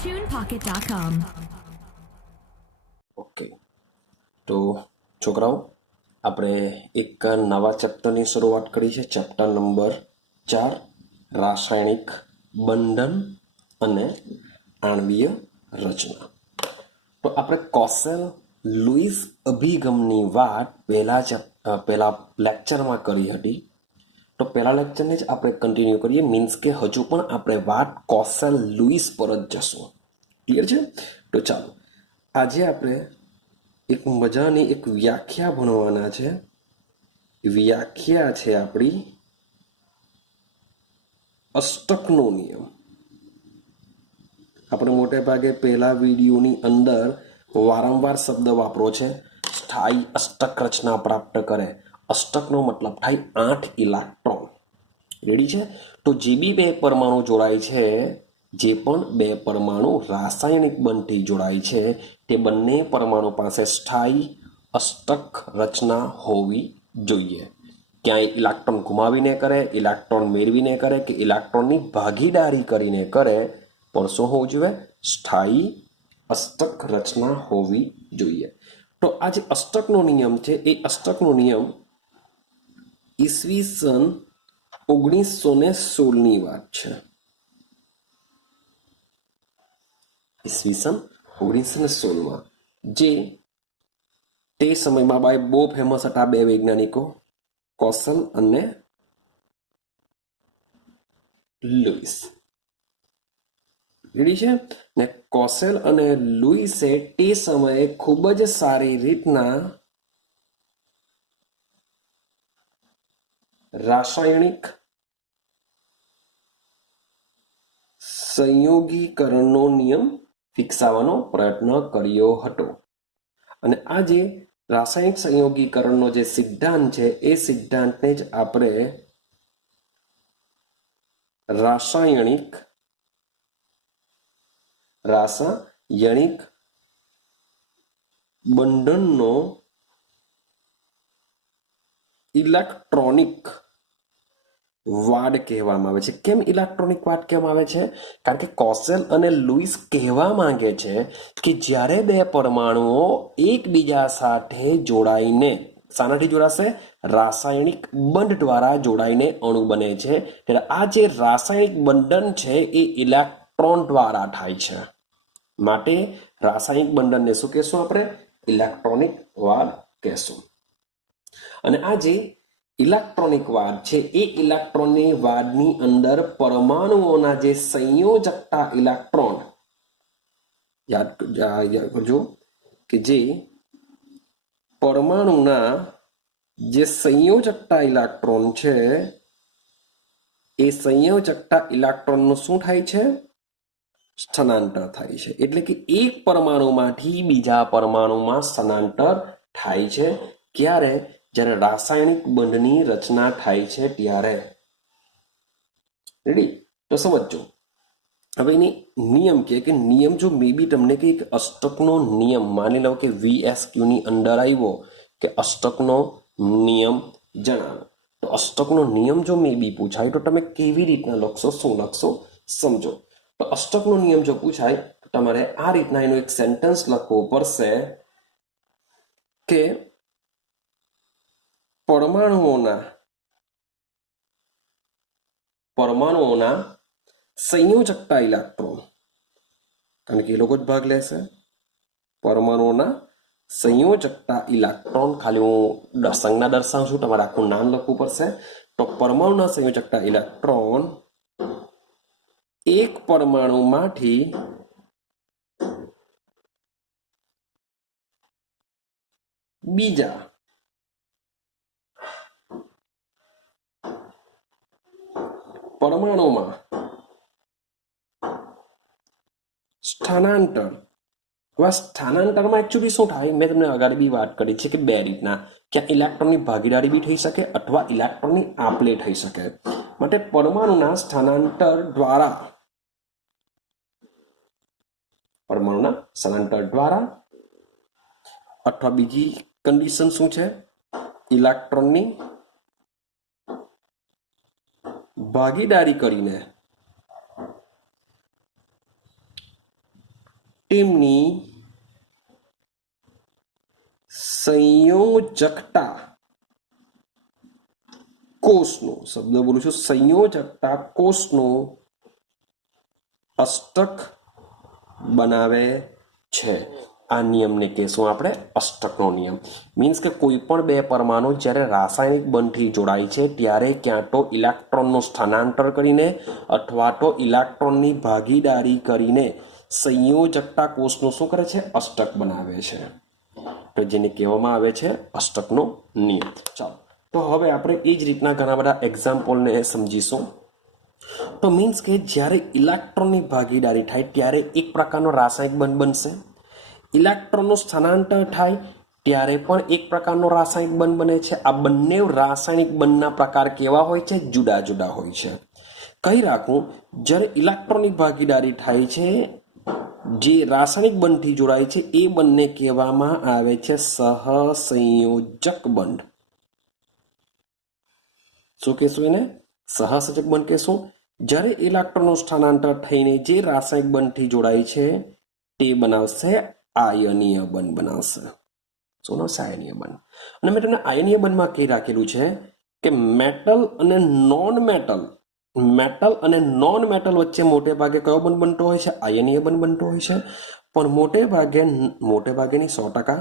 TunePocket.com. Okay, તો છોકરાઓ આપણે એક નવા ચેપ્ટરની શરૂઆત કરી છે. ચેપ્ટર નંબર 4, રાસાયણિક બંધન અને આણ્વીય રચના. તો આપણે કોસેલ લુઈસ અભિગમની વાત પહેલા લેક્ચરમાં કરી હતી. તો પહેલા લેક્ચરને જ આપણે કન્ટિન્યુ કરીએ, મીન્સ કે હજુ પણ આપણે વાત કોસેલ લુઈસ પર જ જશું. ક્લિયર છે? તો ચાલો આજે આપણે એક મજાની એક વ્યાખ્યા ભણવાના છે. વ્યાખ્યા છે આપણી અષ્ટકનો નિયમ. આપણે મોટે ભાગે પહેલા વિડીયોની અંદર વારંવાર શબ્દ વાપરો છે, સ્થાયી અષ્ટક રચના પ્રાપ્ત કરે. અષ્ટકનો મતલબ થાય 8 ઇલેક્ટ્રોન. રેડી છે? તો જે બી બે પરમાણુ જોડાય છે, જે પણ બે પરમાણુ રાસાયણિક બંધથી જોડાય છે, તે બંને પરમાણુ પાસે સ્થાયી અષ્ટક રચના હોવી જોઈએ. ક્યાંય ઇલેક્ટ્રોન ગુમાવીને કરે, ઇલેક્ટ્રોન મેળવીને કરે કે ઇલેક્ટ્રોનની ભાગીદારી કરીને કરે, પણ શું હોવું જોઈએ? સ્થાયી અષ્ટક રચના હોવી જોઈએ. તો આ જે અષ્ટકનો નિયમ છે, એ અષ્ટકનો નિયમ ઈસવીસન 1916ની વાત છે. ઈસવીસન 1916માં જે તે સમયમાં ભાઈ બહુ ફેમસ હતા બે વૈજ્ઞાનિકો, કોસલ અને લુઈસ. રેડી છે ને? કોસેલ અને લુઈસે તે સમયે ખૂબ જ સારી રીતના રાસાયણિક સંયોગીકરણનો નિયમ વિકસાવવાનો પ્રયત્ન કર્યો હતો. અને આ જે રાસાયણિક સંયોગીકરણનો જે સિદ્ધાંત છે, એ સિદ્ધાંતને જ આપણે રાસાયણિક બંધનનો ઇલેક્ટ્રોનિક વાડ કહેવામાં આવે છે. કેમ ઇલેક્ટ્રોનિક વાડ કહેવામાં આવે છે? કારણ કે કોસેલ અને લુઈસ કહેવા માંગે છે કે જ્યારે બે પરમાણુઓ એકબીજા સાથે જોડાઈને, શાનાથી જોડાશે? રાસાયણિક બંધ દ્વારા જોડાઈને અણુ બને છે. ત્યારે આ જે રાસાયણિક બંધન છે એ ઇલેક્ટ્રોન દ્વારા થાય છે. માટે રાસાયણિક બંધનને શું કહેશું આપણે? ઇલેક્ટ્રોનિક વાડ કહેશું. અને આ જે ઇલેક્ટ્રોનિક વાડ છે, એ ઇલેક્ટ્રોનની વાડની અંદર પરમાણુઓના જે સંયોજકતા ઇલેક્ટ્રોન, યાદ કરજો કે જે પરમાણુના જે સંયોજકતા ઇલેક્ટ્રોન છે, એ સંયોજકતા ઇલેક્ટ્રોનનું શું થાય છે? સ્થાનાંતર થાય છે. એટલે કે એક પરમાણુમાંથી બીજા પરમાણુમાં સ્થાનાંતર થાય છે. ક્યારે? જ્યારે રાસાયણિક બંધની રચના થાય છે ત્યારે. રેડી? તો સમજો. હવે એની નિયમ કે નિયમ જો મે બી તમને કંઈક અષ્ટકનો નિયમ માની લો કે VSQ ની અંદર આવ્યો કે અષ્ટકનો નિયમ જણાવો, તો અષ્ટકનો નિયમ જો મે બી પૂછાય તો તમે કેવી રીતના લખશો, શું લખશો સમજો. તો અષ્ટકનો નિયમ જો પૂછાય તો તમારે આ રીતના એનો એક સેન્ટેન્સ લખવો પડશે કે પરમાણુઓના સંયોજકતા ઇલેક્ટ્રોન, કારણ કે એ લોકો જ ભાગ લેશે. પરમાણુઓના સંયોજકતા ઇલેક્ટ્રોન, ખાલી હું સંજ્ઞા દર્શાવું છું, તમારે આખું નામ લખવું પડશે. તો પરમાણુના સંયોજકતા ઇલેક્ટ્રોન એક પરમાણુમાંથી બીજા પરમાણુમાં સ્થાનાંતર. હવે સ્થાનાંતરમાં એકચ્યુઅલી શું થાય? મેં તમને આગળ બી વાત કરી છે કે બે રીતના, ક્યાં ઇલેક્ટ્રોનની ભાગીદારી બી થઈ શકે અથવા ઇલેક્ટ્રોનની આપલે થઈ શકે. માટે પરમાણુના સ્થાનાંતર દ્વારા અથવા બીજી કન્ડિશન શું છે? ઇલેક્ટ્રોનની ભાગીદારી કરીને તેમની સંયોજકતા કોષનું, શબ્દ બોલું છું, સંયોજકતા કોષનું અષ્ટક બનાવે છે. આ નિયમને કહેશું આપણે અષ્ટકનો નિયમ. મીન્સ કે કોઈ પણ બે પરમાણુ જ્યારે રાસાયણિક બંધથી જોડાય છે ત્યારે ક્યાં તો ઇલેક્ટ્રોનનું સ્થાનાંતર કરીને અથવા તો ઇલેક્ટ્રોનની ભાગીદારી કરીને સંયોજકતા કોષનું શું કરે છે? અષ્ટક બનાવે છે. તો જેને કહેવામાં આવે છે અષ્ટકનો નિયમ. ચાલો, તો હવે આપણે એ જ રીતના ઘણા બધા એક્ઝામ્પલને સમજીશું. તો મીન્સ કે જ્યારે ઇલેક્ટ્રોનની ભાગીદારી થાય ત્યારે એક પ્રકારનો રાસાયણિક બંધ બનશે. ઇલેક્ટ્રોનનું સ્થાનાંતર થાય ત્યારે પણ એક પ્રકારનો રાસાયણિક બંધ બને છે. આ બંને રાસાયણિક બંધના પ્રકાર કેવા હોય છે? જુદા જુદા હોય છે. કહી રાખું, જ્યારે ઇલેક્ટ્રોનની ભાગીદારી થાય છે, જે રાસાયણિક બંધથી જોડાય છે, એ બંને કહેવામાં આવે છે સહસંયોજક બંધ. શું કહેશું એને? સહસંયોજક બંધ કહેશું. જ્યારે ઇલેક્ટ્રોનનું સ્થાનાંતર થઈને જે રાસાયણિક બંધથી જોડાય છે તે બનાવશે આયનીય બંધ બનાવશે. શું બનાવશે? આયનીય બંધ. અને મેં તમને આયનીય બંધમાં કહી રાખેલું છે કે મેટલ અને નોન મેટલ, મેટલ અને નોન મેટલ વચ્ચે મોટે ભાગે કયો બંધ બનતો હોય છે? આયનીય બંધ બનતો હોય છે. પણ મોટે ભાગેની 100%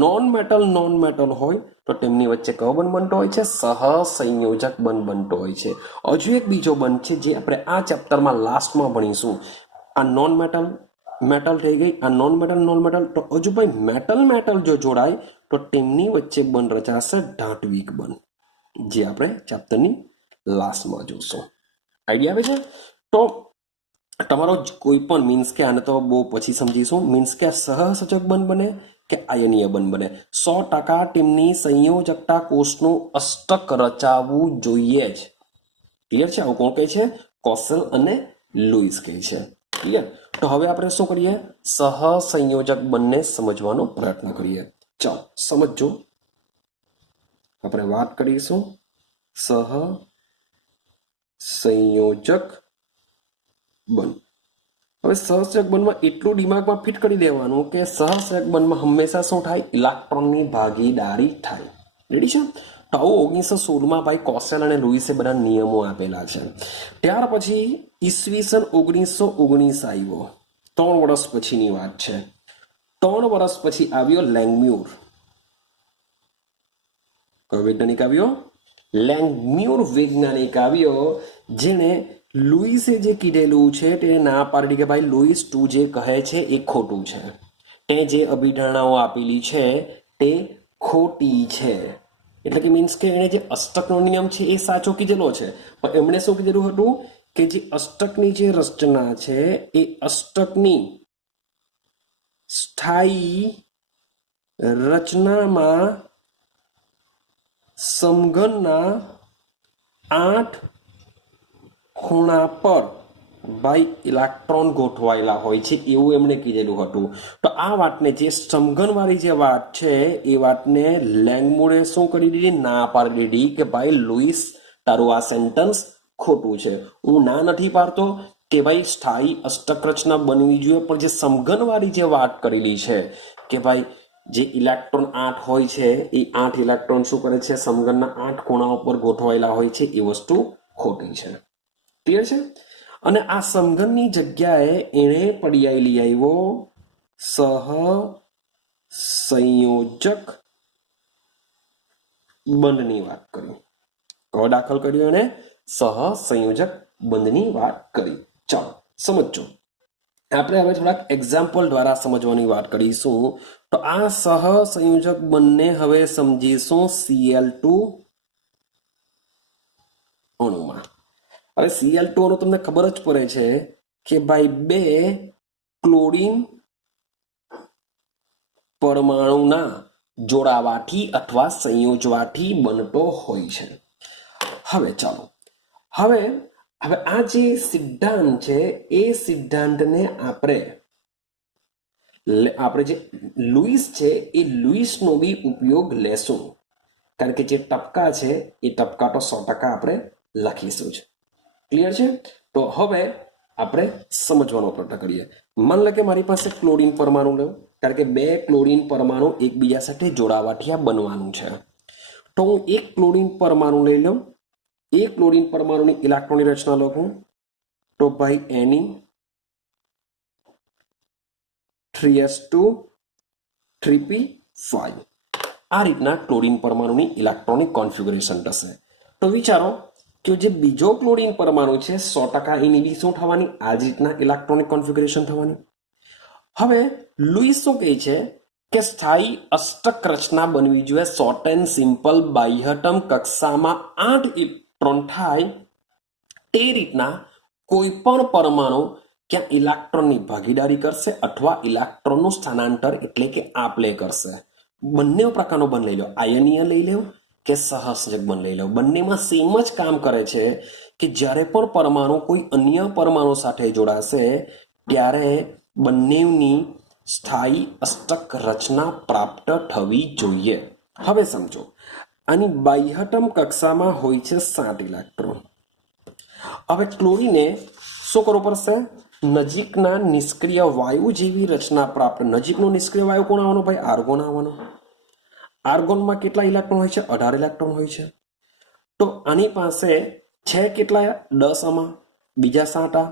નોન મેટલ હોય તો તેમની વચ્ચે કયો બંધ બનતો હોય છે? સહસંયોજક બંધ બનતો હોય છે. હજુ એક બીજો બંધ છે જે આપણે આ ચેપ્ટરમાં લાસ્ટમાં ભણીશું. આ નોન મેટલ થઈ ગઈ, આ નોન મેટલ. તો હજુ ભાઈ મેટલ જો જોડાય તો તેમની વચ્ચે બંધ રચાશે ધાત્વિક બંધ, જે આપણે ચેપ્ટરની લાસ્ટમાં જોશું. આઈડિયા આવે છે? તો તમારો કોઈ પણ મીન્સ કે આને તો બહુ પછી સમજીશું. મીન્સ કે સહસંયોજક બંધ બને કે આયનીય બંધ બને, 100% તેમની સંયોજકતા કોષનું અષ્ટક રચાવવું જોઈએ જ. ક્લિયર છે? આવું કોણ કહે છે? કોસેલ અને લુઈસ કહે છે. ક્લિયર? તો હવે આપણે શું કરીએ? સહસંયોજક બંધને સમજવાનો પ્રયત્ન કરીએ. ચાલો સમજો. આપણે વાત કરીશું સહસંયોજક બંધ. હવે સહસંયોજક બંધમાં એટલું દિમાગમાં ફિટ કરી દેવાનું કે સહસંયોજક બંધમાં હંમેશા શું થાય? ઇલેક્ટ્રોનની ભાગીદારી થાય. રેડી છે? તો આવું 1916માં ભાઈ કોસેલ અને લુઈસે બધા નિયમો આપેલા છે. ત્યાર પછી ઈસવીસન 1919 આવ્યો. 3 વર્ષ પછીની વાત છે. 3 વર્ષ પછી આવ્યો લેંગમ્યુર. કયો વૈજ્ઞાનિક આવ્યો? લેંગમ્યુર વૈજ્ઞાનિક આવ્યો, જેને લુઈસે જે કીધેલું છે તેને ના પાડી કે ભાઈ લુઈસ તું જે કહે છે એ ખોટું છે. તે જે અભિધારણાઓ આપેલી છે તે ખોટી છે. એટલે કે મીન્સ કે એણે જે અષ્ટકનો નિયમ છે એ સાચો કીધેલો છે, પણ એમણે શું કીધેલું હતું કે જે અષ્ટકની જે રચના છે એ અષ્ટકની સ્થાયી રચનામાં સમઘનના 8 ખૂણા પર ભાઈ ઇલેક્ટ્રોન ગોઠવાયેલા હોય છે એવું એમણે કીધેલું હતું. તો આ વાતને, જે સમઘનવાળી જે વાત છે એ વાતને લેંગમ્યુરે શું કરી દીધી? ના પાડી દીધી કે ભાઈ લુઈસ તારું આ સેન્ટન્સ ખોટું છે. હું ના નથી પાડતો કે ભાઈ સ્થાયી અષ્ટક રચના બનવી જોઈએ, પણ જે સમઘનવાળી જે વાત કરેલી છે કે ભાઈ જે ઇલેક્ટ્રોન 8 હોય છે એ 8 ઇલેક્ટ્રોન શું કરે છે? સમઘનના 8 ખૂણાઓ પર ગોઠવાયેલા હોય છે, એ વસ્તુ ખોટી છે. ક્લિયર છે? અને આ સમઘનની જગ્યાએ એણે પર્યાય લઈ આવ્યો સહસંયોજક બંધની વાત કરી. કયો દાખલ કર્યો? એને સહસંયોજક બંધની વાત કરી. ચાલો સમજો. આપણે હવે થોડાક એક્ઝામ્પલ દ્વારા સમજવાની વાત કરીશું. તો આ સહસંયોજક બંધને હવે સમજીશું Cl2 અણુમાં. હવે Cl2 અણુ તમને ખબર જ પડે છે કે ભાઈ 2 ક્લોરીન પરમાણુના જોડાવાથી અથવા સંયોજવાથી બનતો હોય છે. હવે ચાલો, હવે આ જે સિદ્ધાંત છે એ સિદ્ધાંતને આપણે જે લુઈસ છે એ લુઈસનો બી ઉપયોગ લેશું, કારણ કે જે ટપકા છે એ ટપકા તો 100% આપણે લખીશું જ. ક્લિયર છે? તો હવે આપણે સમજવાનો પ્રયત્ન કરીએ. માન લો કે મારી પાસે ક્લોરીન પરમાણુ લો, કારણ કે બે ક્લોરીન પરમાણુ એકબીજા સાથે જોડાવાથી આ બનવાનું છે. તો હું એક ક્લોરીન પરમાણુ લઈ લઉં. એક ક્લોરીન પરમાણુની ઇલેક્ટ્રોનની રચના લખું તો ભાઈ એની 3s2 3p5. આ રીતના ક્લોરીન પરમાણુની ઇલેક્ટ્રોનિક કોન્ફિગરેશન થશે. તો વિચારો કે જે બીજો ક્લોરીન પરમાણુ છે 100% એની બી શું થવાની? આ જ રીતના ઇલેક્ટ્રોનિક કોન્ફિગરેશન થવાની. હવે લુઈસ શું કહે છે કે સ્થાયી અષ્ટક રચના બનવી જોઈએ. શોર્ટ એન્ડ સિમ્પલ બાહ્યતમ કક્ષામાં 8 ઇલેક્ટ્રોન થાય તે રીતના કોઈ પણ પરમાણુ ક્યાં ઇલેક્ટ્રોનની ભાગીદારી કરશે અથવા ઇલેક્ટ્રોનનું સ્થાનાંતર એટલે કે આપલે કરશે. બંને પ્રકારનો બંધ લઈ લો, આયનીય લઈ લો કે સહસંયોજક બંધ લઈ લો, બંનેમાં સેમ જ કામ કરે છે કે જ્યારે પણ પરમાણુ કોઈ અન્ય પરમાણુ સાથે જોડાશે ત્યારે બંનેની સ્થાયી અષ્ટક રચના પ્રાપ્ત થવી જોઈએ. હવે સમજો, આની બાહ્યતમ કક્ષામાં હોય છે 7 ઇલેક્ટ્રોન. હવે ક્લોરીને શું કરવું પડશે? નજીકના નિષ્ક્રિય વાયુ જેવી રચના પ્રાપ્ત. નજીકનો નિષ્ક્રિય વાયુ કોણ આવવાનો ભાઈ? આર્ગોન આવવાનો. આર્ગોનમાં કેટલા ઇલેક્ટ્રોન હોય છે? 18 ઇલેક્ટ્રોન હોય છે. તો આની પાસે છે કેટલા? 10 આમાં, બીજા 7 આ,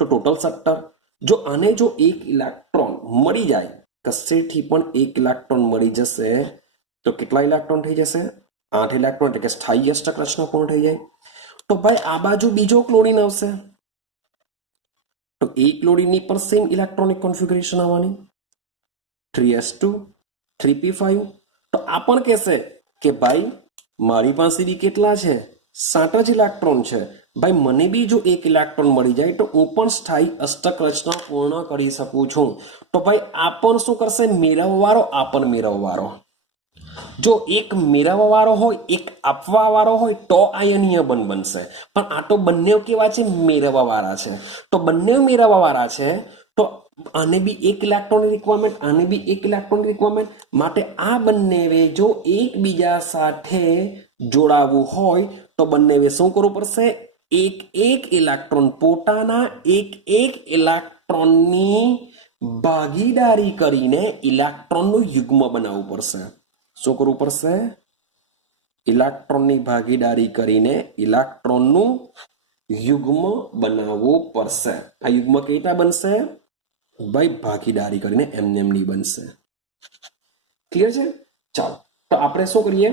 તો ટોટલ 17. જો આને જો એક ઇલેક્ટ્રોન મળી જાય, કશેથી પણ એક ઇલેક્ટ્રોન મળી જશે તો કેટલા ઇલેક્ટ્રોન થઈ જશે? 8 ઇલેક્ટ્રોન, એટલે કે સ્થાયી અષ્ટક રચના પૂર્ણ થઈ જાય. તો ભાઈ આ બાજુ બીજો ક્લોરીન આવશે તો એ ક્લોરીનની પણ સેમ ઇલેક્ટ્રોનિક કોન્ફિગરેશન આવવાની 3s2 3p5. તો આ પણ કહેશે કે ભાઈ મારી પાસે બી કેટલા છે? 7 જ ઇલેક્ટ્રોન છે. ભાઈ મને બી જો એક ઇલેક્ટ્રોન મળી જાય તો હું પણ સ્થાયી અષ્ટક રચના પૂર્ણ કરી શકું છું. તો ભાઈ આ પણ શું કરશે? મેળવવાળો, આ પણ મેળવવાળો. જો એક મેળવવાવાળો હોય, એક આપવાવાળો હોય તો આયનીય બંધ બનશે. પણ આ તો બંને કેવા છે? મેળવવાવાળા છે. તો બંને મેળવવાવાળા છે તો આને બી એક ઇલેક્ટ્રોનની રિક્વાયરમેન્ટ, આને બી એક ઇલેક્ટ્રોનની રિક્વાયરમેન્ટ. માટે આ બંને જો એકબીજા સાથે જોડાવવું હોય તો બંને શું કરવું પડશે? એક ઇલેક્ટ્રોન, પોતાના એક ઇલેક્ટ્રોનની ભાગીદારી કરીને ઇલેક્ટ્રોનનું યુગ્મ બનાવવું પડશે. શું કરવું પડશે? ઇલેક્ટ્રોનની ભાગીદારી કરીને ઇલેક્ટ્રોનનું યુગ્મ બનાવવું પડશે. આ યુગ્મ કેવી રીતના બનશે? ભાઈ ભાગીદારી કરીને એમને એમની બનશે. ક્લિયર છે? ચાલો તો આપણે શું કરીએ?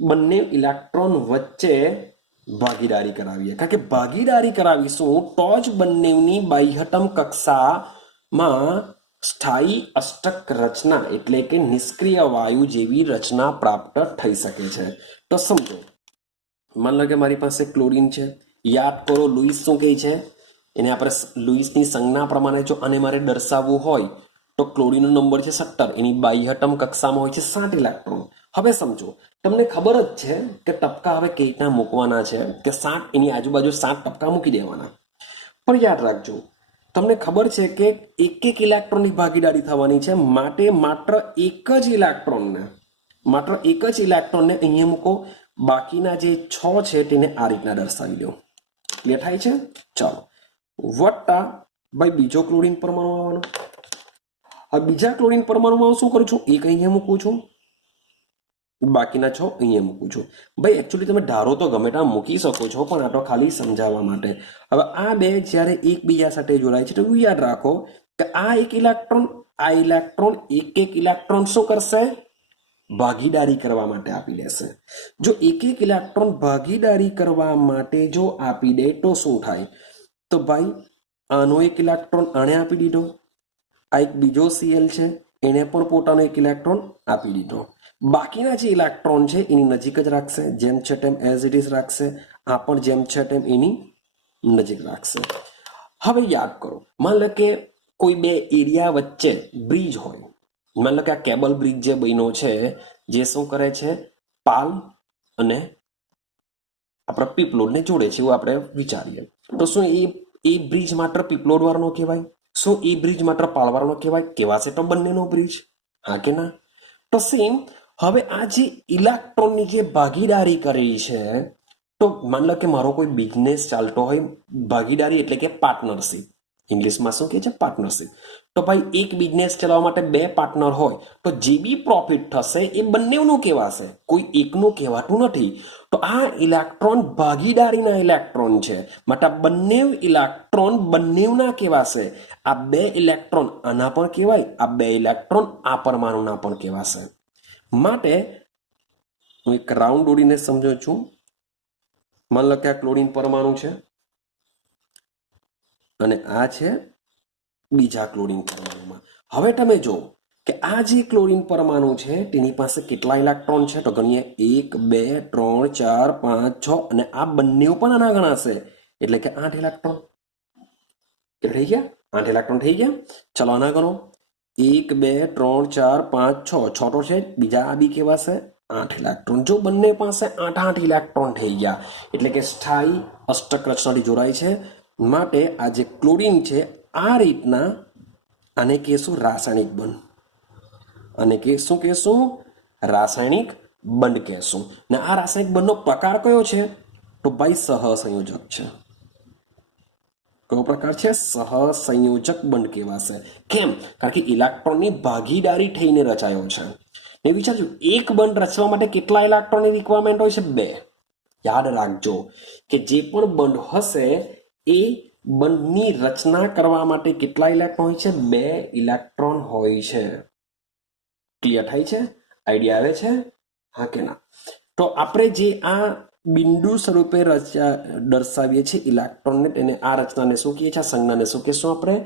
બંને ઇલેક્ટ્રોન વચ્ચે ભાગીદારી કરાવીએ. કારણ કે ભાગીદારી કરાવીશું તો જ બંનેની બાહ્યતમ કક્ષામાં સ્થાયી અષ્ટક રચના એટલે કે નિષ્ક્રિય વાયુ જેવી રચના પ્રાપ્ત થઈ શકે છે. તો સમજો, માન લો કે મારી પાસે ક્લોરીન છે. યાદ કરો લુઈસ શું કહે છે? એને આપણે લુઈસની સંજ્ઞા પ્રમાણે જો આને મારે દર્શાવવું હોય તો ક્લોરીનનો નંબર છે 17, એની બાહ્યતમ કક્ષામાં હોય છે 7 ઇલેક્ટ્રોન. હવે સમજો, તમને ખબર જ છે કે ટપકા હવે કઈ રીતના મૂકવાના છે કે 7, એની આજુબાજુ 7 ટપકા મૂકી દેવાના. પણ યાદ રાખજો, તમને ખબર છે કે એક ઇલેક્ટ્રોનની ભાગીદારી થવાની છે. માટે માત્ર એક જ ઇલેક્ટ્રોનને અહીંયા મૂકો. બાકીના જે 6 છે તેને આ રીતના દર્શાવી દો. ક્લિયર થાય છે? ચાલો, વત્તા ભાઈ બીજો ક્લોરીન પરમાણુ આવવાનો. હવે બીજા ક્લોરીન પરમાણુમાં હું શું કરું છું? એક અહીંયા મૂકું છું, બાકીના 6 અહીંયા મૂકું છું. ભાઈ એકચ્યુઅલી તમે ધારો તો ગમે ત્યાં મૂકી શકો છો, પણ આ તો ખાલી સમજાવવા માટે. હવે આ બે જ્યારે એકબીજા સાથે જોડાય છે તો યાદ રાખો કે આ એક ઇલેક્ટ્રોન એક ઇલેક્ટ્રોન શું કરશે? ભાગીદારી કરવા માટે આપી દેશે. જો એક ઇલેક્ટ્રોન ભાગીદારી કરવા માટે જો આપી દે તો શું થાય? તો ભાઈ આનો એક ઇલેક્ટ્રોન આને આપી દીધો, આ એક બીજો Cl છે એને પણ પોતાનો એક ઇલેક્ટ્રોન આપી દીધો. બાકીના જે ઇલેક્ટ્રોન છે એની નજીક જ રાખશે, જેમ છે તેમ એઝ ઇટ ઇઝ રાખશે. આ પણ જેમ છે તેમ એની નજીક રાખશે. હવે યાદ કરો, માન લો કે કોઈ બે એરિયા વચ્ચે બ્રિજ હોય. માન લો કે આ કેબલ બ્રિજ જે બન્યો છે જે શું કરે છે? પાલ અને આપણા પીપલોડને જોડે છે એવું આપણે વિચારીએ. તો શું એ બ્રિજ માત્ર પીપલોડ વાળાનો કહેવાય? શું એ બ્રિજ માત્ર પાલવાળાનો કહેવાય? કહેવાશે તો બંનેનો બ્રિજ, હા કે ના? તો સેમ હવે આ જે ઇલેક્ટ્રોનની જે ભાગીદારી કરી છે તો માન લો કે મારો કોઈ બિઝનેસ ચાલતો હોય, ભાગીદારી એટલે કે પાર્ટનરશિપ, ઇંગ્લિશમાં શું કહે છે? પાર્ટનરશિપ. તો ભાઈ એક બિઝનેસ ચલાવવા માટે બે પાર્ટનર હોય તો જે બી પ્રોફિટ થશે એ બંનેનું કહેવાશે, કોઈ એકનું કહેવાતું નથી. તો આ ઇલેક્ટ્રોન ભાગીદારીના ઇલેક્ટ્રોન છે, માટે આ બંને ઇલેક્ટ્રોન બંનેના કહેવાશે. આ બે ઇલેક્ટ્રોન આના પણ કહેવાય, આ બે ઇલેક્ટ્રોન આ પરમાણુના પણ કહેવાશે. માટે હું એક રાઉન્ડ દોરીને સમજો છું. માન લો કે આ ક્લોરીન પરમાણુ છે અને આ છે બીજા ક્લોરીન પરમાણુમાં. હવે તમે જો કે આ જે ક્લોરીન પરમાણુ છે તેની પાસે કેટલા ઇલેક્ટ્રોન છે? તો ગણીએ 1 2 3 4 5 6 અને આ બંને પણ આના ગણાશે, એટલે કે 8 ઇલેક્ટ્રોન. કેટલા થઈ ગયા? 8 ઇલેક્ટ્રોન થઈ ગયા. ચલો આના ગણો. 1 2 3 4 5 6 6 તો છે, બીજા આ બી કહેવાશે 8 ઇલેક્ટ્રોન. જો બંને પાસે 8 ઇલેક્ટ્રોન થઈ ગયા એટલે કે સ્થાયી અષ્ટક રચનાથી જોડાય છે. માટે આ જે ક્લોરીન છે આ રીતના આને કહેશું રાસાયણિક બંધ. અને કે શું કહેશું? રાસાયણિક બંધ કહેશું. ને આ રાસાયણિક બંધનો પ્રકાર કયો છે? તો ભાઈ સહસંયોજક છે. કયો પ્રકાર છે? સહસંયોજક બંધ કહેવાશે. કેમ? કારણ કે ઇલેક્ટ્રોનની ભાગીદારી થઈને રચાયો છે. ને વિચારજો, એક બંધ રચવા માટે કેટલા ઇલેક્ટ્રોનની રિક્વાયરમેન્ટ હોય છે? 2. યાદ રાખજો કે જે પણ બંધ હશે એ બંધની રચના કરવા માટે કેટલા ઇલેક્ટ્રોન હોય છે? 2 ઇલેક્ટ્રોન હોય છે. ક્લિયર થાય છે? આઈડિયા આવે છે? હા કે ના? તો આપણે જે આ બિંદુ સ્વરૂપે દર્શાવીએ છીએ ઇલેક્ટ્રોનને, તેને આ રચનાને શું કહીએ છીએ? આ સંજ્ઞાને શું કહેશું આપણે?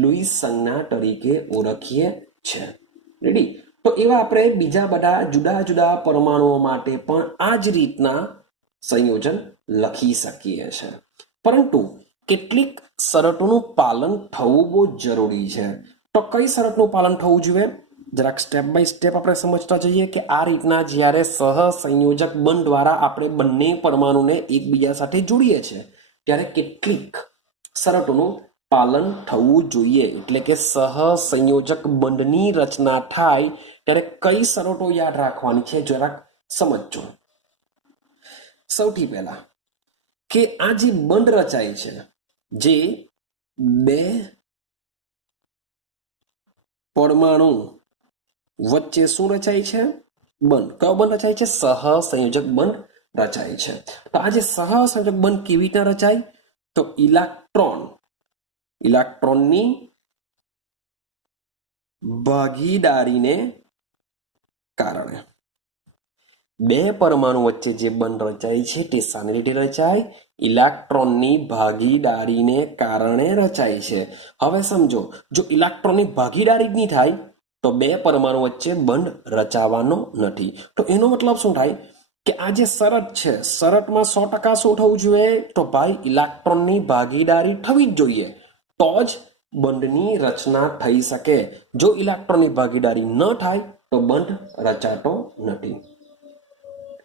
લુઈસ સંજ્ઞા તરીકે ઓળખીએ છીએ. રેડી? તો એવા આપણે બીજા બધા જુદા જુદા પરમાણુઓ માટે પણ આ જ રીતના સંયોજન લખી શકીએ છીએ. પરંતુ કેટલીક શરતોનું પાલન થવું બહુ જરૂરી છે. તો કઈ શરતનું પાલન થવું જોઈએ? જરાક સ્ટેપ બાય સ્ટેપ આપણે સમજતા જઈએ કે આ રીતના જ્યારે સહસંયોજક બંધ દ્વારા આપણે બંને પરમાણુને એકબીજા સાથે જોડીએ છીએ ત્યારે કેટલીક શરતોનું પાલન થવું જોઈએ. એટલે કે સહસંયોજક બંધની રચના થાય ત્યારે કઈ શરતો યાદ રાખવાની છે જરાક સમજજો. સૌથી પહેલા કે આ જે બંધ રચાય છે, જે બે પરમાણુ વચ્ચે શું રચાય છે? બંધ. કયો બંધ રચાય છે? સહસંયોજક બંધ રચાય છે. તો આ જે સહસંયોજક બંધ કેવી રીતના રચાય? તો ઇલેક્ટ્રોનની ભાગીદારીને કારણે. બે પરમાણુ વચ્ચે જે બંધ રચાય છે તે શાની રીતે રચાય? ઇલેક્ટ્રોનની ભાગીદારીને કારણે રચાય છે. હવે સમજો, જો ઇલેક્ટ્રોનની ભાગીદારી જ નહીં થાય તો બે પરમાણુ વચ્ચે બંધ રચાવાનો નથી. તો એનો મતલબ શું થાય? કે આ જે શરત છે, શરતમાં 100% શું થવું જોઈએ? તો ભાઈ ઇલેક્ટ્રોનની ભાગીદારી થવી જ જોઈએ, તો જ બંધની રચના થઈ શકે. જો ઇલેક્ટ્રોનની ભાગીદારી ન થાય તો બંધ રચાતો નથી.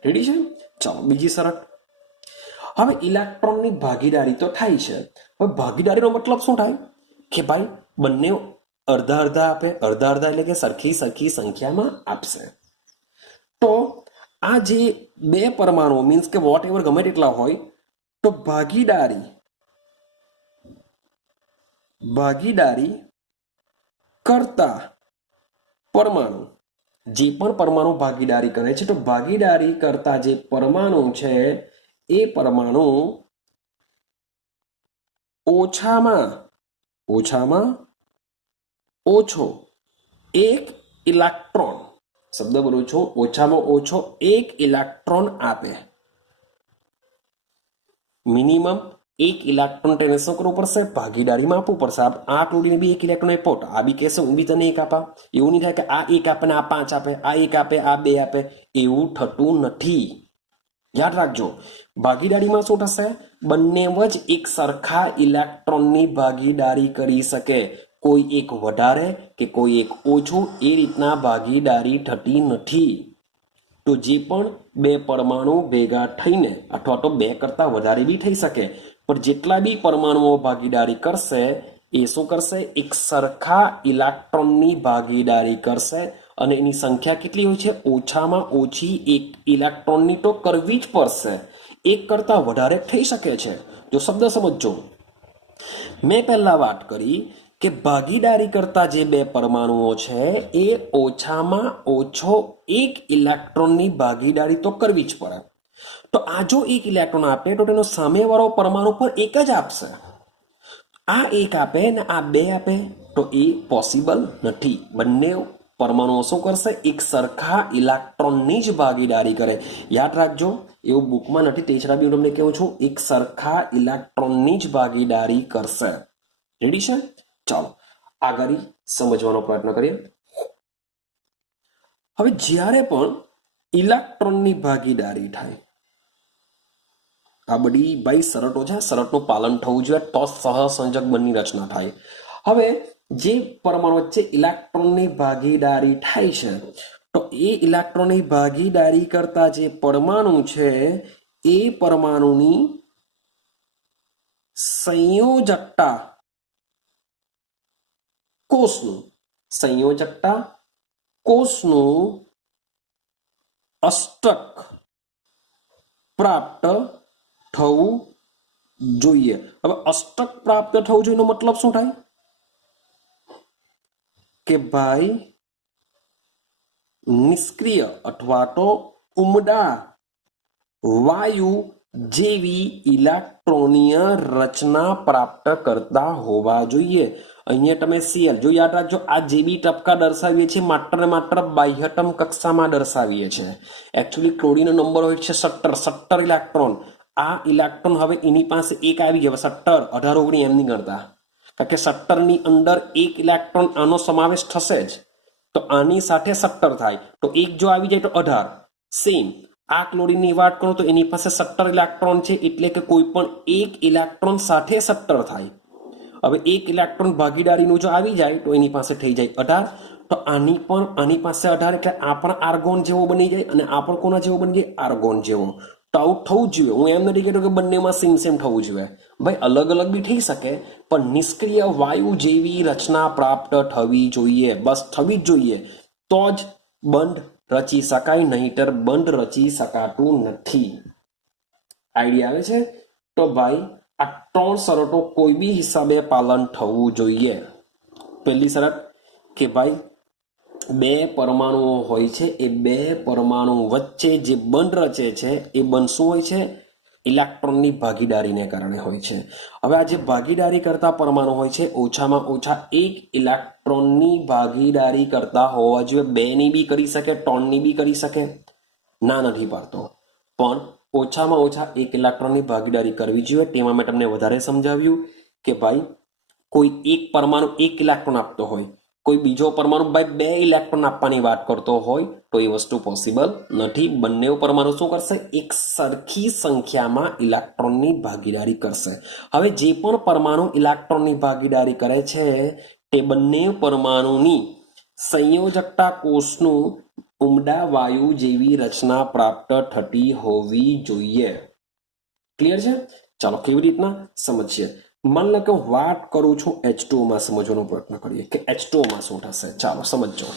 રેડી છે? ચાલો બીજી શરત. હવે ઇલેક્ટ્રોનની ભાગીદારી તો થાય છે, હવે ભાગીદારીનો મતલબ શું થાય? કે ભાઈ બંને અડધા અડધા આપે. અડધા અડધા એટલે કે સરખી સરખી સંખ્યામાં આપશે. તો આ જે બે પરમાણુ મીન્સ કે વોટ એવર ગમે તેટલા હોય તો ભાગીદારી કરતા પરમાણુ, જે પણ પરમાણુ ભાગીદારી કરે છે, તો ભાગીદારી કરતા જે પરમાણુ છે એ પરમાણુ ઓછામાં ઓછો એક ઇલેક્ટ્રોન, શબ્દ બોલું છું, ઓછામાં ઓછો એક ઇલેક્ટ્રોન આપે. મિનિમમ એક ઇલેક્ટ્રોન તેને શું કરવું પડશે? ભાગીદારીમાં આપવું પડશે. આ ક્લોરીન બી એક ઇલેક્ટ્રોન આપ્યો, આ બી કહેશે હું બી તને એક આપા. એવું નહીં થાય કે આ એક આપે ને આ 5 આપે, આ એક આપે આ 2 આપે. એવું થતું નથી. યાદ રાખજો, ભાગીદારીમાં શું થશે? બંને જ એક સરખા ઇલેક્ટ્રોનની ભાગીદારી કરી શકે. કોઈ એક વધારે કે કોઈ એક ઓછું એ રીતના ભાગીદારી થતી નથી. તો જે પણ બે પરમાણુ ભેગા થઈને અથવા તો બે કરતા વધારે બી થઈ શકે, પણ જેટલા બી પરમાણુઓ ભાગીદારી કરશે એ શું કરશે? એક સરખા ઇલેક્ટ્રોનની ભાગીદારી કરશે. અને એની સંખ્યા કેટલી હોય છે? ઓછામાં ઓછી એક ઇલેક્ટ્રોનની તો કરવી જ પડશે. એક કરતા વધારે થઈ શકે છે। જો શબ્દ સમજો, મેં પહેલા વાત કરી કે ભાગીદારી કરતા જે બે પરમાણુઓ છે એ ઓછામાં ઓછો એક ઇલેક્ટ્રોનની ભાગીદારી તો કરવી જ પડે। તો આ જો એક ઇલેક્ટ્રોન આપે તો તેનો સામેવાળો પરમાણુ પણ એક જ આપશે। આ એક આપે ને આ બે આપે તો એ પોસિબલ નથી। બંને પરમાણુઓ શું કરશે? એક સરખા ઇલેક્ટ્રોનની જ ભાગીદારી કરે। યાદ રાખજો, એવું બુકમાં નથી, તેછડા બી હું તમને કહું છું, એક સરખા ઇલેક્ટ્રોનની જ ભાગીદારી કરશે। રેડી છે? ચાલો આગળ સમજવાનો પ્રયત્ન કરીએ। હવે જ્યારે પણ ઇલેક્ટ્રોનની ભાગીદારી થાય, આ બધી ભાઈ શરતો છે, શરતનું પાલન થવું જોઈએ તો સહસંયોજક બંધની રચના થાય। હવે જે પરમાણુ વચ્ચે ઇલેક્ટ્રોનની ભાગીદારી થાય છે તો એ ઇલેક્ટ્રોનની ભાગીદારી કરતા જે પરમાણુ છે એ પરમાણુની સંયોજકતા કોષનું અષ્ટક પ્રાપ્ત થવું જોઈએ। હવે અષ્ટક પ્રાપ્ત થવું જોઈએ એનો મતલબ શું થાય કે ભાઈ નિષ્ક્રિય અથવા તો ઉમદા વાયુ જેવી ઇલેક્ટ્રોનીય રચના પ્રાપ્ત કરતા હોવા જોઈએ। અહીંયા તમે Cl જો યાદ રાખજો, આ જે બી ટપકા દર્શાવીએ છીએ માત્ર ને માત્ર બાહ્યતમ કક્ષામાં દર્શાવીએ છીએ। એકચ્યુઅલી ક્લોરીનનો નંબર હોય છે 17 ઇલેક્ટ્રોન। આ ઇલેક્ટ્રોન હવે એની પાસે એક આવી ગયો, 17 18 19 એમ નહીં કરતા, કારણ કે 17 ની અંદર એક ઇલેક્ટ્રોન આનો સમાવેશ થશે જ, તો આની સાથે 17 થાય તો એક જો આવી જાય તો 18 સેમ। આ ક્લોરીનની વાત કરું તો એની પાસે 17 ઇલેક્ટ્રોન છે, એટલે કે કોઈ પણ એક ઇલેક્ટ્રોન સાથે 17 થાય। હવે એક ઇલેક્ટ્રોન ભાગીદારીનું જો આવી જાય તો એની પાસે થઈ જાય 18, તો આની પાસે 18 એટલે આ પણ આર્ગોન જેવો બની જાય અને આ પણ કોના જેવો બની જાય? આર્ગોન જેવો। તો આવું થવું જ જોઈએ। હું એમ નથી કહેતો કે બંનેમાં સેમ સેમ થવું જોઈએ, ભાઈ અલગ અલગ બી થઈ શકે, પણ નિષ્ક્રિય વાયુ જેવી રચના પ્રાપ્ત થવી જોઈએ, બસ થવી જ જોઈએ, તો જ બંધ રચી શકાય, નહીતર બંધ રચી શકાતું નથી। આઈડિયા આવે છે? તો ભાઈ આ ત્રણ શરતો કોઈ બી હિસાબે પાલન થવું જોઈએ। પહેલી શરત કે ભાઈ બે પરમાણુઓ હોય છે, એ બે પરમાણુ વચ્ચે જે બંધ રચે છે એ બંધ શું હોય છે? ઇલેક્ટ્રોનની ભાગીદારીને કારણે હોય છે। હવે આ જે ભાગીદારી કરતા પરમાણુ હોય છે ઓછામાં ઓછા એક ઇલેક્ટ્રોનની ભાગીદારી કરતા હોવા જોઈએ। બે ની બી કરી શકે, ત્રણની બી કરી શકે, ના નથી પાડતો, પણ ઓછામાં ઓછા એક ઇલેક્ટ્રોનની ભાગીદારી કરવી જોઈએ। તેમાં મેં તમને વધારે સમજાવ્યું કે ભાઈ કોઈ એક પરમાણુ એક ઇલેક્ટ્રોન આપતો હોય, કોઈ બીજો પરમાણુ ભાઈ બે ઇલેક્ટ્રોન આપવાની વાત કરતો હોય તો એ વસ્તુ પોસિબલ નથી। બંને પરમાણુ શું કરશે? એક સરખી સંખ્યામાં ઇલેક્ટ્રોનની ભાગીદારી કરશે। હવે જે પણ પરમાણુ ઇલેક્ટ્રોનની ભાગીદારી કરે છે તે બંને પરમાણુની સંયોજકતા કોષનું ઉમદા વાયુ જેવી રચના પ્રાપ્ત થતી હોવી જોઈએ। ક્લિયર છે? ચાલો કેવી રીતના સમજીએ। માન લો કે હું વાત કરું છું H2O માં, સમજવાનો પ્રયત્ન કરીએ કે H2O માં શું થશે। ચાલો સમજો,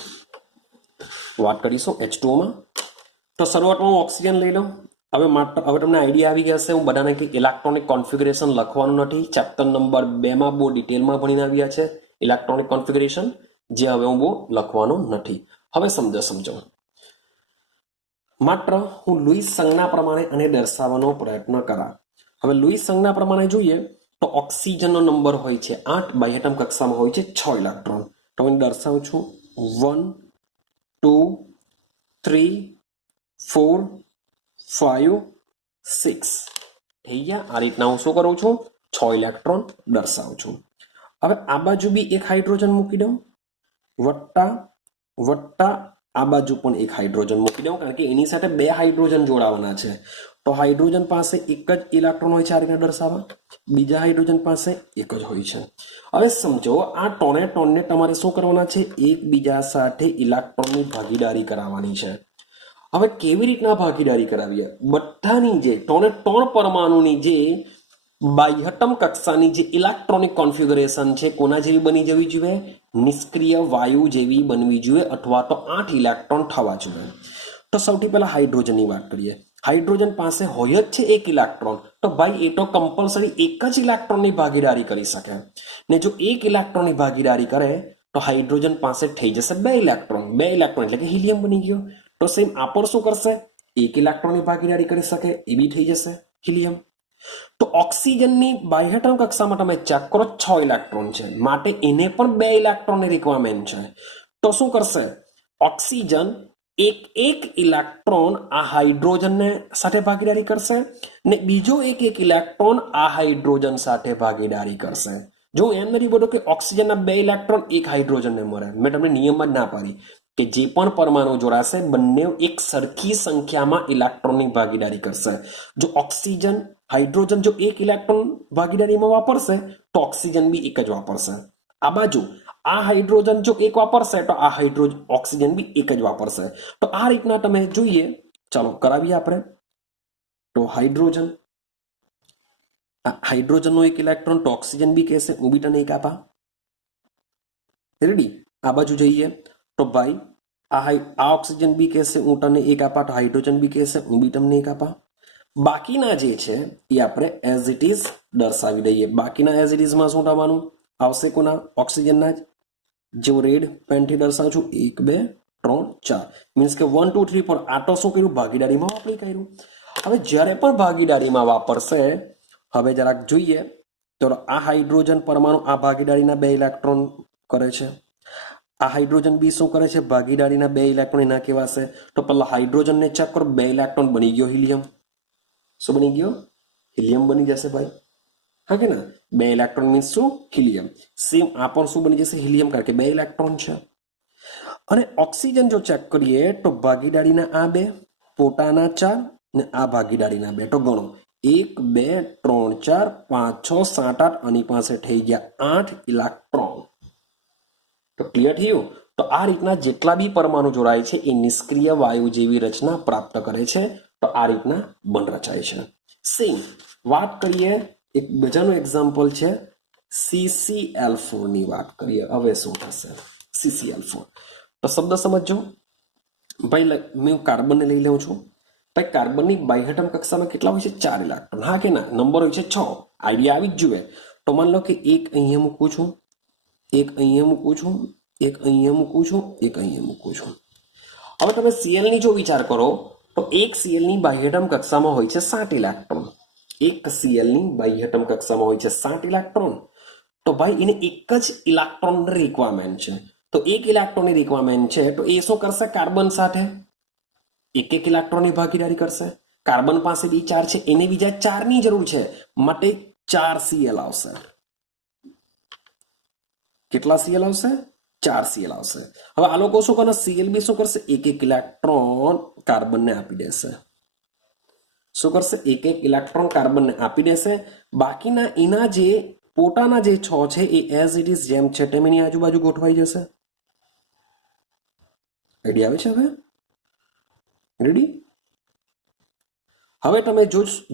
વાત કરીશું H2O માં। તો શરૂઆતમાં હું ઓક્સિજન લઈ લઉં। હવે તમને આઈડિયા આવી ગયા હશે, હું બધાને કંઈક ઇલેક્ટ્રોનિક કોન્ફિગરેશન લખવાનું નથી, ચેપ્ટર નંબર 2 માં બહુ ડિટેલમાં ભણીને આવ્યા છે ઇલેક્ટ્રોનિક કોન્ફિગરેશન, જે હવે હું બહુ લખવાનું નથી। હવે સમજો, માત્ર હું લુઈસ સંજ્ઞા પ્રમાણે આને દર્શાવવાનો પ્રયત્ન કરા। હવે લુઈસ સંજ્ઞા પ્રમાણે જોઈએ તો ઓક્સિજનનો નંબર હોય છે 8, બાહ્યતમ કક્ષામાં હોય છે 6 ઇલેક્ટ્રોન। તો હું દર્શાવું છું 1 2 3 4 5 6 થઈ ગયા। આ રીતના હું શું કરું છું? 6 ઇલેક્ટ્રોન દર્શાવું છું। હવે આ બાજુ બી એક હાઇડ્રોજન મૂકી દઉં, વત્તા આ બાજુ પણ એક હાઇડ્રોજન મૂકી દઉં, કારણ કે એની સાથે બે હાઇડ્રોજન જોડાવાના છે। તો હાઇડ્રોજન પાસે એક જ ઇલેક્ટ્રોન હોય છે આ રીતે દર્શાવવા, બીજા હાઇડ્રોજન પાસે એક જ હોય છે। હવે સમજો, આ ટોને તમારે શું કરવાના છે? એકબીજા સાથે ઇલેક્ટ્રોનની ભાગીદારી કરાવવાની છે। હવે કેવી રીતના ભાગીદારી કરાવીએ? બધાની જે ત્રણ પરમાણુની જે બાહ્યતમ કક્ષાની જે ઇલેક્ટ્રોનિક કોન્ફિગરેશન છે કોના જેવી બની જવી જોઈએ? નિષ્ક્રિય વાયુ જેવી બનવી જોઈએ, અથવા તો 8 ઇલેક્ટ્રોન થવા જોઈએ। તો સૌથી પહેલા હાઇડ્રોજનની વાત કરીએ। હાઇડ્રોજન પાસે હોય જ છે એક ઇલેક્ટ્રોન, તો ભાઈ એ તો કમ્પલસરી એક જ ઇલેક્ટ્રોનની ભાગીદારી કરી શકે. ને જો એક ઇલેક્ટ્રોનની ભાગીદારી કરે તો હાઇડ્રોજન પાસે થઈ જશે બે ઇલેક્ટ્રોન એટલે કે હિલિયમ બની ગયો. તો સેમ આ પણ શું કરશે, એક ઇલેક્ટ્રોનની ભાગીદારી કરી શકે, એ બી થઈ જશે હિલિયમ. તો ઓક્સિજનની બાહ્યતમ કક્ષામાં તમે ચેક કરો 6 ઇલેક્ટ્રોન છે, માટે એને પણ 2 ઇલેક્ટ્રોનની રિક્વાયરમેન્ટ છે. તો શું કરશે, ઓક્સિજન એક ઇલેક્ટ્રોન આ હાઇડ્રોજનને સાથે ભાગીદારી કરશે ને બીજો એક ઇલેક્ટ્રોન આ હાઇડ્રોજન સાથે ભાગીદારી કરશે. જો એમ નથી બોલો કે ઓક્સિજનના 2 ઇલેક્ટ્રોન એક હાઇડ્રોજનને મળે, મેં તમને નિયમમાં જ ના પાડી કે જે પણ પરમાણુ જોડાશે બંને એક સરખી સંખ્યામાં ઇલેક્ટ્રોનની ભાગીદારી કરશે. જો ઓક્સિજન હાઇડ્રોજન જો એક ઇલેક્ટ્રોન ભાગીદારીમાં વાપરશે તો ઓક્સિજન બી એક જ વાપરશે. આ બાજુ આ હાઇડ્રોજન જો એક વાપરશે તો આ ઓક્સિજન બી એક જ વાપરશે. તો આ રીતના તમે જોઈએ, ચાલો કરાવીએ આપણે. તો હાઇડ્રોજનનો એક ઇલેક્ટ્રોન તો ઓક્સિજન બી કહેશે, હું બી તને એક આપા. રેડી? આ બાજુ જઈએ તો ભાઈ આ ઓક્સિજન બી કહેશે હું તને એક આપા, તો હાઇડ્રોજન બી કહેશે હું બી તમને એક આપા. બાકીના જે છે એ આપણે એઝ ઇટ ઇઝ દર્શાવી દઈએ. બાકીના એઝ ઇટ ઇઝમાં શું થવાનું આવશે, કોના, ઓક્સિજનના જ. જેવું રેડ પેનથી દર્શાવું છું 1 2 3 4 મીન્સ કે 1 2 3 4. આ તો શું કર્યું, ભાગીદારીમાં વાપરી કર્યું. હવે જ્યારે પણ ભાગીદારીમાં વાપરશે, હવે જરાક જોઈએ તો આ હાઇડ્રોજન પરમાણુ આ ભાગીદારીના 2 ઇલેક્ટ્રોન કરે છે. આ હાઇડ્રોજન બી શું કરે છે, ભાગીદારીના 2 ઇલેક્ટ્રોન એના કહેવાશે. તો પહેલા હાઇડ્રોજનને ચેક કરો, 2 ઇલેક્ટ્રોન બની ગયો હિલિયમ. શું બની ગયો, હિલિયમ બની જશે ભાઈ. હા કે ના, 2 ઇલેક્ટ્રોન મીન્સ શું, હિલિયમ. સેમ આ પણ શું બની જશે, હિલિયમ, કારણ કે 2 ઇલેક્ટ્રોન છે. અને ઓક્સિજન જો ચેક કરીએ તો ભાગીદારીના આ 2, પોતાના 4 ને આ ભાગીદારીના 2. તો ગણો 1 2 3 4 5 6 7 8, આની પાસે થઈ ગયા 8 ઇલેક્ટ્રોન. તો ક્લિયર થયું? તો આ રીતના જેટલા બી પરમાણુ જોડાય છે એ નિષ્ક્રિય વાયુ જેવી રચના પ્રાપ્ત કરે છે. તો આ રીતના બંધ રચાય છે. સેમ વાત કરીએ, એક બીજાનું એક્ઝામ્પલ છે CCl4 ની વાત કરીએ. હવે શું થશે, CCl4 તો શબ્દ સમજો ભાઈ. મેં કાર્બનને લઈ લઉં છું ભાઈ. કાર્બનની બાહ્યતમ કક્ષામાં કેટલા હોય છે, 4 ઇલેક્ટ્રોન. હા કે ના, નંબર હોય છે 6. આઈડિયા આવી જ જુએ. તો માન લો કે એક અહીંયા મૂકું છું, એક અહીંયા મૂકું છું, એક અહીંયા મૂકું છું, એક અહીંયા મૂકું છું. હવે તમે Cl ની જો વિચાર કરો તો એક Cl ની બાહ્યતમ કક્ષામાં હોય છે 7 ઇલેક્ટ્રોન. એક Cl ની બાહ્યતમ કક્ષામાં હોય છે 7 ઇલેક્ટ્રોન. તો ભાઈ એને એક જ ઇલેક્ટ્રોન રિક્વાયરમેન્ટ છે. તો એક ઇલેક્ટ્રોનની રિક્વાયરમેન્ટ છે, તો એ શું કરશે, કાર્બન સાથે એક ઇલેક્ટ્રોનની ભાગીદારી કરશે. કાર્બન પાસે બી 4 છે, એને બીજા 4 ની જરૂર છે, માટે 4 Cl આવશે. કેટલા Cl આવશે, 4 Cl આવશે. હવે આ લોકો શું કરે, Cl બી શું કરશે, એક ઇલેક્ટ્રોન કાર્બનને આપી દેશે. શું કરશે, એક ઇલેક્ટ્રોન કાર્બનને આપી દેશે. બાકીના એના જે પોતાના જે 6 છે એ એઝ ઇટ ઇઝ જેમ છે તેમ એની આજુબાજુ ગોઠવાઈ જશે. આઈડિયા આવે છે હવે? રેડી? હવે તમે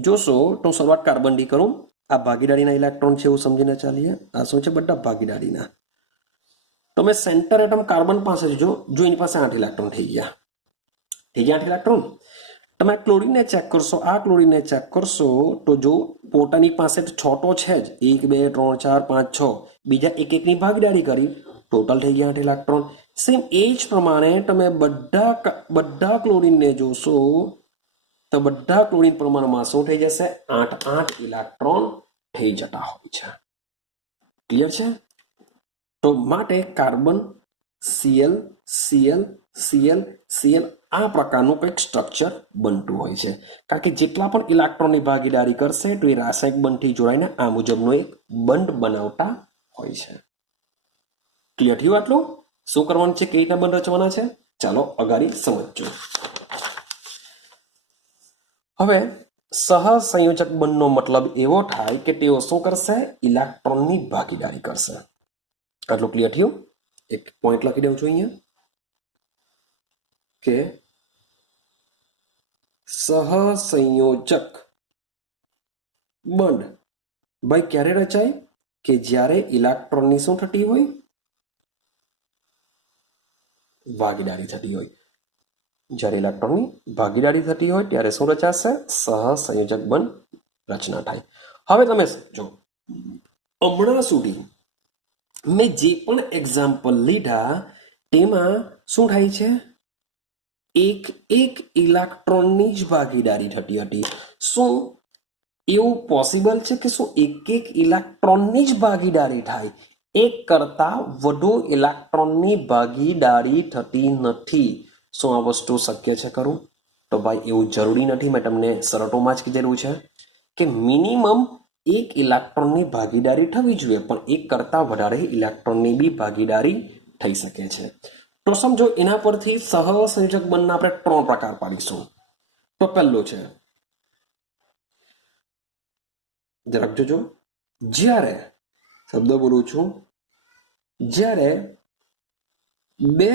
જોશો તો શરૂઆત કાર્બન ડી કરું. આ ભાગીદારીના ઇલેક્ટ્રોન છે એવું સમજીને ચાલીએ. આ શું છે, બધા ભાગીદારીના. તમે સેન્ટર એટમ કાર્બન પાસે જો એની પાસે 8 ઇલેક્ટ્રોન થઈ ગયા. 8 ઇલેક્ટ્રોન. તમે ક્લોરીનને ચેક કરશો, આ ક્લોરીનને ચેક કરશો તો જો પોતાની પાસે 6 તો છે જ, 1 2 3 4 5 6, બીજા એકની ભાગીદારી કરી, ટોટલ થઈ ગયા 8 ઇલેક્ટ્રોન. સેમ એ જ પ્રમાણે તમે બધા ક્લોરીનને જોશો તો બધા ક્લોરીન પરમાણુમાં શું થઈ જશે, 8 ઇલેક્ટ્રોન થઈ જતા હોય છે. ક્લિયર છે? તો માટે carbon Cl Cl Cl Cl આ પ્રકારનું કંઈક સ્ટ્રક્ચર બનતું હોય છે. કારણ કે જેટલા પણ ઇલેક્ટ્રોનની ભાગીદારી કરશે તો એ રાસાયણિક બંધથી જોડાઈને આ મુજબનો એક બંધ બનાવતા હોય છે. ક્લિયર થયું આટલું? શું કરવાનું છે, કઈ રીતના બંધ રચવાના છે, ચાલો અગાડી સમજજો. હવે સહસંયોજક બંધનો મતલબ એવો થાય કે તેઓ શું કરશે, ઇલેક્ટ્રોનની ભાગીદારી કરશે. આટલું ક્લિયર થયું? એક પોઈન્ટ લખી દઉં છું અહીંયા કે સહસંયોજક બંધ ભાઈ ક્યારે રચાય, કે જ્યારે ઇલેક્ટ્રોનની શું થતી હોય, ભાગીદારી થતી હોય. જ્યારે ઇલેક્ટ્રોનની ભાગીદારી થતી હોય ત્યારે શું રચાશે? સહસંયોજક બંધ રચના થાય. હવે તમે જો હમણાં સુધી મેં જે પણ એક્ઝામ્પલ લીધા તેમાં શું થાય છે? એક એક ઇલેક્ટ્રોનની જ ભાગીદારી થતી હતી. શું એવું પોસિબલ છે કે શું એક એક ઇલેક્ટ્રોનની જ ભાગીદારી થાય? એક કરતા વધુ ઇલેક્ટ્રોનની ભાગીદારી થતી નથી. શું આ વસ્તુ શક્ય છે ખરું? તો ભાઈ એવું જરૂરી નથી. મેં તમને શરતોમાં જ કીધેલું છે કે મિનિમમ એક ઇલેક્ટ્રોનની ભાગીદારી થવી જોઈએ, પણ એક કરતા વધારે ઇલેક્ટ્રોનની બી ભાગીદારી થઈ શકે છે. તો સમજો એના પરથી સહસંયોજક બંધના આપણે 3 પ્રકાર પાડીશું. તો પહેલું છે, જરાક જોજો, જ્યારે શબ્દ બોલું છું, જ્યારે બે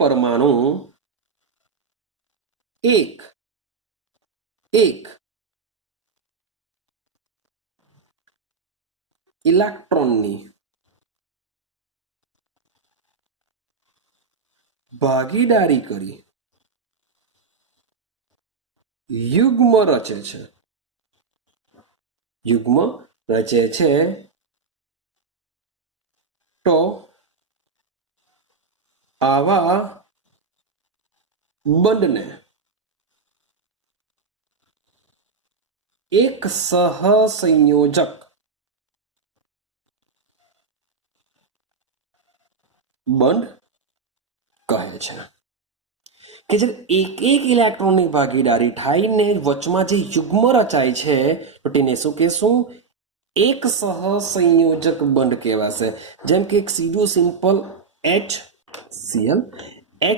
પરમાણુ એક ઇલેક્ટ્રોનની ભાગીદારી કરી યુગ્મ રચે છે તો આવા બંધને એક સહસંયોજક બંધ કહે છે. કે જે એક ઇલેક્ટ્રોનની ભાગીદારી થાય ને વચમાં જે યુગ્મ રચાય છે તો તેને શું કહેશું? એક સહસંયોજક બંધ કહેવાશે. જેમ કે એક સીધું સિમ્પલ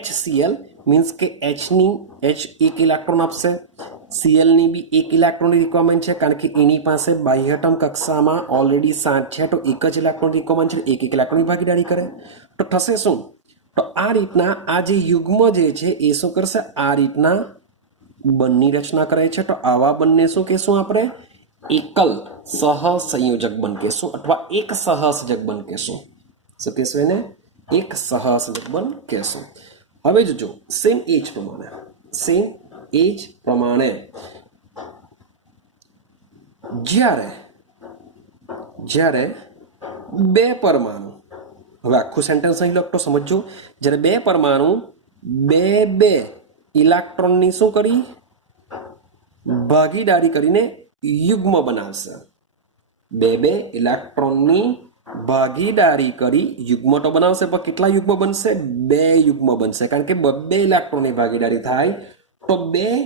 HCl મીન્સ કે H એક ઇલેક્ટ્રોન આપશે, Cl ની બી એક ઇલેક્ટ્રોનની રિક્વાયરમેન્ટ છે, કારણ કે એની પાસે બાહ્યતમ કક્ષામાં ઓલરેડી 7 છે, તો એક જ ઇલેક્ટ્રોન રિક્વાયરમેન્ટ છે, એક ઇલેક્ટ્રોનની ભાગીદારી કરે તો થશે શું? તો આ રીતના આ જે યુગ્મ જે છે એ શું કરશે? આ રીતના બંધની રચના કરે છે. તો આવા બંધને શું કહેશું આપણે? એકલ સહસંયોજક બંધ કહેશું, અથવા એક સહસંયોજક બંધ કહેશું. શું કહેશું એને? એક સહસંયોજક બંધ કહેશું. હવે જોજો સેમ એ જ પ્રમાણે જ્યારે બે પરમાણુ, હવે આખું સેન્ટેન્સ અહીં લખતો સમજો. જ્યારે બે પરમાણુ બે ઇલેક્ટ્રોનની શું કરી? ભાગીદારી કરીને યુગ્મ બનાવશે. બે ઇલેક્ટ્રોનની ભાગીદારી કરી યુગ્મ તો બનાવશે, પણ કેટલા યુગ્મ બનશે? 2 યુગ્મ બનશે. કારણ કે બે ઇલેક્ટ્રોનની ભાગીદારી થાય તો 2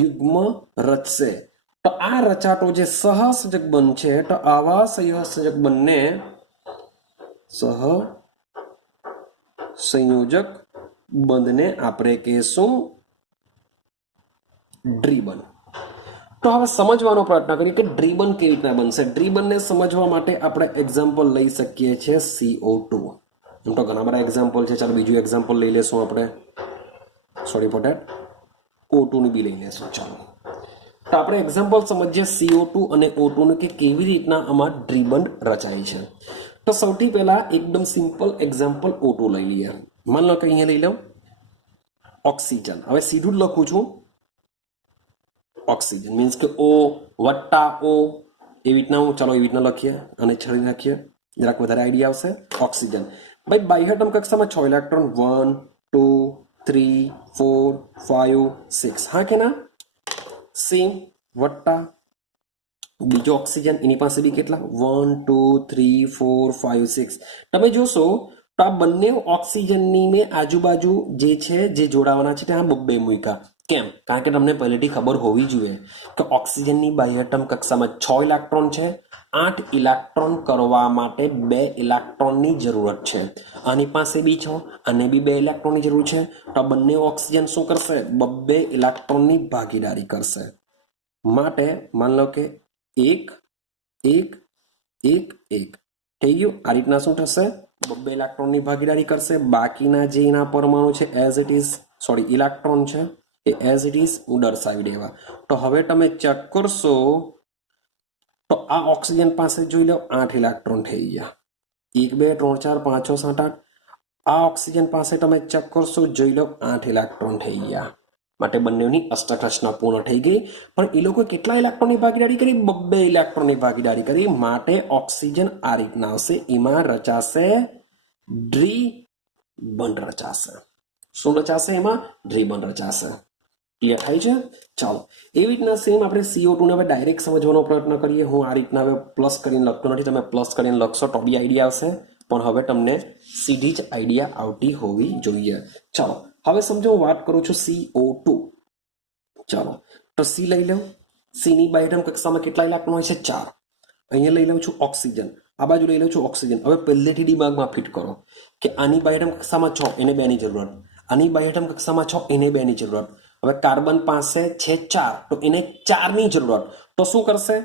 યુગ્મ રચશે. તો આ રચાતો જે સહસંયોજક બંધ છે, તો આવા સહસંયોજક બંધને સહસંયોજક બંધને આપણે કહેશું ડ્રીબન. તો હવે સમજવાનો પ્રયત્ન કરીએ કે ડ્રીબન કેવી રીતના બનશે. ડ્રીબનને સમજવા માટે આપણે એક્ઝામ્પલ લઈ શકીએ છીએ CO2. એમ તો ઘણા બધા એક્ઝામ્પલ છે. ચાલો બીજું એક્ઝામ્પલ લઈ લેશું આપણે. સોરી ફોર ધેટ, O2 ની બી લઈ લેશું. ચાલો તો આપણે એક્ઝામ્પલ સમજીએ CO2 અને O2 નું કે કેવી રીતના આમાં ડ્રીબન રચાય છે. તો સૌથી પહેલા એકદમ સિમ્પલ એક્ઝામ્પલ O2 લઈ લઈએ. માન લો કે અહીંયા લઈ લો ઓક્સિજન. હવે સીધું જ લખું છું, ઓક્સિજન મીન્સ કે O વત્તા O એવી રીતના ચાલો એવી રીતના લખીએ અને છરી નાખીએ, જરાક વધારે આઈડિયા આવશે. ઓક્સિજન ભાઈ બાહ્યતમ કક્ષામાં 6 ઇલેક્ટ્રોન 1 2 3 4 5 6. હા કે ના? સેમ વત્તા બીજો ઓક્સિજન, એની પાસે બી કેટલા? 1 2 3 4 5 6. તમે જોશો તો આ બંને ઓક્સિજનની મેં આજુબાજુ જે છે જે જોડાવાના છે ત્યાં બબ્બે મૂક્યા. કેમ? કારણ કે તમને પહેલેથી ખબર હોવી જોઈએ કે ઓક્સિજનની બાહ્યતમ કક્ષામાં 6 ઇલેક્ટ્રોન છે. 8 ઇલેક્ટ્રોન કરવા માટે 2 ઇલેક્ટ્રોનની જરૂરત છે. આની પાસે બી 6, આને બી 2 ઇલેક્ટ્રોનની જરૂર છે. તો બંને ઓક્સિજન શું કરશે? બબ્બે ઇલેક્ટ્રોનની ભાગીદારી કરશે. માટે માન લો કે 1 1 1 1 થઈ ગયું. આ રીતના શું થશે? બબ્બે ઇલેક્ટ્રોનની ભાગીદારી કરશે. બાકીના જે એના પરમાણુ છે as it is, sorry electron છે એ એઝ ઇટ ઇઝ હું દર્શાવી દેવા. તો હવે તમે ચેક કરશો તો આ ઓક્સિજન પાસે જોઈ લો 8 ઇલેક્ટ્રોન થઈ ગયા. 1 2 3 4 5 6 7 8. આ ઓક્સિજન પાસે તમે ચેક કરશો, જોઈ લો 8 ઇલેક્ટ્રોન થઈ ગયા, માટે બંનેની અષ્ટક રચના પૂર્ણ થઈ ગઈ. પણ એ લોકો કેટલા ઇલેક્ટ્રોનની ભાગીદારી કરી? 2 ઇલેક્ટ્રોનની ભાગીદારી કરી. માટે ઓક્સિજન આ રીતના આવશે, એમાં રચાશે દ્વિબંધ રચાશે. શું રચાશે? એમાં દ્વિબંધ રચાશે. ક્લિયર થાય છે? ચાલો, એવી રીતના સેમ આપણે CO2 ને હવે ડાયરેક્ટ સમજવાનો પ્રયત્ન કરીએ. હું આ રીતના હવે પ્લસ કરીને લખતો નથી, તમે પ્લસ કરીને લખશો તો બી આઈડિયા આવશે, પણ હવે તમને સીધી જ આઈડિયા આવતી હોવી જોઈએ. ચાલો, હવે સમજો, હું વાત કરું છું CO2. ચાલો, તો સી લઈ લઉં. સી ની બાયડમ કક્ષામાં કેટલા ઇલેક્ટ્રોન હોય છે? 4. અહીંયા લઈ લઉં છું ઓક્સિજન, આ બાજુ લઈ લઉં છું ઓક્સિજન. હવે પહેલેથી દિમાગમાં ફિટ કરો કે આની બાયડમ કક્ષામાં 6, એને 2 ની જરૂરત. આની બાયડમ કક્ષામાં 6, એને 2 ની જરૂરત. હવે કાર્બન પાસે છે 4, તો એને 4 ની જરૂરત. તો શું કરશે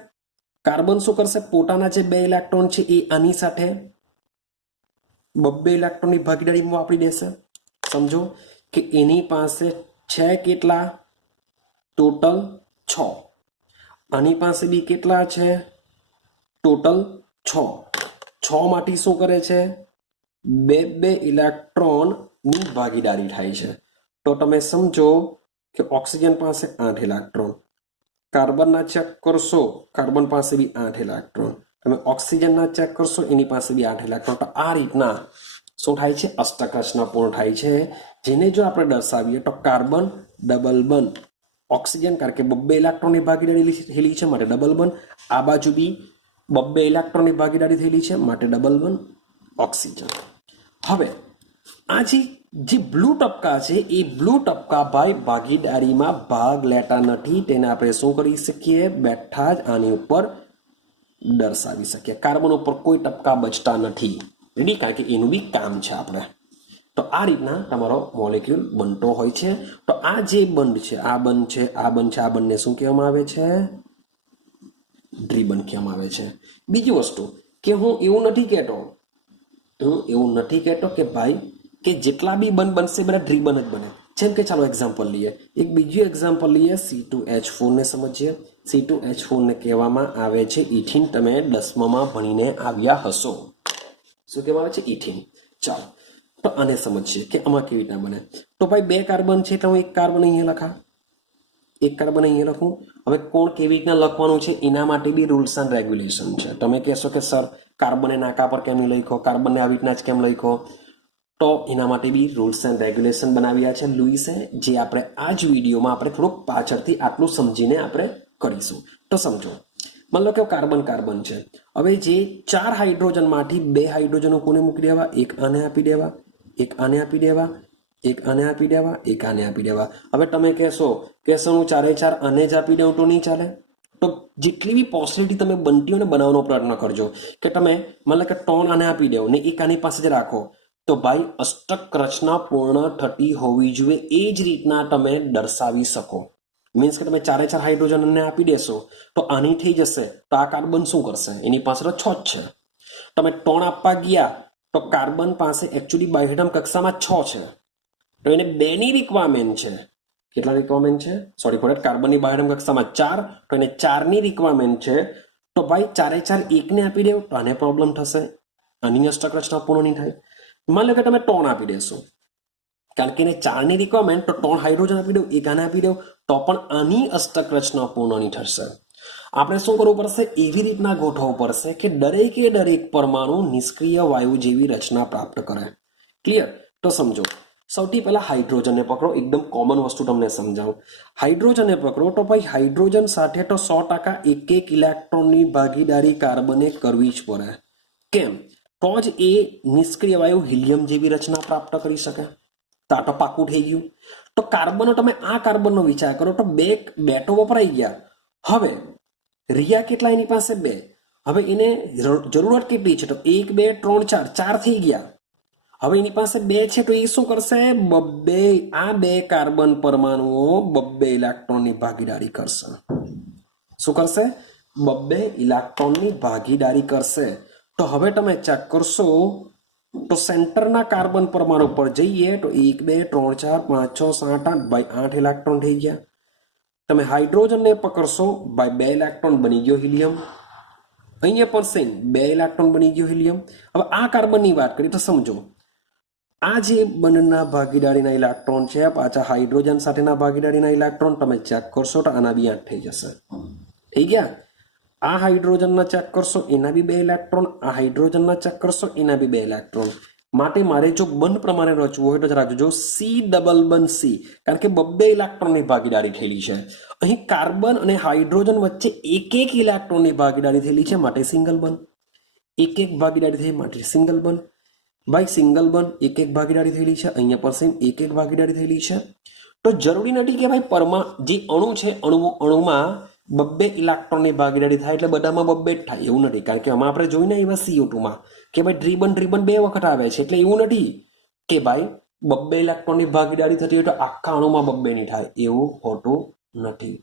કાર્બન? શું કરશે? પોતાના જે 2 ઇલેક્ટ્રોન છે એ આની સાથે 2 ઇલેક્ટ્રોનની ભાગીદારીમાં વાપરી દેશે. સમજો કે એની પાસે છે કેટલા? ટોટલ 6. આની પાસે બી કેટલા છે? ટોટલ 6. 6 માંથી શું કરે છે? 2 ઇલેક્ટ્રોનની ભાગીદારી થાય છે. તો તમે સમજો કે ઓક્સિજન પાસે 8 ઇલેક્ટ્રોન. કાર્બનના ચેક કરશો, કાર્બન પાસે બી 8 ઇલેક્ટ્રોન. તમે ઓક્સિજનના ચેક કરશો, એની પાસે બી 8 ઇલેક્ટ્રોન. તો આ રીતના શું થાય છે? અષ્ટક રચના પૂર્ણ થાય છે. જેને જો આપણે દર્શાવીએ તો કાર્બન ડબલ બંધ, ઓક્સિજન કારણ કે 2 ઇલેક્ટ્રોનની ભાગીદારી થયેલી છે માટે ડબલ બંધ. આ બાજુ બી 2 ઇલેક્ટ્રોનની ભાગીદારી થયેલી છે માટે ડબલ બંધ ઓક્સિજન. હવે આ જે બ્લુ ટપકા છે એ બ્લુ ટપકા ભાઈ ભાગીદારીમાં ભાગ લેતા નથી. તેને આપણે શું કરી શકીએ? બેઠા જ આની ઉપર દર્શાવી શકીએ. કાર્બન ઉપર કોઈ ટપકા બચતા નથી, રેડી? કારણ કે એનું બી કામ છે આપણે. તો આ રીતના તમારો મોલેક્યુલ બનતો હોય છે. તો આ જે બંધ છે, આ બંધ છે, આ બંધ છે, આ બંને શું કહેવામાં આવે છે? દ્વિબંધ કહેવામાં આવે છે. બીજી વસ્તુ કે હું એવું નથી કહેતો કે ભાઈ કે જેટલા બી બંધ બનશે બધા દ્વિબંધ જ બને. જેમ કે ચાલો એક્ઝામ્પલ લઈએ, એક બીજું એક્ઝામ્પલ લઈએ. C2H4 ને સમજીએ. C2H4 ને કહેવામાં આવે છે ઇથિન. તમે 10માં ભણીને આવ્યા હશો. શું કહેવામાં આવે છે? ઇથિન. ચાલો, તો આને સમજીએ કે આમાં કેવી રીતના બને. તો ભાઈ 2 કાર્બન છે એટલે હું એક કાર્બન અહીંયા લખા, એક કાર્બન અહીંયા લખું. હવે કોણ કેવી રીતના લખવાનું છે એના માટે બી રૂલ્સ એન્ડ રેગ્યુલેશન છે. તમે કહેશો કે સર કાર્બનને નાકા પર કેમ નહીં લખો, કાર્બનને આવી રીતના જ કેમ લખો? તો એના માટે બી રૂલ્સ એન્ડ રેગ્યુલેશન બનાવ્યા છે લુઈસે, જે આપણે આ જ વિડીયોમાં આપણે થોડુંક પાછળથી આટલું સમજીને આપણે કરીશું. તો સમજો, માની લો કે કાર્બન છે. હવે જે 4 હાઇડ્રોજનમાંથી 2 હાઇડ્રોજનો કોને મૂકી દેવા? એક આને આપી દેવા, એક આને આપી દેવા, એક આને આપી દેવા, એક આને આપી દેવા. હવે તમે કહેશો કે સર હું 4 આને જ આપી દઉં તો નહીં ચાલે? તો જેટલી બી પોસિબિલિટી તમે બનતી હોય ને બનાવવાનો પ્રયત્ન કરજો. કે તમે માની લો કે 3 આને આપી દો ને એક આની પાસે જ રાખો, તો ભાઈ અષ્ટક રચના પૂર્ણ થતી હોવી જોઈએ. એ જ રીતના તમે દર્શાવી શકો. મીન્સ કે તમે 4 હાઇડ્રોજનને આપી દેશો તો આની થઈ જશે, તો આ કાર્બન શું કરશે? એની પાસે તો 6 જ છે. તમે 3 આપવા ગયા તો કાર્બન પાસે એકચ્યુઅલી બાયડમ કક્ષામાં 6 છે, તો એને 2 ની રિક્વાયરમેન્ટ છે. કેટલા રિક્વાયરમેન્ટ છે? સોરી ફોર ધેટ, કાર્બનની બાયડમ કક્ષામાં 4, તો એને 4 ની રિક્વાયરમેન્ટ છે. તો ભાઈ 4 એકને આપી દેવ તો આને પ્રોબ્લેમ થશે, આની અષ્ટક રચના પૂર્ણ નહીં થાય. માની લો કે તમે 3 આપી દેશો, કારણ કે એને 4 ની રિક્વાયરમેન્ટ, તો 3 હાઇડ્રોજન આપી દઉં, એક આને આપી દઉં, તો પણ આની અષ્ટક રચના પૂર્ણ નહીં થશે. આપણે શું કરવું પડશે? એવી રીતના ગોઠવવું પડશે કે દરેક પરમાણુ નિષ્ક્રિય વાયુ જેવી રચના પ્રાપ્ત કરે. ક્લિયર? તો સમજો, સૌથી પહેલા હાઇડ્રોજનને પકડો. એકદમ કોમન વસ્તુ તમને સમજાવું. હાઇડ્રોજનને પકડો તો ભાઈ હાઇડ્રોજન સાથે તો 100% એક ઇલેક્ટ્રોનની ભાગીદારી કાર્બને કરવી જ પડે. કેમ? તો જ એ નિષ્ક્રિય વાયુ હિલિયમ જેવી રચના પ્રાપ્ત કરી શકે. તો આ તો પાકું થઈ ગયું. તો કાર્બનનો, તમે આ કાર્બનનો વિચાર કરો તો 2 તો વપરાઈ ગયા. હવે રિયા કેટલા? એની પાસે 2. હવે એને જરૂરત કેટલી છે? તો 1 2 3 4 થઈ ગયા. હવે એની પાસે 2 છે તો એ શું કરશે? આ 2 કાર્બન પરમાણુઓ 2 ઇલેક્ટ્રોનની ભાગીદારી કરશે. શું કરશે? 2 ઇલેક્ટ્રોનની ભાગીદારી કરશે. તો હવે તમે ચેક કરશો તો સેન્ટરના કાર્બન પરમાણુ પર જઈએ તો 1 2 3 4 5 6 7 8 ભાઈ 8 ઇલેક્ટ્રોન થઈ ગયા. તમે હાઇડ્રોજનને પકડશો ભાઈ 2 ઇલેક્ટ્રોન બની ગયો હિલિયમ. અહીંયા પણ સેમ 2 ઇલેક્ટ્રોન બની ગયો હિલિયમ. હવે આ કાર્બનની વાત કરીએ તો સમજો, આ જે બંનેના ભાગીદારીના ઇલેક્ટ્રોન છે પાછા હાઇડ્રોજન સાથેના ભાગીદારીના ઇલેક્ટ્રોન તમે ચેક કરશો તો આના બી 8 થઈ જશે. થઈ ગયા. આ હાઇડ્રોજનના ચેક કરશો એના બી 2 ઇલેક્ટ્રોન, આ હાઇડ્રોજનના ચેક કરશો એના બી 2 ઇલેક્ટ્રોન. માટે મારે જો બંધ પ્રમાણે રચવું હોય તો રાખજો સી ડબલ બંધ સી, કારણ કે 2 ઇલેક્ટ્રોનની ભાગીદારી થયેલી છે. અહીં કાર્બન અને હાઇડ્રોજન વચ્ચે એક ઇલેક્ટ્રોનની ભાગીદારી થયેલી છે માટે સિંગલ બંધ. એક ભાગીદારી થઈ માટે સિંગલ બંધ. ભાઈ સિંગલ બંધ એક ભાગીદારી થયેલી છે, અહીંયા પર સેમ એક ભાગીદારી થયેલી છે. તો જરૂરી નથી કે ભાઈ જે અણુ છે અણુમાં 2 ઇલેક્ટ્રોનની ભાગીદારી થાય એટલે બધામાં 2 જ થાય એવું નથી. કારણ કે આમાં આપણે જોઈને એવા CO2 માં કે ભાઈ ટ્રિબન 2 વખત આવે છે, એટલે એવું નથી કે ભાઈ 2 ઇલેક્ટ્રોનની ભાગીદારી થતી હોય તો આખા અણુમાં 2 નહીં થાય, એવું હોતું નથી.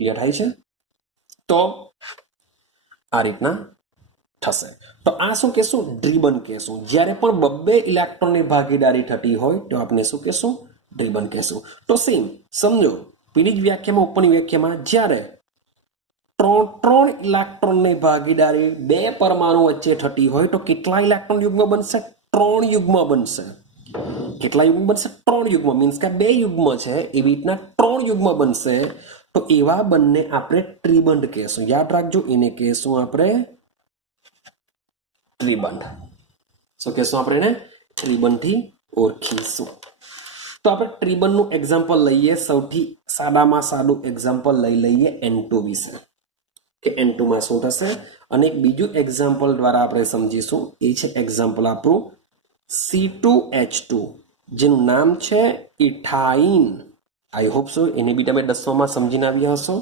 ક્લિયર થાય છે? તો આ રીતના થશે. તો આ શું કહેશું? ડ્રીબન કહેશું. જ્યારે પણ 2 ઇલેક્ટ્રોનની ભાગીદારી થતી હોય તો આપણે શું કહેશું? ડ્રીબન કહેશું. તો સેમ સમજો પેલી જ વ્યાખ્યામાં ઉપરની વ્યાખ્યામાં જ્યારે 3 ઇલેક્ટ્રોનની ભાગીદારી 2 પરમાણુ વચ્ચે થતી હોય તો કેટલા ઇલેક્ટ્રોન યુગ્મ બનશે? 3 યુગ્મ બનશે. કેટલા યુગ્મ બનશે? 3 યુગ્મ. મીન્સ કે 2 યુગ્મ છે એવી રીતના 3 યુગ્મ બનશે. તો એવા બંને આપણે ત્રિબંધ કહેશું. યાદ રાખજો, એને કહેશું આપણે ત્રિબંધ. શું કહેશું આપણે એને? ત્રિબંધથી ઓળખીશું. તો આપણે ત્રિબંધનું એક્ઝામ્પલ લઈએ. સૌથી સાદામાં સાદું એક્ઝામ્પલ લઈ લઈએ N2 વિશે કે N2 માં શું થશે, અને એક બીજું એક્ઝામ્પલ દ્વારા આપણે સમજીશું. એ છે એક્ઝામ્પલ આપણું C2H2 જેનું નામ છે ઇથાઇન. આઈ હોપ સો એને બી તમે 10માં સમજીને આવ્યા હશો.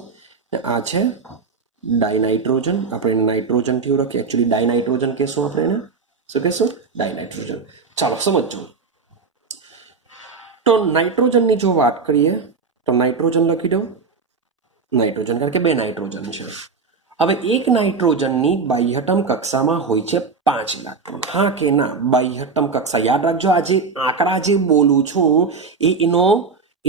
આ છે ડાયનાઇટ્રોજન. આપણે એને નાઇટ્રોજનથી ઓળખીએ. એકચ્યુઅલી ડાયનાઇટ્રોજન કહેશું આપણે એને. શું કહેશું? ડાયનાઇટ્રોજન. ચાલો સમજો. તો નાઇટ્રોજનની જો વાત કરીએ તો નાઇટ્રોજન લખી દો. નાઇટ્રોજન કારણ કે 2 નાઇટ્રોજન છે. હવે એક નાઇટ્રોજનની બાહ્યતમ કક્ષામાં હોય છે 5 ઇલેક્ટ્રોન. હા કે ના? બાહ્યતમ કક્ષા યાદ રાખજો. આ જે આંકડા જે બોલું છું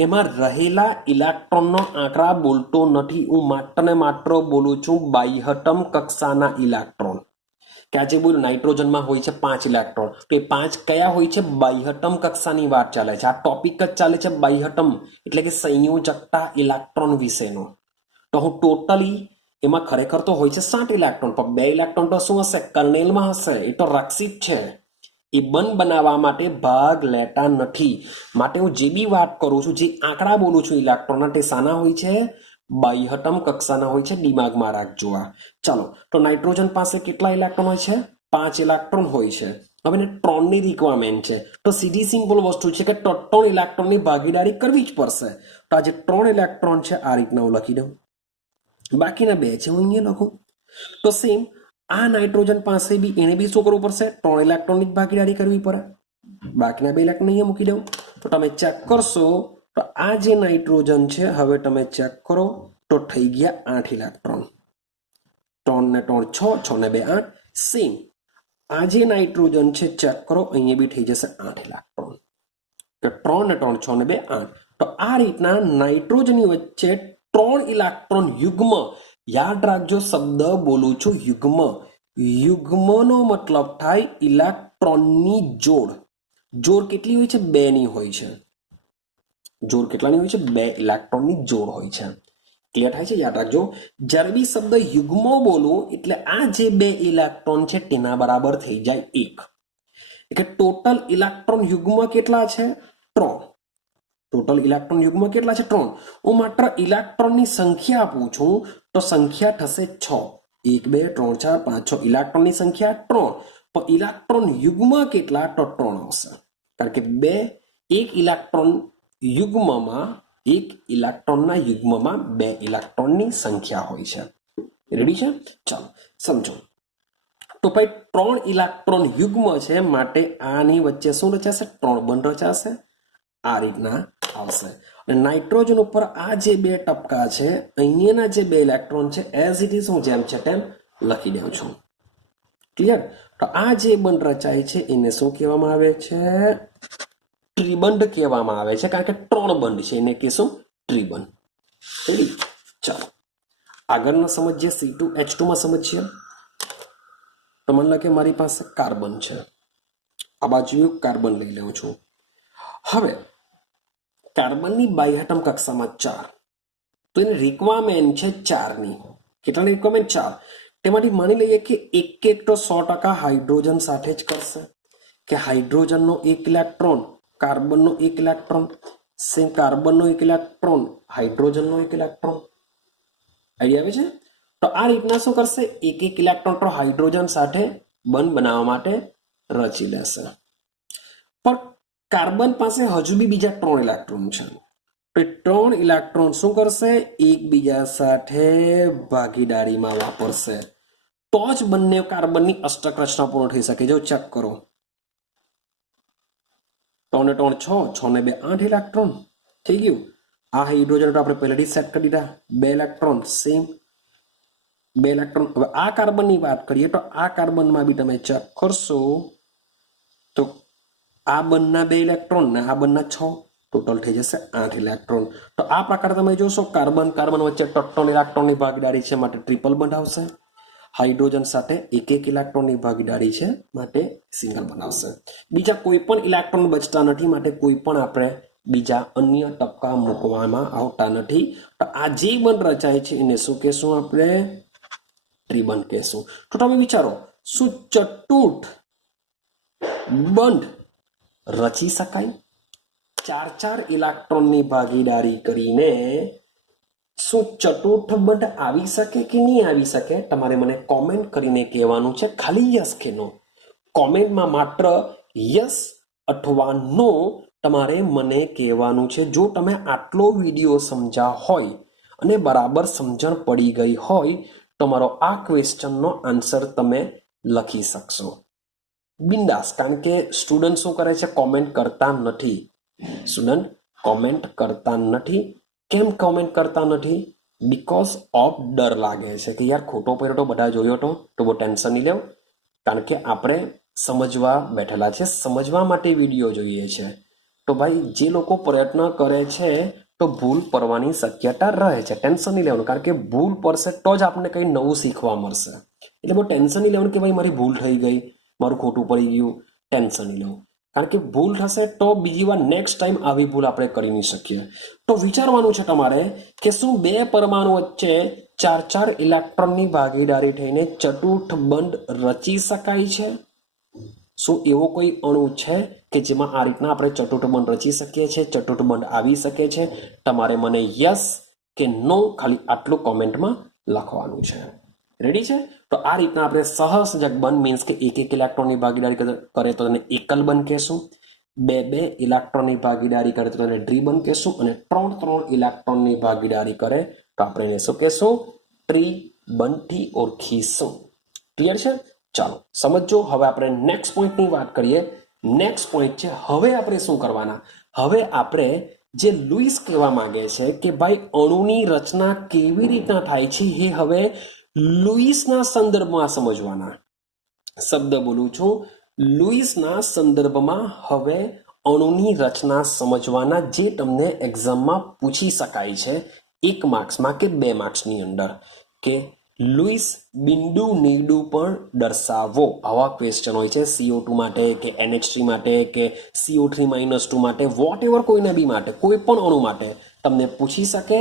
એમાં રહેલા ઇલેક્ટ્રોનનો આંકડા બોલતો નથી. હું માત્ર ને માત્ર બોલું છું બાહ્યતમ કક્ષાના ઇલેક્ટ્રોન. કે આજે બોલું નાઇટ્રોજનમાં હોય છે 5 ઇલેક્ટ્રોન, તો એ 5 કયા હોય છે? બાહ્યતમ કક્ષાની વાત ચાલે છે. આ ટોપિક જ ચાલે છે બાહ્યતમ એટલે કે સંયોજકતા ઇલેક્ટ્રોન વિશેનો. તો હું ટોટલી એમાં ખરેખર તો હોય છે 7 ઇલેક્ટ્રોન, પણ 2 ઇલેક્ટ્રોન તો શું હશે? કર્નેલમાં હશે. એ તો રક્ષિત છે. એ બંધ બનાવવા માટે ભાગ લેતા નથી. માટે હું જે બી વાત કરું છું, જે આંકડા બોલું છું ઇલેક્ટ્રોનના, તે શાના હોય છે? બાહ્યતમ કક્ષાના હોય છે. દિમાગમાં રાખજો આ. ચાલો, તો નાઇટ્રોજન પાસે કેટલા ઇલેક્ટ્રોન હોય છે? 5 ઇલેક્ટ્રોન હોય છે. હવે એને 3ની રિક્વાયરમેન્ટ છે. તો સીધી સિમ્પલ વસ્તુ છે કે 3 ઇલેક્ટ્રોનની ભાગીદારી કરવી જ પડશે. તો આ જે 3 ઇલેક્ટ્રોન છે આ રીતના હું લખી દઉં. બાકીના 2 છે હું અહીંયા લખું. તો સેમ આ નાઇટ્રોજન પાસે બી એને બી શું કરવું પડશે? 3 ઇલેક્ટ્રોનની ભાગીદારી કરવી પડે. બાકીના 2 ઇલેક્ટ્રોન અહીંયા મૂકી દઉં. તો તમે ચેક કરશો તો આ જે નાઇટ્રોજન છે હવે તમે ચેક કરો તો થઈ ગયા 8 ઇલેક્ટ્રોન. 3 ને 3 6, 6 ને 2 8. સેમ આ જે નાઇટ્રોજન છે ચેક કરો, અહીંયા બી થઈ જશે 8 ઇલેક્ટ્રોન. તો 3 ને 3 6 ને 2 8. તો આ રીતના નાઇટ્રોજનની વચ્ચે 3 ઇલેક્ટ્રોન યુગ્મ. યાદ રાખજો, શબ્દ બોલું છું યુગ્મ. યુગ્મનો મતલબ થાય ઇલેક્ટ્રોનની જોડ. જોડ કેટલી હોય છે? 2 ની હોય છે. જોડ કેટલાની હોય છે? 2 ઇલેક્ટ્રોનની જોડ હોય છે. ક્લિયર થાય છે? યાદ રાખજો, જ્યારે બી શબ્દ યુગ્મ બોલું એટલે આ જે 2 ઇલેક્ટ્રોન છે તેના બરાબર થઈ જાય 1. એટલે ટોટલ ઇલેક્ટ્રોન યુગ્મ કેટલા છે? 3. ટોટલ ઇલેક્ટ્રોન યુગ્મ કેટલા છે? 3. હું માત્ર ઇલેક્ટ્રોનની સંખ્યા આપું છું તો સંખ્યા થશે 6. 1 2 3 4 5 6 ઇલેક્ટ્રોનની સંખ્યા 3, પણ ઇલેક્ટ્રોન યુગ્મ કેટલા? તો 3 આવશે. કારણ કે 1 ઇલેક્ટ્રોન યુગ્મમાં, 1 ઇલેક્ટ્રોનના યુગ્મમાં 2 ઇલેક્ટ્રોનની સંખ્યા હોય છે. રેડી છે? ચાલો સમજો. તો ભાઈ 3 ઇલેક્ટ્રોન યુગ્મ છે માટે આની વચ્ચે શું રચાશે? 3 બંધ રચાશે. આ રીતના આવશે. અને નાઇટ્રોજન ઉપર આ જે 2 ટપકા છે, અહીંયાના જે 2 ઇલેક્ટ્રોન છે એઝ ઇટ ઇઝ હું જેમ છે તેમ લખી દઉં છું. ક્લિયર? તો આ જે બંધ રચાય છે એને શું કહેવામાં આવે છે? ત્રિબંધ કહેવામાં આવે છે. કારણ કે 3 બંધ છે એને કહેશું ત્રિબંધ. રેડી? ચાલો આગળના સમજીએ. C2H2 માં સમજીએ. તો મને લાગે મારી પાસે કાર્બન છે. आ बाजू कार्बन लई लઉં છું। હવે કાર્બનની બાહ્યતમ કક્ષામાં 4, તો એની રિક્વાયરમેન્ટ છે 4ની। કેટલાની રિક્વાયરમેન્ટ? 4। તેમાંથી માની લઈએ કે એક તો 100% હાઇડ્રોજન સાથે જ કરશે, કે હાઇડ્રોજનનો 1 ઇલેક્ટ્રોન, કાર્બનનો 1 ઇલેક્ટ્રોન, સેમ કાર્બનનો 1 ઇલેક્ટ્રોન, હાઇડ્રોજનનો 1 ઇલેક્ટ્રોન। આઈડિયા આવે છે? તો આ રીતના શું કરશે, એક ઇલેક્ટ્રોન તો હાઇડ્રોજન સાથે બંધ બનાવવા માટે રચી લેશે। પણ કાર્બન પાસે હજુ બી બીજા 3 ઇલેક્ટ્રોન છે, તો 3 ઇલેક્ટ્રોન શું કરશે, એકબીજા સાથે ભાગીદારીમાં વાપરશે, તો જ બંને કાર્બનની અષ્ટક રચના પૂર્ણ થઈ શકે। જો ચેક કરો, 3 ને 3 6, 6 ને 2 8 ઇલેક્ટ્રોન થઈ ગયું। આ હાઇડ્રોજન તો આપણે પહેલેથી સેટ કરી દીધા, 2 ઇલેક્ટ્રોન સેમ 2 ઇલેક્ટ્રોન। હવે આ કાર્બનની વાત કરીએ તો આ કાર્બનમાં બી તમે ચેક કરશો તો આ બંને 2 ઇલેક્ટ્રોન ને આ બંને 6, ટોટલ થઈ જશે 8 ઇલેક્ટ્રોન। તો આ પ્રકારે તમે જોશો કાર્બન કાર્બન વચ્ચે 3 ઇલેક્ટ્રોનની ભાગીદારી છે માટે ટ્રિપલ બનાવશે, હાઇડ્રોજન સાથે 1 ઇલેક્ટ્રોનની ભાગીદારી છે માટે સિંગલ બનાવશે। બીજા કોઈ પણ ઇલેક્ટ્રોન બચતા નથી માટે કોઈ પણ આપણે બીજા અન્ય ટપકા મૂકવામાં આવતા નથી। તો આ જે બંધ રચાય છે એને શું કહેશું, આપણે ત્રિબંધ કહેશું। તો તમે વિચારો, શું ચતુર્થ બંધ રચી શકાય? 4 ઇલેક્ટ્રોનની ભાગીદારી કરીને શું ચતુર્થ બંધ આવી શકે કે નહીં આવી શકે? તમારે મને કોમેન્ટ કરીને કહેવાનું છે, ખાલી યસ કે નો। કોમેન્ટમાં માત્ર યસ અથવા નો તમારે મને કહેવાનું છે। જો તમે આટલો વિડીયો સમજ્યા હોય અને બરાબર સમજણ પડી ગઈ હોય તો મારો આ ક્વેશ્ચનનો આન્સર તમે લખી શકશો બિંદાસ। કારણ કે સ્ટુડન્ટ શું કરે છે, કોમેન્ટ કરતા નથી। સ્ટુડન્ટ કોમેન્ટ કરતા નથી। કેમ કોમેન્ટ કરતા નથી? બીકોઝ ઓફ ડર લાગે છે કે યાર ખોટો પડ્યો તો બધા જોયો તો બહુ ટેન્શન નહીં લેવું, કારણ કે આપણે સમજવા બેઠેલા છે, સમજવા માટે વિડીયો જોઈએ છે। તો ભાઈ જે લોકો પ્રયત્ન કરે છે તો ભૂલ પડવાની શક્યતા રહે છે, ટેન્શન નહીં લેવાનું, કારણ કે ભૂલ પડશે તો જ આપણને કંઈ નવું શીખવા મળશે। એટલે બહુ ટેન્શન નહીં લેવાનું કે ભાઈ મારી ભૂલ થઈ ગઈ, મારું ખોટું પડી ગયું, ટેન્શન નહીં લેવું, કારણ કે ભૂલ થશે તો બીજી વાર નેક્સ્ટ ટાઈમ આવી ભૂલ આપણે કરી નહીં શકીએ। તો વિચારવાનું છે તમારે કે શું 2 પરમાણુ વચ્ચે 4 ઇલેક્ટ્રોનની ભાગીદારી થઈને ચતુર્થ બંધ રચી શકાય છે? શું એવો કોઈ અણુ છે કે જેમાં આ રીતના આપણે ચતુર્થ બંધ રચી શકીએ છીએ, ચતુર્થ બંધ આવી શકે છે? તમારે મને યસ કે નો ખાલી આટલું કોમેન્ટમાં લખવાનું છે। રેડી છે? તો આ રીતના આપણે સહસંયોજક બંધ મીન્સ કે 1 ઇલેક્ટ્રોનની ભાગીદારી કરે તો તેને એકલ બંધ કહેશું, 2 ઇલેક્ટ્રોનની ભાગીદારી કરે તો તેને દ્વિબંધ કહેશું, અને 3 ઇલેક્ટ્રોનની ભાગીદારી કરે તો આપણે એને શું કહેશું, ત્રિબંધથી ઓળખીશું। ક્લિયર છે? ચાલો સમજો। હવે આપણે નેક્સ્ટ પોઈન્ટની વાત કરીએ। નેક્સ્ટ પોઈન્ટ છે, હવે આપણે શું કરવાના? હવે આપણે જે લુઈસ કહેવા માંગે છે કે ભાઈ અણુની રચના કેવી રીતના થાય છે એ હવે લુઈસના સંદર્ભમાં સમજવાના। શબ્દ બોલું છું, લુઈસના સંદર્ભમાં હવે અણુની રચના સમજવાના, જે તમને એક્ઝામમાં પૂછી શકાય છે 1 માર્ક્સમાં કે 2 માર્ક્સની અંદર, કે લુઈસ બિંદુ નિરૂપણ દર્શાવો, આવા ક્વેશ્ચન હોય છે CO2 માટે કે NH3 માટે કે CO3-2 માટે, વોટ એવર કોઈને બી માટે, કોઈ પણ અણુ માટે તમને પૂછી શકે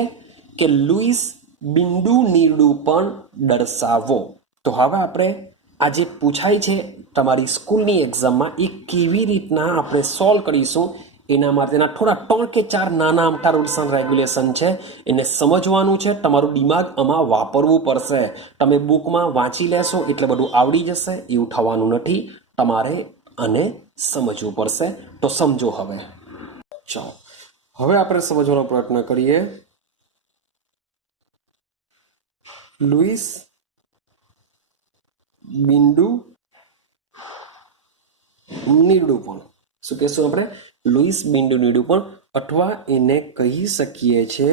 કે લુઈસ બિંદુ નિરૂપણ દર્શાવો। તો હવે આપણે આ જે પૂછાય છે તમારી સ્કૂલની એક્ઝામમાં એ કેવી રીતના આપણે સોલ્વ કરીશું એના માટેના થોડા 3 કે 4 નાના અમથા રૂલ્સ એન્ડ રેગ્યુલેશન છે, એને સમજવાનું છે, તમારું દિમાગ આમાં વાપરવું પડશે। તમે બુકમાં વાંચી લેશો એટલે બધું આવડી જશે એવું થવાનું નથી, તમારે આને સમજવું પડશે। તો સમજો હવે। ચાલો હવે આપણે સમજવાનો પ્રયત્ન કરીએ લુઈસ બિંદુ નિરૂપણ। શું કહેશું આપણે? લુઈસ બિંદુ નિરૂપણ, અથવા એને કહી શકીએ છે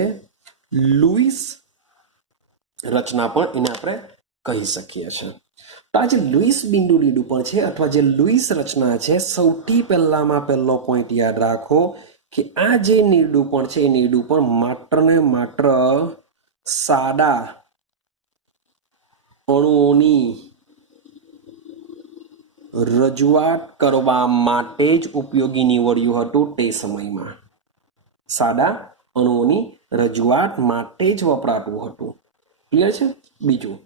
લુઈસ રચના પણ એને આપણે કહી શકીએ છીએ। તો આ જે લુઈસ બિંદુ નિરૂપણ છે અથવા જે લુઈસ રચના છે, સૌથી પહેલામાં પહેલો પોઈન્ટ યાદ રાખો કે આ જે નિરૂપણ છે એ નિરૂપણ માત્ર ને માત્ર સાદા અણુઓની રજૂઆત કરવા માટે જ ઉપયોગી નીવડ્યું હતું તે સમયમાં. સાદા અણુઓની રજૂઆત માટે જ વપરાતું હતું. ક્લિયર છે? બીજું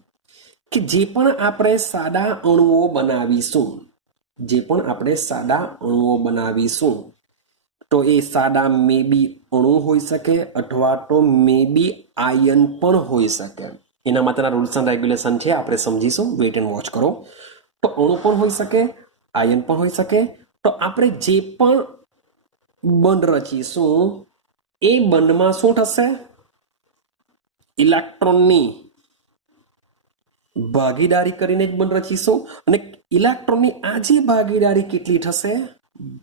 કે જે પણ આપણે સાદા અણુઓ બનાવીશું તો એ સાદા મે બી અણુ હોઈ શકે અથવા તો મે બી આયન પણ હોઈ શકે. એના માટેના રૂલ્સ એન્ડ રેગ્યુલેશન છે, આપણે સમજીશું. વેઇટ એન્ડ વોચ કરો. તો અણુ પણ હોઈ શકે, આયન પણ હોઈ શકે. તો આપણે જે પણ બંધ રચીશું એ બંધમાં શું થશે? ઇલેક્ટ્રોનની ભાગીદારી કરીને જ બંધ રચીશું. અને ઇલેક્ટ્રોનની આ જે ભાગીદારી કેટલી થશે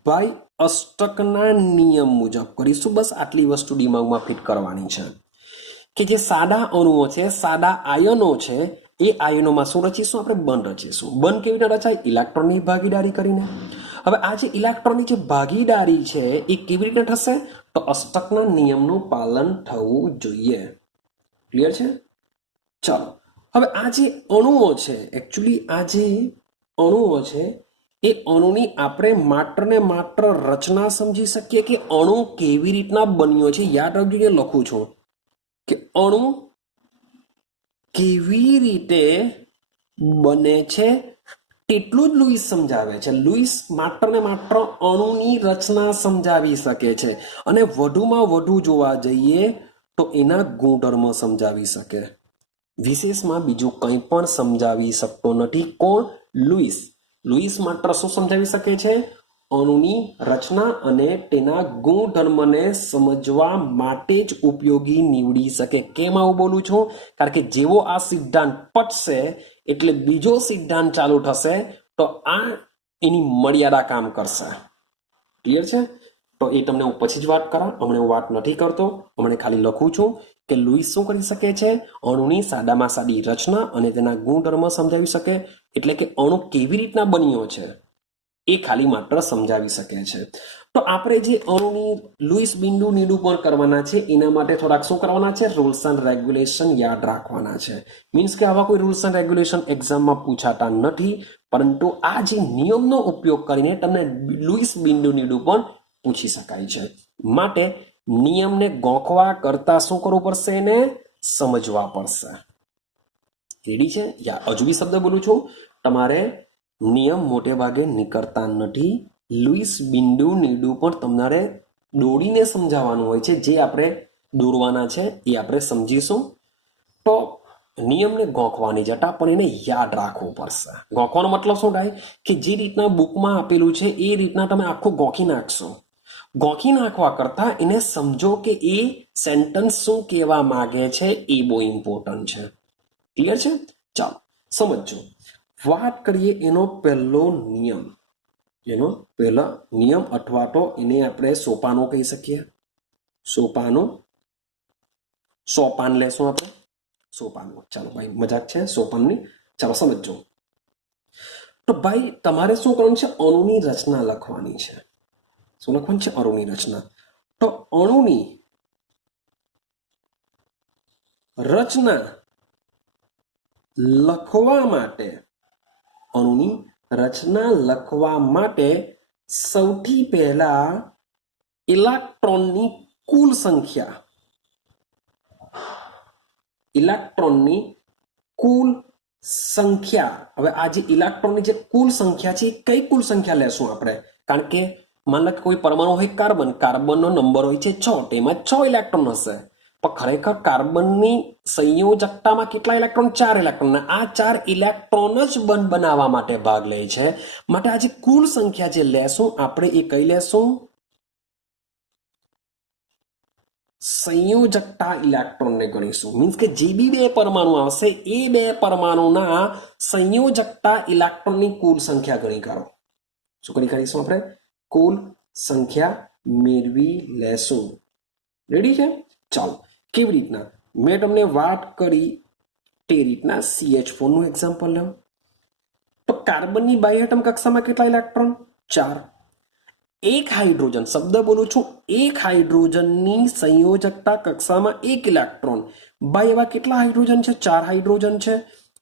ભાઈ? અષ્ટકના નિયમ મુજબ કરીશું. બસ આટલી વસ્તુ દિમાગમાં ફિટ કરવાની છે કે જે સાદા અણુઓ છે, સાદા આયનો છે, એ આયનોમાં શું રચીશું? આપણે બંધ રચીશું. બંધ કેવી રીતે રચાય? ઇલેક્ટ્રોનની ભાગીદારી કરીને. હવે આ જે ઇલેક્ટ્રોનની જે ભાગીદારી છે એ કેવી રીતે થશે? તો અષ્ટકના નિયમનું પાલન થવું જોઈએ. ક્લિયર છે? ચાલો, હવે આ જે અણુઓ છે, એકચ્યુઅલી આ જે અણુઓ છે એ અણુની આપણે માત્ર ને માત્ર રચના સમજી શકીએ કે અણુ કેવી રીતના બન્યો છે. યાદ રાખજો, લખું છું કે અણુ કેવી રીતે બને છે તેટલું જ લુઈસ સમજાવે છે. લુઈસ માત્ર ને માત્ર અણુની રચના સમજાવી શકે છે અને વધુમાં વધુ જોવા જઈએ તો એના ગુણધર્મ સમજાવી શકે. વિશેષમાં બીજું કંઈ પણ સમજાવી શકતો નથી. કોણ? લુઈસ. લુઈસ માત્ર શું સમજાવી શકે છે? અણુની રચના અને તેના ગુણધર્મને સમજવા માટે જ ઉપયોગી નીવડી શકે. કેમ આવું બોલું છું? કારણ કે જેવો આ સિદ્ધાંત પટશે એટલે બીજો સિદ્ધાંત ચાલુ થશે તો આ એની મર્યાદા કામ કરશે. ક્લિયર છે? તો એ તમને હું પછી જ વાત કરા, હમણાં હું વાત નથી કરતો. હમણાં ખાલી લખું છું કે લુઈસ શું કરી શકે છે? અણુની સાદામાં સાદી રચના અને તેના ગુણધર્મ સમજાવી શકે. એટલે કે અણુ કેવી રીતના બન્યો છે એ ખાલી માત્ર સમજાવી શકે છે. તો આપણે જે અણુની લુઈસ બિંદુ નિરૂપણ કરવાના છે એના માટે થોડાક શું કરવાના છે? રૂલ્સ એન્ડ રેગ્યુલેશન યાદ રાખવાના છે. મીન્સ કે આવા કોઈ રૂલ્સ એન્ડ રેગ્યુલેશન એક્ઝામમાં પૂછાતા નથી, પરંતુ આ જે નિયમનો ઉપયોગ કરીને તમને લુઈસ બિંદુ નિરૂપણ પૂછી શકાય છે. માટે નિયમને ગોખવા કરતા શું કરવું પડશે? એને સમજવા પડશે. રેડી છે? હજુ બી શબ્દ બોલું છું, તમારે નિયમ મોટે ભાગે નીકળતા નથી. લુઈસ બિંદુ નિરૂપણ તમારે દોડીને સમજાવવાનું હોય છે. જે આપણે દોરવાના છે એ આપણે સમજીશું. તો નિયમને ગોખવાની જટા પણ એને યાદ રાખવું પડશે. ગોખવાનો મતલબ શું થાય? કે જે રીતના બુકમાં આપેલું છે એ રીતના તમે આખું ગોખી નાખશો. ગોખી નાખવા કરતા એને સમજો કે એ સેન્ટન્સ શું કહેવા માંગે છે, એ બહુ ઇમ્પોર્ટન્ટ છે. ક્લિયર છે? ચાલો સમજો. વાત કરીએ એનો પહેલો નિયમ. એનો પહેલો નિયમ અથવા તો એને આપણે સોપાનો કહી શકીએ. સોપાનો, સોપાન લેશું આપણે. સોપાનો, ચાલો ભાઈ મજાક છે સોપાનની. ચાલો સમજો. તો ભાઈ તમારે શું કરવાનું છે? અણુની રચના લખવાની છે. શું લખવાનું છે? અણુની રચના. તો અણુની રચના લખવા માટે, અણુની રચના લખવા માટે સૌથી પહેલા ઇલેક્ટ્રોનની કુલ સંખ્યા, ઇલેક્ટ્રોનની કુલ સંખ્યા. હવે આ જે ઇલેક્ટ્રોનની જે કુલ સંખ્યા છે એ કઈ કુલ સંખ્યા લેશું આપણે? કારણ કે માન લો કે કોઈ પરમાણુ હોય કાર્બન, કાર્બનનો નંબર હોય છે 6, તેમાં 6 ઇલેક્ટ્રોન હશે. પણ ખરેખર કાર્બનની સંયોજકતામાં કેટલા ઇલેક્ટ્રોન? 4 ઇલેક્ટ્રોન. આ 4 ઇલેક્ટ્રોન જ બંધ બનાવવા માટે ભાગ લે છે. માટે આ જે કુલ સંખ્યા જે લેશું આપણે એ કઈ લેશું? સંયોજકતા ઇલેક્ટ્રોનને ગણીશું. મીન્સ કે જે બી બે પરમાણુ આવશે એ બે પરમાણુના સંયોજકતા ઇલેક્ટ્રોનની કુલ સંખ્યા ગણી કરો. શું કરીશું આપણે? કુલ સંખ્યા મેળવી લેશું. રેડી છે? ચાલો કેવી રીતના? મેં તમને વાત કરી તે રીતના CH4 નું એક્ઝામ્પલ લો. તો કાર્બનની બાહ્ય એટમ કક્ષામાં કેટલા ઇલેક્ટ્રોન? 4. એક હાઇડ્રોજન, શબ્દ બોલું છું, એક હાઇડ્રોજનની સંયોજકતા કક્ષામાં 1 ઇલેક્ટ્રોન. ભાઈ એવા કેટલા હાઇડ્રોજન છે? 4 હાઇડ્રોજન છે.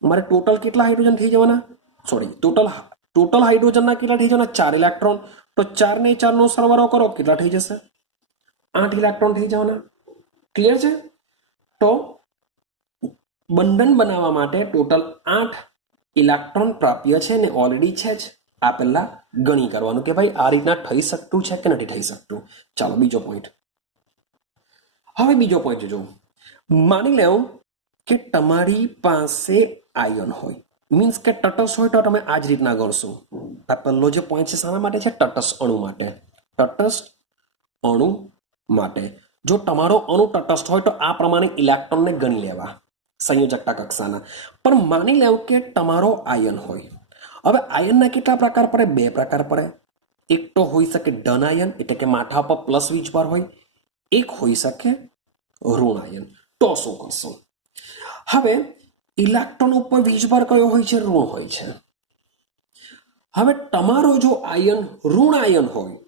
મારે ટોટલ કેટલા હાઇડ્રોજન થઈ જવાના? સોરી, ટોટલ टोटल हाइड्रोजन કેટલા થઈ જવાના 4 ઇલેક્ટ્રોન તો 4 ને 4 નો સરવાળો કરો કેટલા થઈ જશે 8 ઇલેક્ટ્રોન થઈ જવાના ક્લિયર છે તો બંધન બનાવવા માટે ટોટલ 8 ઇલેક્ટ્રોન પ્રાપ્ય છે ને ઓલરેડી છે જ આ પહેલા ગણી કરવાનું કે ભાઈ આ રીતના થઈ શકતું છે કે નથી થઈ શકતું ચાલો બીજો પોઈન્ટ હવે બીજો પોઈન્ટ જો માની લેવું કે તમારી પાસે આયન હોય મીન્સ કે તટસ્થ હોય તો તમે આ જ રીતના ગણશો આ પહેલો જે પોઈન્ટ છે શાના માટે છે તટસ્થ અણુ માટે તટસ્થ અણુ માટે જો તમારો અણુ તટસ્થ હોય તો આ પ્રમાણે ઇલેક્ટ્રોનને ગણી લેવા સંયોજકતા કક્ષાના પણ માની લેવું કે તમારો આયન હોય હવે આયનના કેટલા પ્રકાર પડે બે પ્રકાર પડે એક તો હોઈ શકે ધન આયન એટલે કે માથા પર પ્લસ વીજભાર હોય એક હોઈ શકે ઋણ આયન તો શું કરશો હવે ઇલેક્ટ્રોન ઉપર વીજભાર કયો હોય છે ઋણ હોય છે હવે તમારો જો આયન ઋણ આયન હોય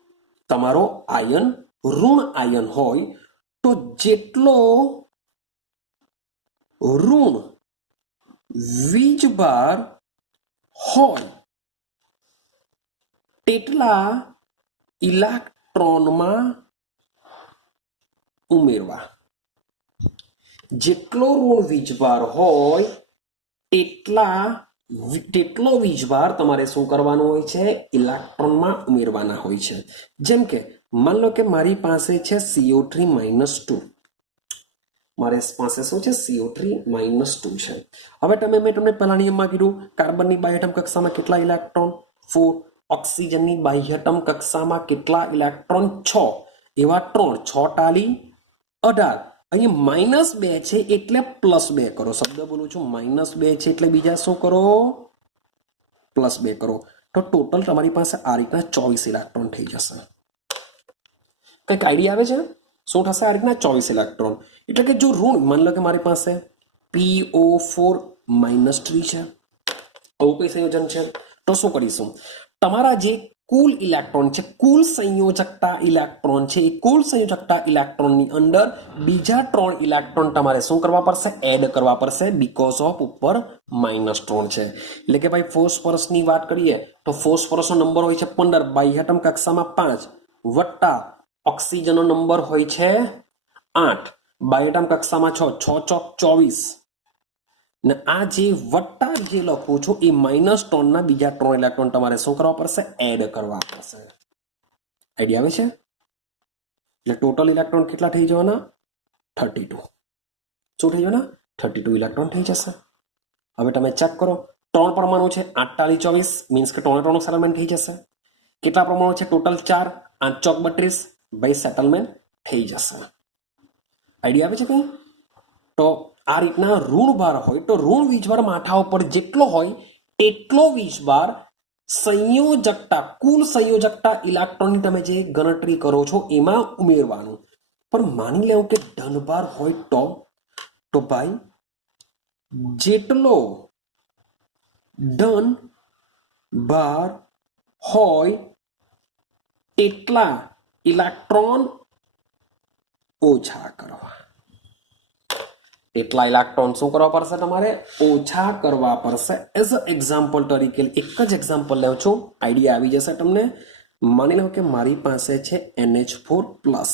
તમારો આયન ઋણ આયન હોય તો જેટલો ઋણ વીજભાર હોય તેટલા ઇલેક્ટ્રોનમાં ઉમેરવા જેટલો ઋણ વીજભાર હોય તેટલો વીજભાર તમારે શું કરવાનો હોય છે ઇલેક્ટ્રોનમાં ઉમેરવાના હોય છે જેમ કે માન લો કે મારી પાસે છે CO3-2 મારી પાસે શું છે CO3-2 છે હવે મેં તમને પહેલા નિયમમાં કીધું કાર્બનની બાહ્યતમ કક્ષામાં કેટલા ઇલેક્ટ્રોન 4 ઓક્સિજનની બાહ્યતમ કક્ષામાં કેટલા ઇલેક્ટ્રોન 6 એવા 3 6 ટાલી 18 અહીંયા -2 છે એટલે +2 કરો શબ્દ બોલું છું -2 છે એટલે બીજા શું કરો +2 કરો તો ટોટલ તમારી પાસે આ રીતના 24 ઇલેક્ટ્રોન થઈ જશે કંઈક આઈડિયા આવે છે શું થશે આ રીતના 24 ઇલેક્ટ્રોન એટલે કે જો ઋણ માની લો કે મારી પાસે PO4-3 છે આવું કઈ સંયોજન છે તો શું કરીશું તમારા જે કુલ ઇલેક્ટ્રોન છે કુલ સંયોજકતા ઇલેક્ટ્રોન છે એ કુલ સંયોજકતા ઇલેક્ટ્રોનની અંદર બીજા 3 ઇલેક્ટ્રોન તમારે શું કરવા પડશે એડ કરવા પડશે બીકોઝ ઓફ ઉપર -3 છે એટલે કે ભાઈ ફોસ્ફરસની વાત કરીએ તો ફોસ્ફરસનો નંબર હોય છે 15 બાહ્યતમ કક્ષામાં 5 વત્તા ઓક્સિજનનો નંબર હોય છે 8 બાહ્યતમ કક્ષામાં 6 6 ચોક 24 ને આ જે વત્તા જે લખું છું એ -3 ના બીજા 3 ઇલેક્ટ્રોન તમારે શું કરવા પડશે એડ કરવા પડશે આઈડિયા આવે છે એટલે ટોટલ ઇલેક્ટ્રોન કેટલા થઈ જવાના 32 શું થઈ જવાના 32 ઇલેક્ટ્રોન થઈ જશે હવે તમે ચેક કરો 3 પરમાણુ છે 8 ટાલી 24 મીન્સ કે 3 નું સેટલમેન્ટ થઈ જશે કેટલા પરમાણુ છે ટોટલ 4 8 ચોક 32 ભાઈ સેટલમેન્ટ થઈ જશે આઈડિયા આવે છે કઈ તો આ રીતના ઋણ ભાર હોય તો ઋણ વીજભાર માથા ઉપર જેટલો હોય એટલો વીજભાર સંયોજકતા કુલ સંયોજકતા ઇલેક્ટ્રોનની તમે જે ગણતરી કરો છો એમાં ઉમેરવાનું પણ માની લેવું કે ધનભાર હોય તો ભાઈ જેટલો ધન ભાર હોય તેટલા ઇલેક્ટ્રોન ઓછા કરવા એટલા ઇલેક્ટ્રોન શું કરવા પડશે તમારે ઓછા કરવા પડશે એઝ અ એક્ઝામ્પલ તરીકે એક જ એક્ઝામ્પલ લેવું છું આઈડિયા આવી જશે તમને માની લો કે મારી પાસે છે NH4+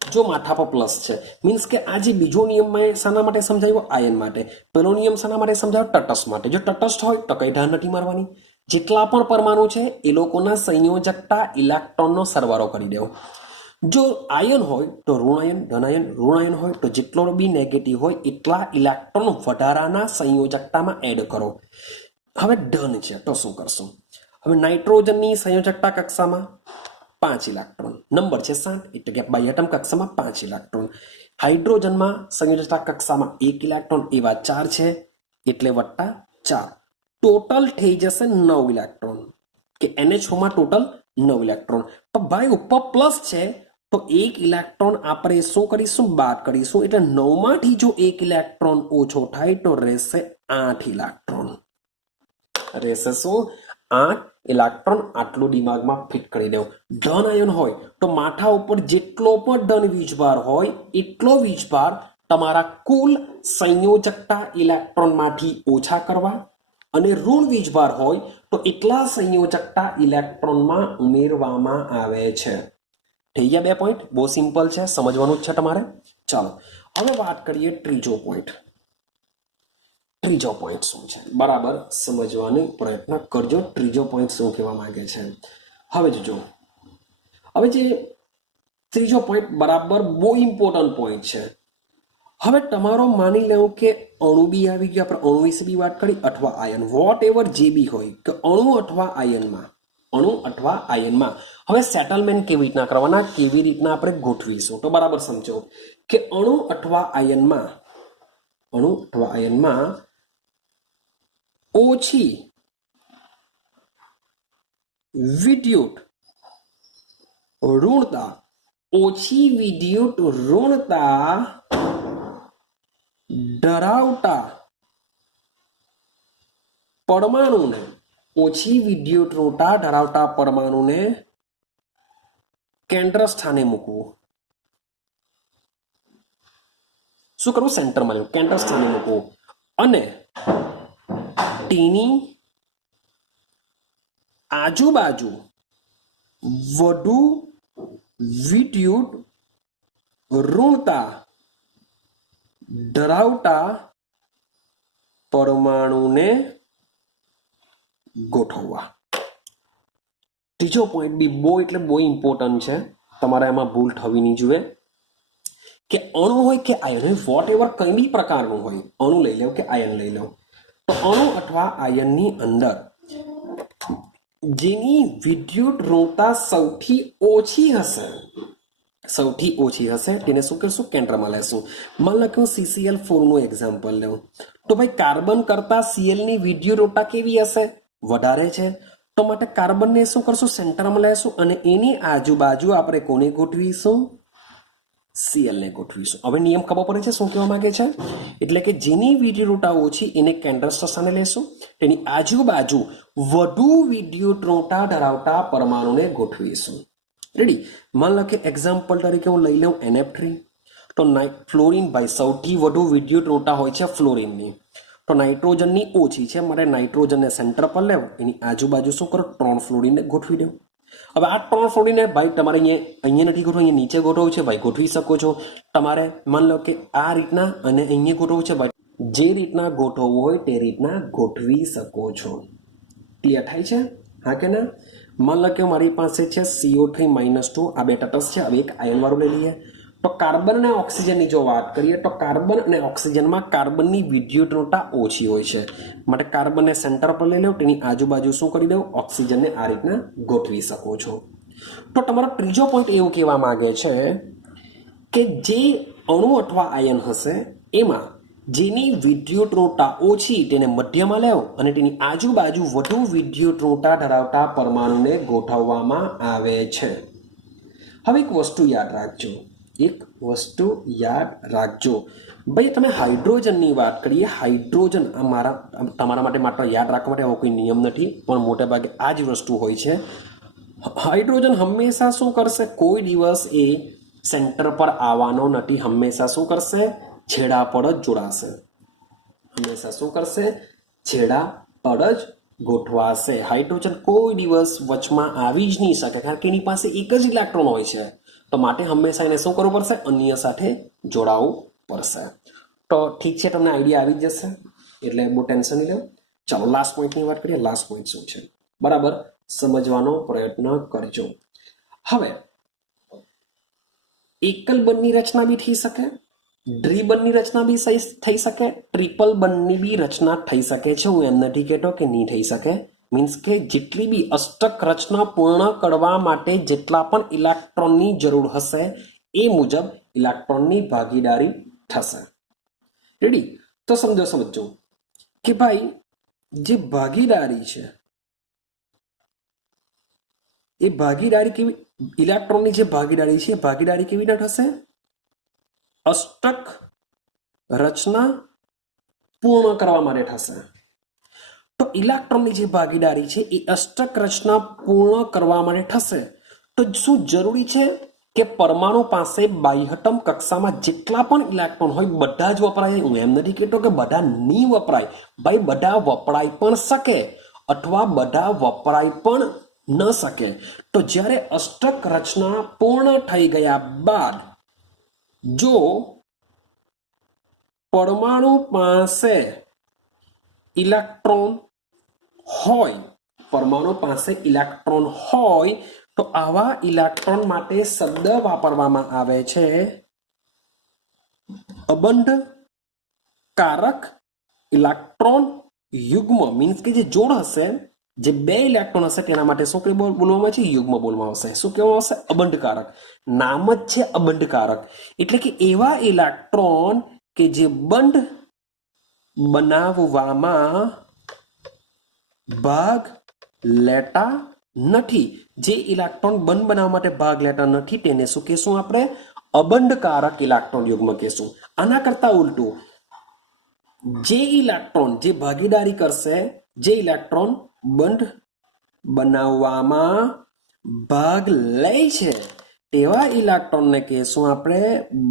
જો માથા પર પ્લસ છે મીન્સ કે આ જે બીજો નિયમ મેં શાના માટે સમજાવ્યો આયન માટે પેલો નિયમ શાના માટે સમજાવ્યો તટસ્થ માટે જો તટસ્થ હોય તો કઈ ધાર નથી મારવાની જેટલા પણ પરમાણુ છે એ લોકોના સંયોજકતા ઇલેક્ટ્રોનનો સરવાળો કરી દેવો જો આયન હોય તો ઋણ આયન ધન આયન ઋણ આયન હોય તો જેટલો બી નેગેટિવ હોય એટલા ઇલેક્ટ્રોન વધારાના સંયોજકતામાં એડ કરો હવે ધન છે તો શું કરશું હવે નાઇટ્રોજનની સંયોજકતા કક્ષામાં 5 ઇલેક્ટ્રોન નંબર છે 7 એટલે કે બાહ્યતમ કક્ષામાં 5 ઇલેક્ટ્રોન હાઇડ્રોજનમાં સંયોજકતા કક્ષામાં 1 ઇલેક્ટ્રોન એવા 4 છે એટલે વત્તા 4 ટોટલ થઈ જશે 9 ઇલેક્ટ્રોન કે NH4 માં ટોટલ 9 ઇલેક્ટ્રોન પણ ભાઈ ઉપર પ્લસ છે તો 1 ઇલેક્ટ્રોન આપણે શું કરીશું બાદ કરીશું એટલે 9 માંથી જો 1 ઇલેક્ટ્રોન ઓછો થાય તો રહેશે 8 ઇલેક્ટ્રોન રહેશે શું 8 ઇલેક્ટ્રોન આટલું દિમાગમાં ફિટ કરી દેવું ધન આયન હોય તો માથા ઉપર જેટલો પણ ધન વીજભાર હોય એટલો વીજભાર તમારા કુલ સંયોજકતા ઇલેક્ટ્રોનમાંથી ઓછા કરવા અને ઋણ વીજભાર હોય તો એટલા સંયોજકતા ઇલેક્ટ્રોનમાં ઉમેરવામાં આવે છે. થઈ ગયા 2 પોઈન્ટ. બહુ સિમ્પલ છે, સમજવાનું જ છે તમારે. ચાલો હવે વાત કરીએ ત્રીજો પોઈન્ટ. ત્રીજો પોઈન્ટ શું છે બરાબર સમજવાનો પ્રયત્ન કરજો. ત્રીજો પોઈન્ટ શું કહેવા માંગે છે હવે જોજો. હવે જે ત્રીજો પોઈન્ટ બરાબર બહુ ઇમ્પોર્ટન્ટ પોઈન્ટ છે. હવે તમારો માની લેવું કે અણુ બી આવી ગયો, આપણે અણુ વિશે બી વાત કરી, અથવા આયન, વોટ એવર જે બી હોય કે અણુ અથવા આયનમાં હવે સેટલમેન્ટ કેવી રીતના કરવાના, કેવી રીતના આપણે ગોઠવીશું તો બરાબર સમજો કે અણુ અથવા આયનમાં ઓછી વિદ્યુત ઋણતા ધરાવતા પરમાણુને કેન્દ્ર સ્થાને મૂકવું. શું કરવું? સેન્ટરમાં લેવું, કેન્દ્ર સ્થાને મૂકવું. અને તેની આજુબાજુ વધુ વિદ્યુત ઋણતા ધરાવતા પરમાણુને ગોઠવવા. ત્રીજો પોઈન્ટ બી બહુ એટલે બહુ ઇમ્પોર્ટન્ટ છે, તમારે એમાં ભૂલ થવી નહીં જોઈએ. કે અણુ હોય કે આયન હોય, વોટ એવર કંઈ બી પ્રકારનું હોય, અણુ લઈ લો કે આયન લઈ લો, તો અણુ અથવા આયનની અંદર જેની વિદ્યુત ઋણતા સૌથી ઓછી હશે તેને શું કરશું? કેન્દ્રમાં લેશું. માન લો કે હું CCl4 નું એક્ઝામ્પલ લઉં તો ભાઈ કાર્બન કરતા Cl ની વિદ્યુત ઋણતા કેવી હશે? વધારે છે. તો માટે કાર્બનને શું કરશું? સેન્ટરમાં લેશું અને એની આજુબાજુ આપણે કોને ગોઠવીશું? Cl ને ગોઠવીશું. હવે નિયમ ખબર પડે છે શું કહેવા માંગે છે? એટલે કે જેની વિદ્યુત ઋણતા ઓછી એને કેન્દ્ર સ્થાને લેશું, તેની આજુબાજુ વધુ વિદ્યુત ઋણતા ધરાવતા પરમાણુને ગોઠવીશું. રેડી? માન લો કે એક્ઝામ્પલ તરીકે હું લઈ લઉં NF3. તો ફ્લોરિન ભાઈ સૌથી વધુ વિદ્યુત ઋણતા હોય છે ફ્લોરિનની, તો નાઇટ્રોજનની ઓછી છે, મારે નાઇટ્રોજનને સેન્ટર પર લેવું, એની આજુબાજુ શું કરો? 3 ફ્લોરિનને ગોઠવી દઉં. હવે આ 3 ફ્લોરિનને ભાઈ તમારે અહીંયા નથી ગોઠવું, અહીંયા નીચે ગોઠવવું છે ભાઈ, ગોઠવી શકો છો. તમારે માન લો કે આ રીતના અને અહીંયા ગોઠવવું છે ભાઈ, જે રીતના ગોઠવવું હોય તે રીતના ગોઠવી શકો છો. ક્લિયર થાય છે? હા કે ના? માન લો કે મારી પાસે છે CO3 -2, આ 2 તટસ્થ છે. હવે એક આયન વાળું લઈ લઈએ. તો કાર્બન અને ઓક્સિજનની જો વાત કરીએ તો કાર્બન અને ઓક્સિજનમાં કાર્બનની વિદ્યુત ઋણતા ઓછી હોય છે, માટે કાર્બનને સેન્ટર પર લઈ લો, તેની આજુબાજુ શું કરી દઉં? ઓક્સિજનને આ રીતના ગોઠવી શકો છો. તો તમારો ત્રીજો પોઈન્ટ એવું કહેવા માંગે છે કે જે અણુ અથવા આયન હશે એમાં જેની વિદ્યુત ઋણતા ઓછી તેને મધ્યમાં લેવો અને તેની આજુબાજુ વધુ વિદ્યુત ઋણતા ધરાવતા પરમાણુને ગોઠવવામાં આવે છે. હવે એક વસ્તુ યાદ રાખજો ભાઈ, તમે હાઇડ્રોજનની વાત કરીએ. હાઇડ્રોજન તમારા માટે માત્ર યાદ રાખવા માટે એવો કોઈ નિયમ નથી, પણ મોટે ભાગે આ જ વસ્તુ હોય છે. હાઇડ્રોજન હંમેશા શું કરશે? કોઈ દિવસ એ સેન્ટર પર આવવાનો નથી, હંમેશા શું કરશે? છેડા પર જ જોડાશે. હંમેશા શું કરશે? છેડા પર જ ગોઠવાશે. હાઇડ્રોજન કોઈ દિવસ વચમાં આવી જ નહીં શકે, કારણ કે એની પાસે એક જ ઇલેક્ટ્રોન હોય છે. તો માટે હંમેશા એને શું કરવું પડશે? અન્ય સાથે જોડાવવું પડશે. તો ઠીક છે, તમને આઈડિયા આવી જશે, એટલે બહુ ટેન્શન નહીં લેવું. ચાલો લાસ્ટ પોઈન્ટની વાત કરીએ. લાસ્ટ પોઈન્ટ શું છે બરાબર સમજવાનો પ્રયત્ન કરજો. હવે એકલ બંધની રચના બી થઈ શકે, દ્વિબંધની રચના બી થઈ શકે, ટ્રિપલ બંધની બી રચના થઈ શકે છે. હું એમ નથી કહેતો કે નહીં થઈ શકે. મીન્સ કે જેટલી બી અષ્ટક રચના પૂર્ણ કરવા માટે જેટલા પણ ઇલેક્ટ્રોનની જરૂર હશે એ મુજબ ઇલેક્ટ્રોનની ભાગીદારી થશે. રેડી? તો સમજો કે ભાઈ જે ભાગીદારી છે એ ભાગીદારી કેવી, ઇલેક્ટ્રોનની જે ભાગીદારી છે એ ભાગીદારી કેવી રીતે થશે? અષ્ટક રચના પૂર્ણ કરવા માટે થશે. તો ઇલેક્ટ્રોનની જે ભાગીદારી છે એ અષ્ટક રચના પૂર્ણ કરવા માટે થશે. તો શું જરૂરી છે? કે પરમાણુ પાસે બાહ્યતમ કક્ષામાં જેટલા પણ ઇલેક્ટ્રોન હોય બધા જ વપરાય. હું એમ નથી કહેતો કે બધા નહીં વપરાય, ભાઈ બધા વપરાય પણ શકે અથવા બધા વપરાય પણ ન શકે. તો જ્યારે અષ્ટક રચના પૂર્ણ થઈ ગયા બાદ જો પરમાણુ પાસે ઇલેક્ટ્રોન હોય, પરમાણુ પાસે ઇલેક્ટ્રોન હોય તો આવા ઇલેક્ટ્રોન માટે શબ્દ વાપરવામાં આવે છે અબંધ કારક ઇલેક્ટ્રોન યુગ્મ. મીન્સ કે જે જોડ હશે, જે બે ઇલેક્ટ્રોન હશે તેના માટે શું બોલવામાં આવે છે? યુગ્મ બોલવામાં આવશે. શું કહેવામાં આવશે? અબંધકારક. નામ જ છે અબંધકારક. એટલે કે એવા ઇલેક્ટ્રોન કે જે બંધ બનાવવામાં ભાગ લેતા નથી, જે ઇલેક્ટ્રોન બંધ બનાવવા માટે ભાગ લેતા નથી તેને શું કહેશું આપણે? અબંધકારક ઇલેક્ટ્રોન યુગ્મ કહેશું. આના કરતા ઉલટું, જે ઇલેક્ટ્રોન જે ભાગીદારી કરશે, જે ઇલેક્ટ્રોન બંધ બનાવવામાં ભાગ લે છે તેવા ઇલેક્ટ્રોનને કહેશું આપણે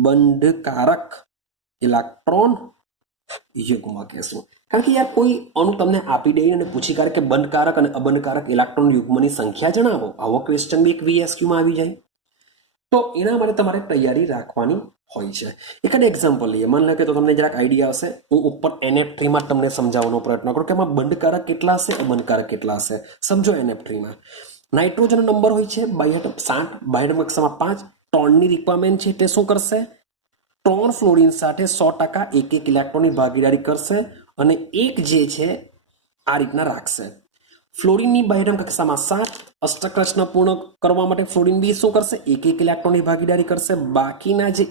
બંધકારક ઇલેક્ટ્રોન યુગ્મ કહેશું. કારણ કે યાર કોઈ અણુ તમને આપી દે અને પૂછી કાઢે કે બંધકારક અને અબંધકારક ઇલેક્ટ્રોન યુગ્મની સંખ્યા જણાવો, આવો ક્વેશ્ચન બી એક VSQ માં આવી જાય. તો એના માટે તમારે તૈયારી રાખવાની હોય છે. એકાદ એક્ઝામ્પલ લઈએ. માની લો કે તો તમને જરાક આઈડિયા હશે. હું ઉપર NF3 માં તમને સમજાવવાનો પ્રયત્ન કરું કે એમાં બંધકારક કેટલા હશે, અબંધકારક કેટલા હશે. સમજો NF3 માં નાઇટ્રોજન નંબર હોય છે બાહ્યતમ 7, બાહ્યતમ કક્ષામાં 5. ત્રણની રિક્વાયરમેન્ટ છે તે શું કરશે? 3 ફ્લોરિન સાથે 100% એક ઇલેક્ટ્રોનની ભાગીદારી કરશે અને એક જે છે આ રીતના રાખશે. ફ્લોરિનની બાહ્યતમ કક્ષામાં 7, અષ્ટક રચના પૂર્ણ કરવા માટે ફ્લોરિન બી શું કરશે? એક ઇલેક્ટ્રોનની ભાગીદારી કરશે. બાકીના જે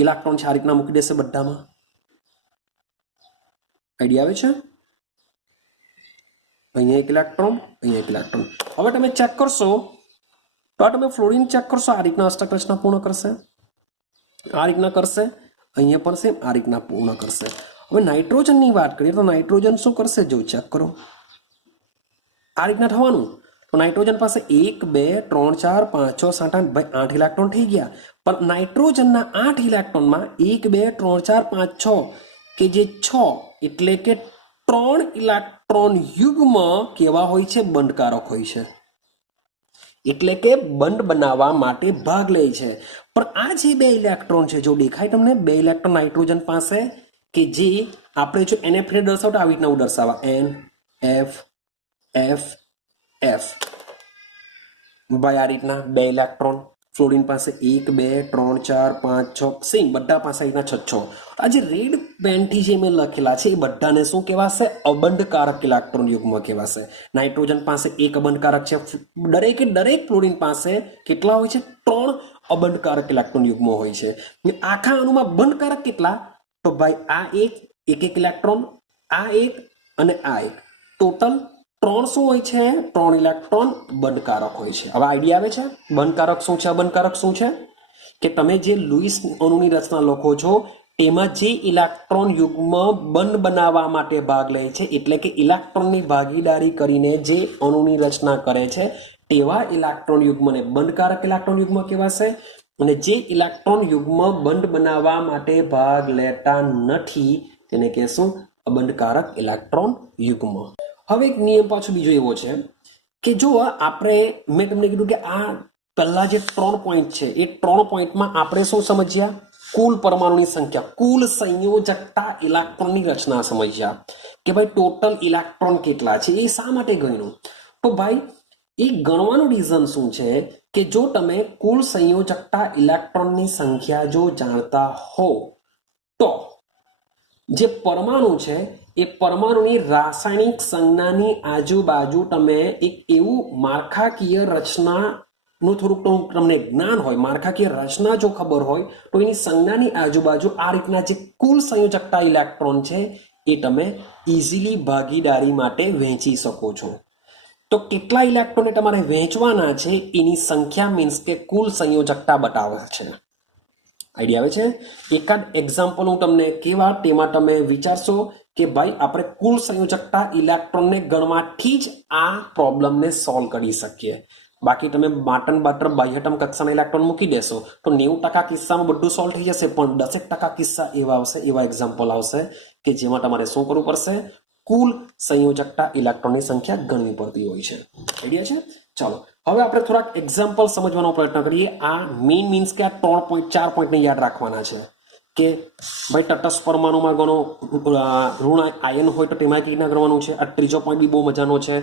ઇલેક્ટ્રોન છે આ રીતના મૂકી દેશે બધામાં. આઈડિયા આવે છે? અહીંયા એક ઇલેક્ટ્રોન, અહીંયા એક ઇલેક્ટ્રોન. હવે તમે ચેક કરશો તો તમે ફ્લોરિન ચેક કરશો, આ રીતના અષ્ટક રચના પૂર્ણ કરશે, આ રીતના કરશે, અહીંયા પણ સેમ આ રીતના પૂર્ણ કરશે. હવે નાઇટ્રોજનની વાત કરીએ તો નાઇટ્રોજન શું કરશે? જો ચેક કરો, આ રીતના થવાનું. તો નાઇટ્રોજન પાસે 1 2 3 4 5 6 7 8 ભાઈ 8 ઇલેક્ટ્રોન થઈ ગયા. પણ નાઇટ્રોજનના 8 ઇલેક્ટ્રોનમાં 1 2 3 4 5 6 કે જે 6 એટલે કે 3 ઇલેક્ટ્રોન યુગ્મ કેવા હોય છે? બંધકારક હોય છે. એટલે કે બંધ બનાવવા માટે ભાગ લે છે. પણ આ જે બે ઇલેક્ટ્રોન છે, જો દેખાય તમને બે ઇલેક્ટ્રોન નાઇટ્રોજન પાસે કે જે આપણે જો NF ને દર્શાવતા આવી રીતના દર્શાવવા NF F F ભાઈ આ રીતના બે ઇલેક્ટ્રોન. ફ્લોરિન પાસે 1 2 3 4 5 6 સેમ બધા પાસે અહીંના 6 6. આ જે રેડ પેનથી જે મેં લખેલા છે એ બધાને શું કહેવાશે? અબંધકારક ઇલેક્ટ્રોન યુગ્મ કહેવાશે. નાઇટ્રોજન પાસે 1 અબંધકારક છે. દરેક ફ્લોરિન પાસે કેટલા હોય છે? 3 અબંધકારક ઇલેક્ટ્રોન યુગ્મ હોય છે. આખા અણુમાં બંધકારક કેટલા? તો ભાઈ આ એક ઇલેક્ટ્રોન, આ એક અને આ એક, ટોટલ 3 શું હોય છે? 3 ઇલેક્ટ્રોન બંધકારક હોય છે. હવે આઈડિયા આવે છે બંધકારક શું છે, અબંધકારક શું છે? કે તમે જે લુઈસ અણુની રચના લખો છો તેમાં જે ઇલેક્ટ્રોન યુગ્મ બંધ બનાવવા માટે ભાગ લે છે, એટલે કે ઇલેક્ટ્રોનની ભાગીદારી કરીને જે અણુની રચના કરે છે તેવા ઇલેક્ટ્રોન યુગ્મને બંધકારક ઇલેક્ટ્રોન યુગ્મ કહેવાશે. અને જે ઇલેક્ટ્રોન યુગ્મ બંધ બનાવવા માટે ભાગ લેતા નથી તેને કહેશું અબંધકારક ઇલેક્ટ્રોન યુગ્મ. હવે એક નિયમ પાછો બીજો એવો છે કે જો મેં તમને કીધું કે આ પહેલા જે 3 પોઈન્ટ છે એ 3 પોઈન્ટમાં આપણે શું સમજ્યા? કુલ પરમાણુની સંખ્યા, કુલ સંયોજકતા ઇલેક્ટ્રોનની રચના સમજ્યા કે ભાઈ ટોટલ ઇલેક્ટ્રોન કેટલા છે. એ શા માટે ગણ્યું? તો ભાઈ એ ગણવાનું રીઝન શું છે કે જો તમે કુલ સંયોજકતા ઇલેક્ટ્રોનની સંખ્યા જો જાણતા હો તો જે પરમાણુ છે એ પરમાણુની રાસાયણિક સંજ્ઞાની આજુબાજુ તમે એક એવું માળખાકીય રચનાનું થોડુંક તમને જ્ઞાન હોય, માળખાકીય રચના જો ખબર હોય તો એની સંજ્ઞાની આજુબાજુ આ રીતના જે કુલ સંયોજકતા ઇલેક્ટ્રોન છે એ તમે ઇઝીલી ભાગીદારી માટે વહેંચી શકો છો. તો કેટલા ઇલેક્ટ્રોનને તમારે વહેંચવાના છે એની સંખ્યા મીન્સ કે કુલ સંયોજકતા બતાવે છે. આઈડિયા આવે છે? એકાદ એક્ઝામ્પલ હું તમને કેવા તેમાં તમે વિચારશો કે ભાઈ આપણે કુલ સંયોજકતા ઇલેક્ટ્રોનને ગણવાથી જ આ પ્રોબ્લેમને સોલ્વ કરી શકીએ. બાકી તમે બાટન બાટર બાહ્યતમ કક્ષાના ઇલેક્ટ્રોન મૂકી દેશો તો 90% કિસ્સામાં બધું સોલ્વ થઈ જશે, પણ 10% કિસ્સા એવા આવશે, એવા એક્ઝામ્પલ આવશે કે જેમાં તમારે શું કરવું પડશે, કુલ સંયોજકતા ઇલેક્ટ્રોનની સંખ્યા ગણવી પડતી હોય છે. આઈડિયા છે? ચાલો હવે આપણે થોડાક એક્ઝામ્પલ સમજવાનો પ્રયત્ન કરીએ. આ મેઇન મીન્સ કે આ 3.4 પોઈન્ટને યાદ રાખવાના છે કે ભાઈ તટસ્થ પરમાણુમાં ગણો, ઋણ આયન હોય તો તેમાં કેવી રીતના ગણવાનું છે. આ ત્રીજો પોઈન્ટ બી બહુ મજાનો છે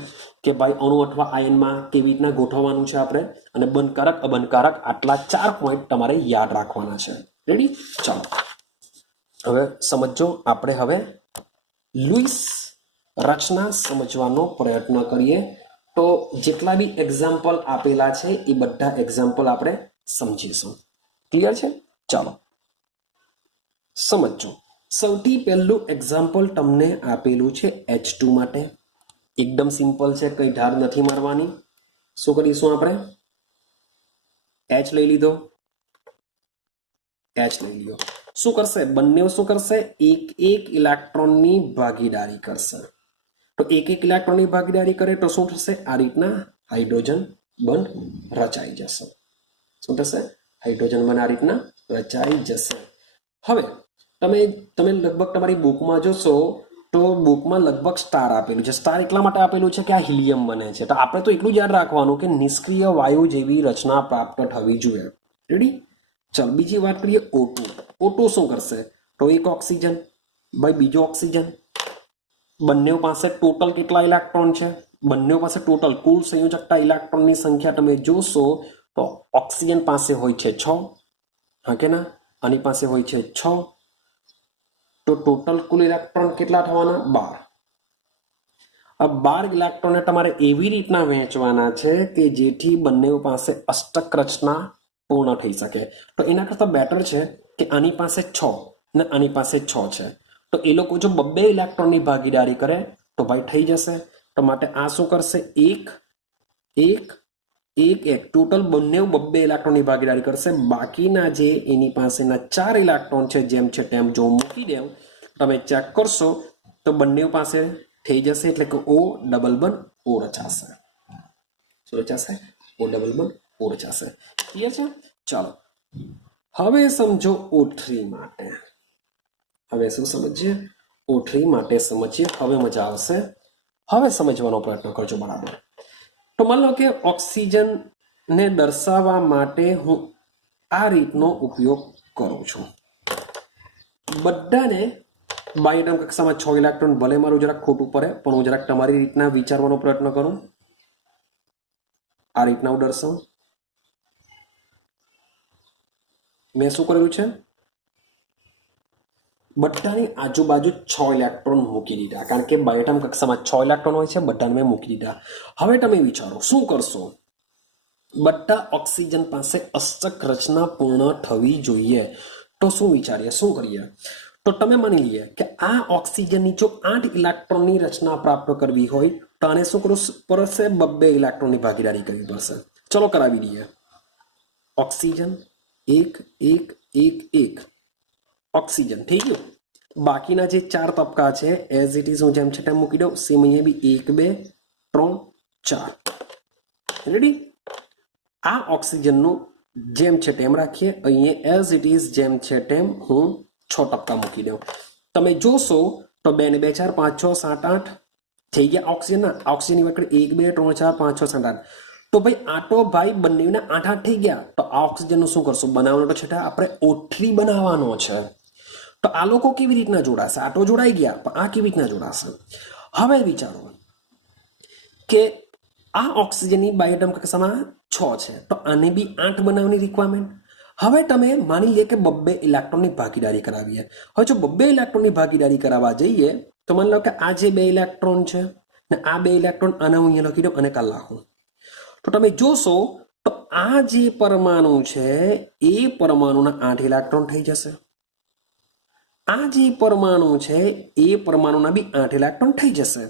કે ભાઈ અણુ અથવા આયનમાં કેવી રીતના ગોઠવવાનું છે આપણે, અને બંધકારક અબંધકારક, આટલા 4 પોઈન્ટ તમારે યાદ રાખવાના છે. રેડી? ચાલો હવે સમજો. આપણે હવે લુઈસ રચના સમજવાનો પ્રયત્ન કરીએ. તો જેટલા બી એક્ઝામ્પલ આપેલા છે એ બધા એક્ઝામ્પલ આપણે સમજીશું. ક્લિયર છે? ચાલો સમજો. સૌથી પહેલું એક્ઝામ્પલ તમને આપેલું છે H2 માટે. એકદમ સિમ્પલ છે, કઈ ધાર નથી મારવાની. શું કરીશું આપણે? H લઈ લીધો, H લઈ લીધો. શું કરશે? બંને શું કરશે? એક એક ઇલેક્ટ્રોનની ભાગીદારી કરશે. તો એક એક ઇલેક્ટ્રોનની ભાગીદારી કરે તો શું થશે? આ રીતના હાઇડ્રોજન બંધ રચાઈ જશે. શું થશે? હાઇડ્રોજન બંધ આ રીતના રચાઈ જશે. હવે તમે લગભગ તમારી બુકમાં જોશો તો બુકમાં લગભગ સ્ટાર આપેલું છે. સ્ટાર એટલા માટે આપેલું છે કે આ હિલિયમ બને છે. તો આપણે તો એટલું જ યાદ રાખવાનું કે નિષ્ક્રિય વાયુ જેવી રચના પ્રાપ્ત થવી જોઈએ. રેડી? ચાલ બીજી વાત કરીએ O2. O2 શું કરશે? તો એક ઓક્સિજન, ભાઈ બીજો ઓક્સિજન. બંને પાસે ટોટલ કેટલા ઇલેક્ટ્રોન છે? બંને પાસે ટોટલ કુલ સંયોજકતા ઇલેક્ટ્રોનની સંખ્યા તમે જોશો તો ઓક્સિજન પાસે હોય છે 6, હા કે ના? આની પાસે હોય છે 6. તો ટોટલ કુલ ઇલેક્ટ્રોન કેટલા થવાના? 12. આ 12 ઇલેક્ટ્રોનને તમારે એવી રીતના વહેંચવાના છે કે જેથી બંને પાસે અષ્ટક રચના પૂર્ણ થઈ શકે. તો એના કરતાં બેટર છે કે આની પાસે 6 ને આની પાસે 6 છે. તો એ લોકો જો 2 ઇલેક્ટ્રોનની ભાગીદારી કરે તો ભાઈ થઈ જશે. તો માટે આ શું કરશે? 1 1 1 1 ટોટલ બંને 2 ઇલેક્ટ્રોનની ભાગીદારી કરશે. બાકીના જે એની પાસેના 4 ઇલેક્ટ્રોન છે જેમ છે તેમ જો મૂકી દેવ, તમે ચેક કરશો તો બંને પાસે થઈ જશે, એટલે કે O ડબલ બંધ O રચાશે. શું રચાશે? O ડબલ બંધ O રચાશે. ક્લિયર છે? ચાલો હવે સમજો O3 માટે. હવે શું સમજીએ? O3 માટે સમજીએ. હવે મજા આવશે. હવે સમજવાનો પ્રયત્ન કરજો બરાબર. તો માની લો કે ઓક્સિજનને દર્શાવવા માટે હું આ રીતનો ઉપયોગ કરું છું. બધાને બાયટમ કક્ષામાં 6 ઇલેક્ટ્રોન, ભલે મારું જરાક ખોટું પડે પણ હું જરાક તમારી રીતના વિચારવાનો પ્રયત્ન કરું. આ રીતના હું દર્શાવું. મેં શું કરેલું છે? બધાની આજુબાજુ 6 ઇલેક્ટ્રોન મૂકી દીધા, કારણ કે બાયટમ કક્ષામાં 6 ઇલેક્ટ્રોન હોય છે. બધાને મેં મૂકી દીધા. હવે તમે વિચારો શું કરશો? બધા ઓક્સિજન પાસે અષ્ટક રચના પૂર્ણ થવી જોઈએ. તો શું વિચારીએ, શું કરીએ? તો તમે માની લઈએ કે આ ઓક્સિજનની જો 8 ઇલેક્ટ્રોનની રચના પ્રાપ્ત કરવી હોય તો આને શું કરવું પડશે? 2 ઇલેક્ટ્રોનની ભાગીદારી કરવી પડશે. ચલો કરાવી દઈએ. ઓક્સિજન 1 1 1 1 ઓક્સિજન થઈ ગયું. બાકીના જે 4 તબકા છે એઝ ઇટ ઇઝ હું જેમ છે તેમ મૂકી દઉં. સેમ અહીંયા બી 1 2 3 4. રેડી? આ ઓક્સિજનનું જેમ છે તેમ રાખીએ. અહીંયા એઝ ઇટ ઇઝ જેમ છે તેમ હું 6 ટપકા મૂકી દઉં. તમે જોશો તો 2 ને 2 4 5 6 7 8 થઈ ગયા ઓક્સિજનના. ઓક્સિજનની વાત કરીએ 1 2 3 4 5 6 7 8. તો ભાઈ આ તો ભાઈ બંનેના 8 8 થઈ ગયા. તો આ ઓક્સિજનનું શું કરશું? બનાવવાનો તો છે આપણે O3 બનાવવાનો છે. તો આ લોકો કેવી રીતના જોડાશે? આ તો જોડાઈ ગયા, પણ આ કેવી રીતના જોડાશે? હવે વિચારો કે આ ઓક્સિજનની બાયોટમ કક્ષામાં 6 છે, તો આને બી 8 બનાવવાની રિક્વાયરમેન્ટ. હવે તમે માની લે કે 2 ઇલેક્ટ્રોનની ભાગીદારી કરાવીએ. હવે જો 2 ઇલેક્ટ્રોનની ભાગીદારી કરાવવા જઈએ તો માની લો કે આ જે 2 ઇલેક્ટ્રોન છે ને આ 2 ઇલેક્ટ્રોન આને હું અહીંયા લખી દઉં અને કાલ લખું. તો તમે જોશો તો આ જે પરમાણુ છે એ પરમાણુના 8 ઇલેક્ટ્રોન થઈ જશે. આ જે પરમાણુ છે એ પરમાણુના બી 8 ઇલેક્ટ્રોન થઈ જશે.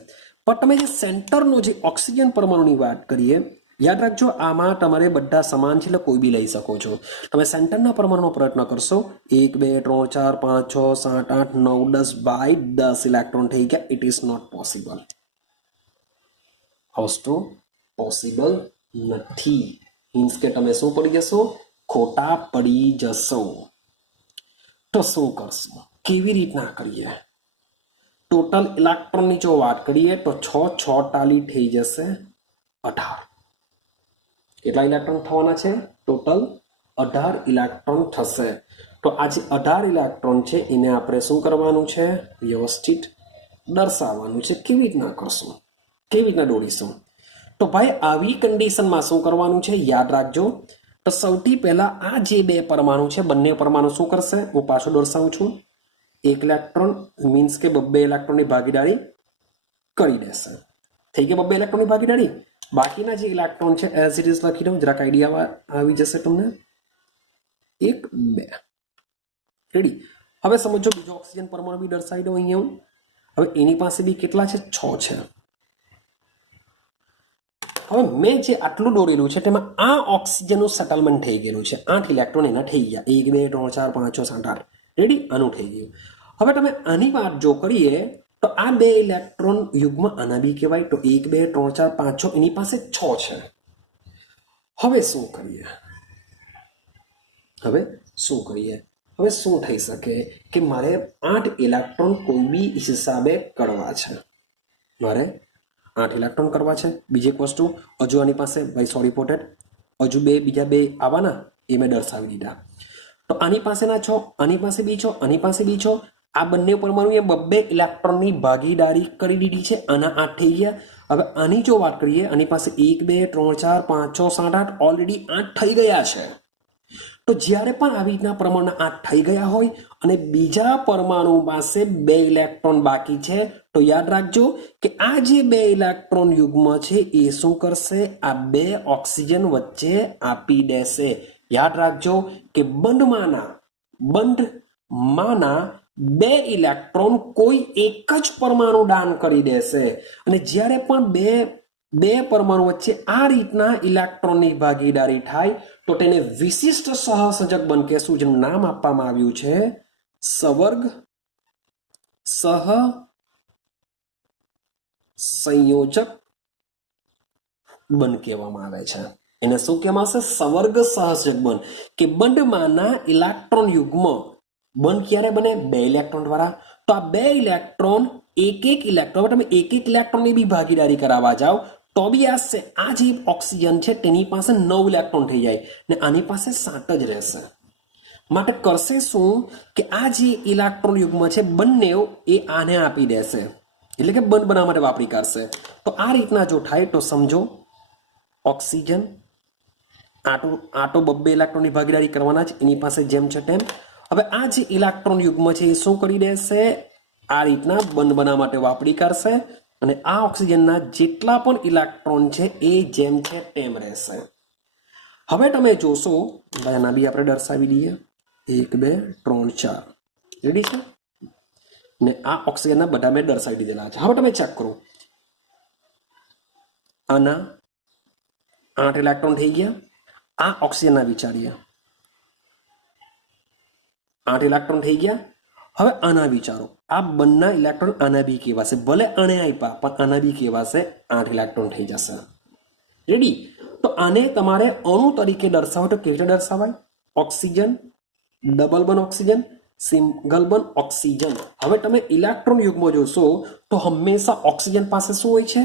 પણ તમે જે સેન્ટરનો જે ઓક્સિજન પરમાણુની વાત કરીએ, યાદ રાખજો આમાં તમારે બધા સમાન છે એટલે કોઈ બી લઈ શકો છો. તમે સેન્ટરના પરમાણુનો પ્રયત્ન કરશો 1 2 3 4 5 6 7 8 9 10 બાય 10 ઇલેક્ટ્રોન થઈ ગયા. It is not possible. આ વસ્તુ પોસિબલ નથી. મીન્સ કે તમે શું પડી જશો? ખોટા પડી જશો. તો શું કરશું? કેવી રીતના કરીએ? ટોટલ ઇલેક્ટ્રોનની જો વાત કરીએ તો 6 ટાલી થઈ જશે 18. કેટલા ઇલેક્ટ્રોન થવાના છે? ટોટલ 18 ઇલેક્ટ્રોન થશે. તો આ જે 18 ઇલેક્ટ્રોન છે એને આપણે શું કરવાનું છે? વ્યવસ્થિત દર્શાવવાનું છે. કેવી રીતના કરશું? કેવી રીતના દોડીશું? તો ભાઈ આવી કન્ડિશનમાં શું કરવાનું છે? યાદ રાખજો. તો સૌથી પહેલા આ જે બે પરમાણુ છે બંને પરમાણુ શું કરશે? હું પાછો દર્શાવું છું. એક ઇલેક્ટ્રોન મીન્સ કે બબ્બે ઇલેક્ટ્રોનની ભાગીદારી કરી દેશે. થઈ ગયા બબ્બે ઇલેક્ટ્રોનની ભાગીદારી. બાકીના જે ઇલેક્ટ્રોન છે એઝ ઇટ ઇઝ લખી દઉં, જરાક આઈડિયા આવી જશે તમને. 1 2 રેડી. હવે સમજો બીજો ઓક્સિજન પરમાણુ બી દર્શાવી દઉં અહીંયા હું. હવે એની પાસે બી કેટલા છે? 6 છે. હવે મેં જે આટલું દોરેલું છે તેમાં આ ઓક્સિજનનું સેટલમેન્ટ થઈ ગયેલું છે. 8 ઇલેક્ટ્રોન એના થઈ ગયા. 1 2 3 4 5 6 7 8 રેડી. આનું થઈ ગયું. હવે તમે આની વાત જો કરીએ તો આ બે ઇલેક્ટ્રોન યુગ્મ આના બી કહેવાય. તો 1 2 3 4 5 6 એની પાસે 6 છે. હવે શું કરીએ? હવે શું થઈ શકે કે મારે 8 ઇલેક્ટ્રોન કોઈ બી હિસાબે કરવા છે. મારે 8 ઇલેક્ટ્રોન કરવા છે. બીજી એક વસ્તુ હજુ આની પાસે ભાઈ સોરી પોટેટ હજુ બીજા બે આવવાના એ મેં દર્શાવી દીધા. તો આની પાસેના 6, આની પાસે બી 6, આની પાસે બી 6. આ બંને પરમાણુએ બબ્બે ઇલેક્ટ્રોનની ભાગીદારી કરી દીધી છે. આના 8 થઈ ગયા. હવે આની જો વાત કરીએ, આની પાસે 1 2 3 4 5 6 7 8 ઓલરેડી 8 થઈ ગયા છે. તો જ્યારે પણ આવી રીતના પરમાણુ 8 થઈ ગયા હોય અને બીજા પરમાણુ પાસે 2 ઇલેક્ટ્રોન બાકી છે, તો યાદ રાખજો કે આ જે 2 ઇલેક્ટ્રોન યુગ્મ છે એ શું કરશે? આ 2 ઓક્સિજન વચ્ચે આપી દેશે. યાદ રાખજો કે બંધમાંના 2 ઇલેક્ટ્રોન કોઈ એક જ પરમાણુ દાન કરી દેશે. અને જ્યારે પણ બે પરમાણુ વચ્ચે આ રીતના ઇલેક્ટ્રોનની ભાગીદારી થાય તો તેને વિશિષ્ટ સહસંયોજક બન કહેશું, જેનું નામ આપવામાં આવ્યું છે સવર્ગ સહસંયોજક બન કહેવામાં આવે છે. એને શું કહેવામાં આવશે? સવર્ગ સહસંયોજક બન. કે બંધમાંના ઇલેક્ટ્રોન યુગ્મ બન ક્યારે બને? 2 ઇલેક્ટ્રોન દ્વારા. તો આ 2 ઇલેક્ટ્રોન એક ઇલેક્ટ્રોન, તમે એક ઇલેક્ટ્રોનની બી ભાગીદારી કરાવવા જાઓ તો બી આ જે ઓક્સિજન છે તેની પાસે 9 ઇલેક્ટ્રોન થઈ જાય ને આની પાસે 7 જ રહેશે. માટે કરશે શું કે આ જે ઇલેક્ટ્રોન યુગ્મ છે બંને એ આને આપી દેશે, એટલે કે બંધ બનાવવા માટે વાપરી કાઢશે. તો આ રીતના જો થાય તો સમજો ઓક્સિજન આટો બબ્બે ઇલેક્ટ્રોનની ભાગીદારી કરવાના છે, એની પાસે જેમ છે તેમ. હવે આ જે ઇલેક્ટ્રોન યુગ્મ છે એ શું કરી દેશે? આ રીતના બંધ બનાવવા માટે વાપરી કાઢશે અને આ ઓક્સિજનના જેટલા પણ ઇલેક્ટ્રોન છે એ જેમ છે તેમ રહેશે. હવે તમે જોશો, આના બી આપણે દર્શાવી દઈએ. 1 2 3 4 રેડી છે ને આ ઓક્સિજનના બધા મેં દર્શાવી દીધેલા છે. હવે તમે ચેક કરો, આના 8 ઇલેક્ટ્રોન થઈ ગયા. આ ઓક્સિજનના વિચારીએ 8 ઇલેક્ટ્રોન થઈ ગયા. હવે આના વિચારો, આ બંને ઇલેક્ટ્રોન આના બી કહેવાશે, ભલે આને આપ્યા પણ આના બી કહેવાશે. 8 ઇલેક્ટ્રોન થઈ જશે. રેડી. તો આને તમારે અણુ તરીકે દર્શાવો તો કેવી રીતે દર્શાવાય? Oxygen, double bond oxygen, single bond oxygen. હવે તમે ઇલેક્ટ્રોન યુગ્મ જોશો તો હંમેશા ઓક્સિજન પાસે શું હોય છે?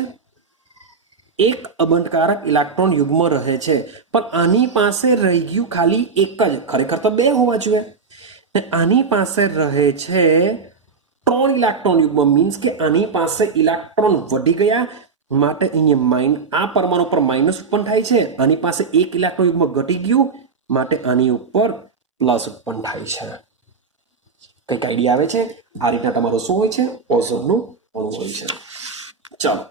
એક અબંધકારક ઇલેક્ટ્રોન યુગ્મ રહે છે. પણ આની પાસે રહી ગયું ખાલી એક જ, ખરેખર તો 2 હોવા જોઈએ. આની પાસે રહે છે 3 ઇલેક્ટ્રોન યુગ્મ. મીન્સ કે આની પાસે ઇલેક્ટ્રોન વધી ગયા, માટે અહીંયા આ પરમાણુ પર માઇનસ ઉત્પન્ન થાય છે. આની પાસે 1 ઇલેક્ટ્રોન યુગ્મ ઘટી ગયું, માટે આની ઉપર પ્લસ ઉત્પન્ન થાય છે. કઈક આઈડિયા આવે છે? આ રીતના તમારો શું હોય છે? ઓઝોનનું અણુ હોય છે. ચાલો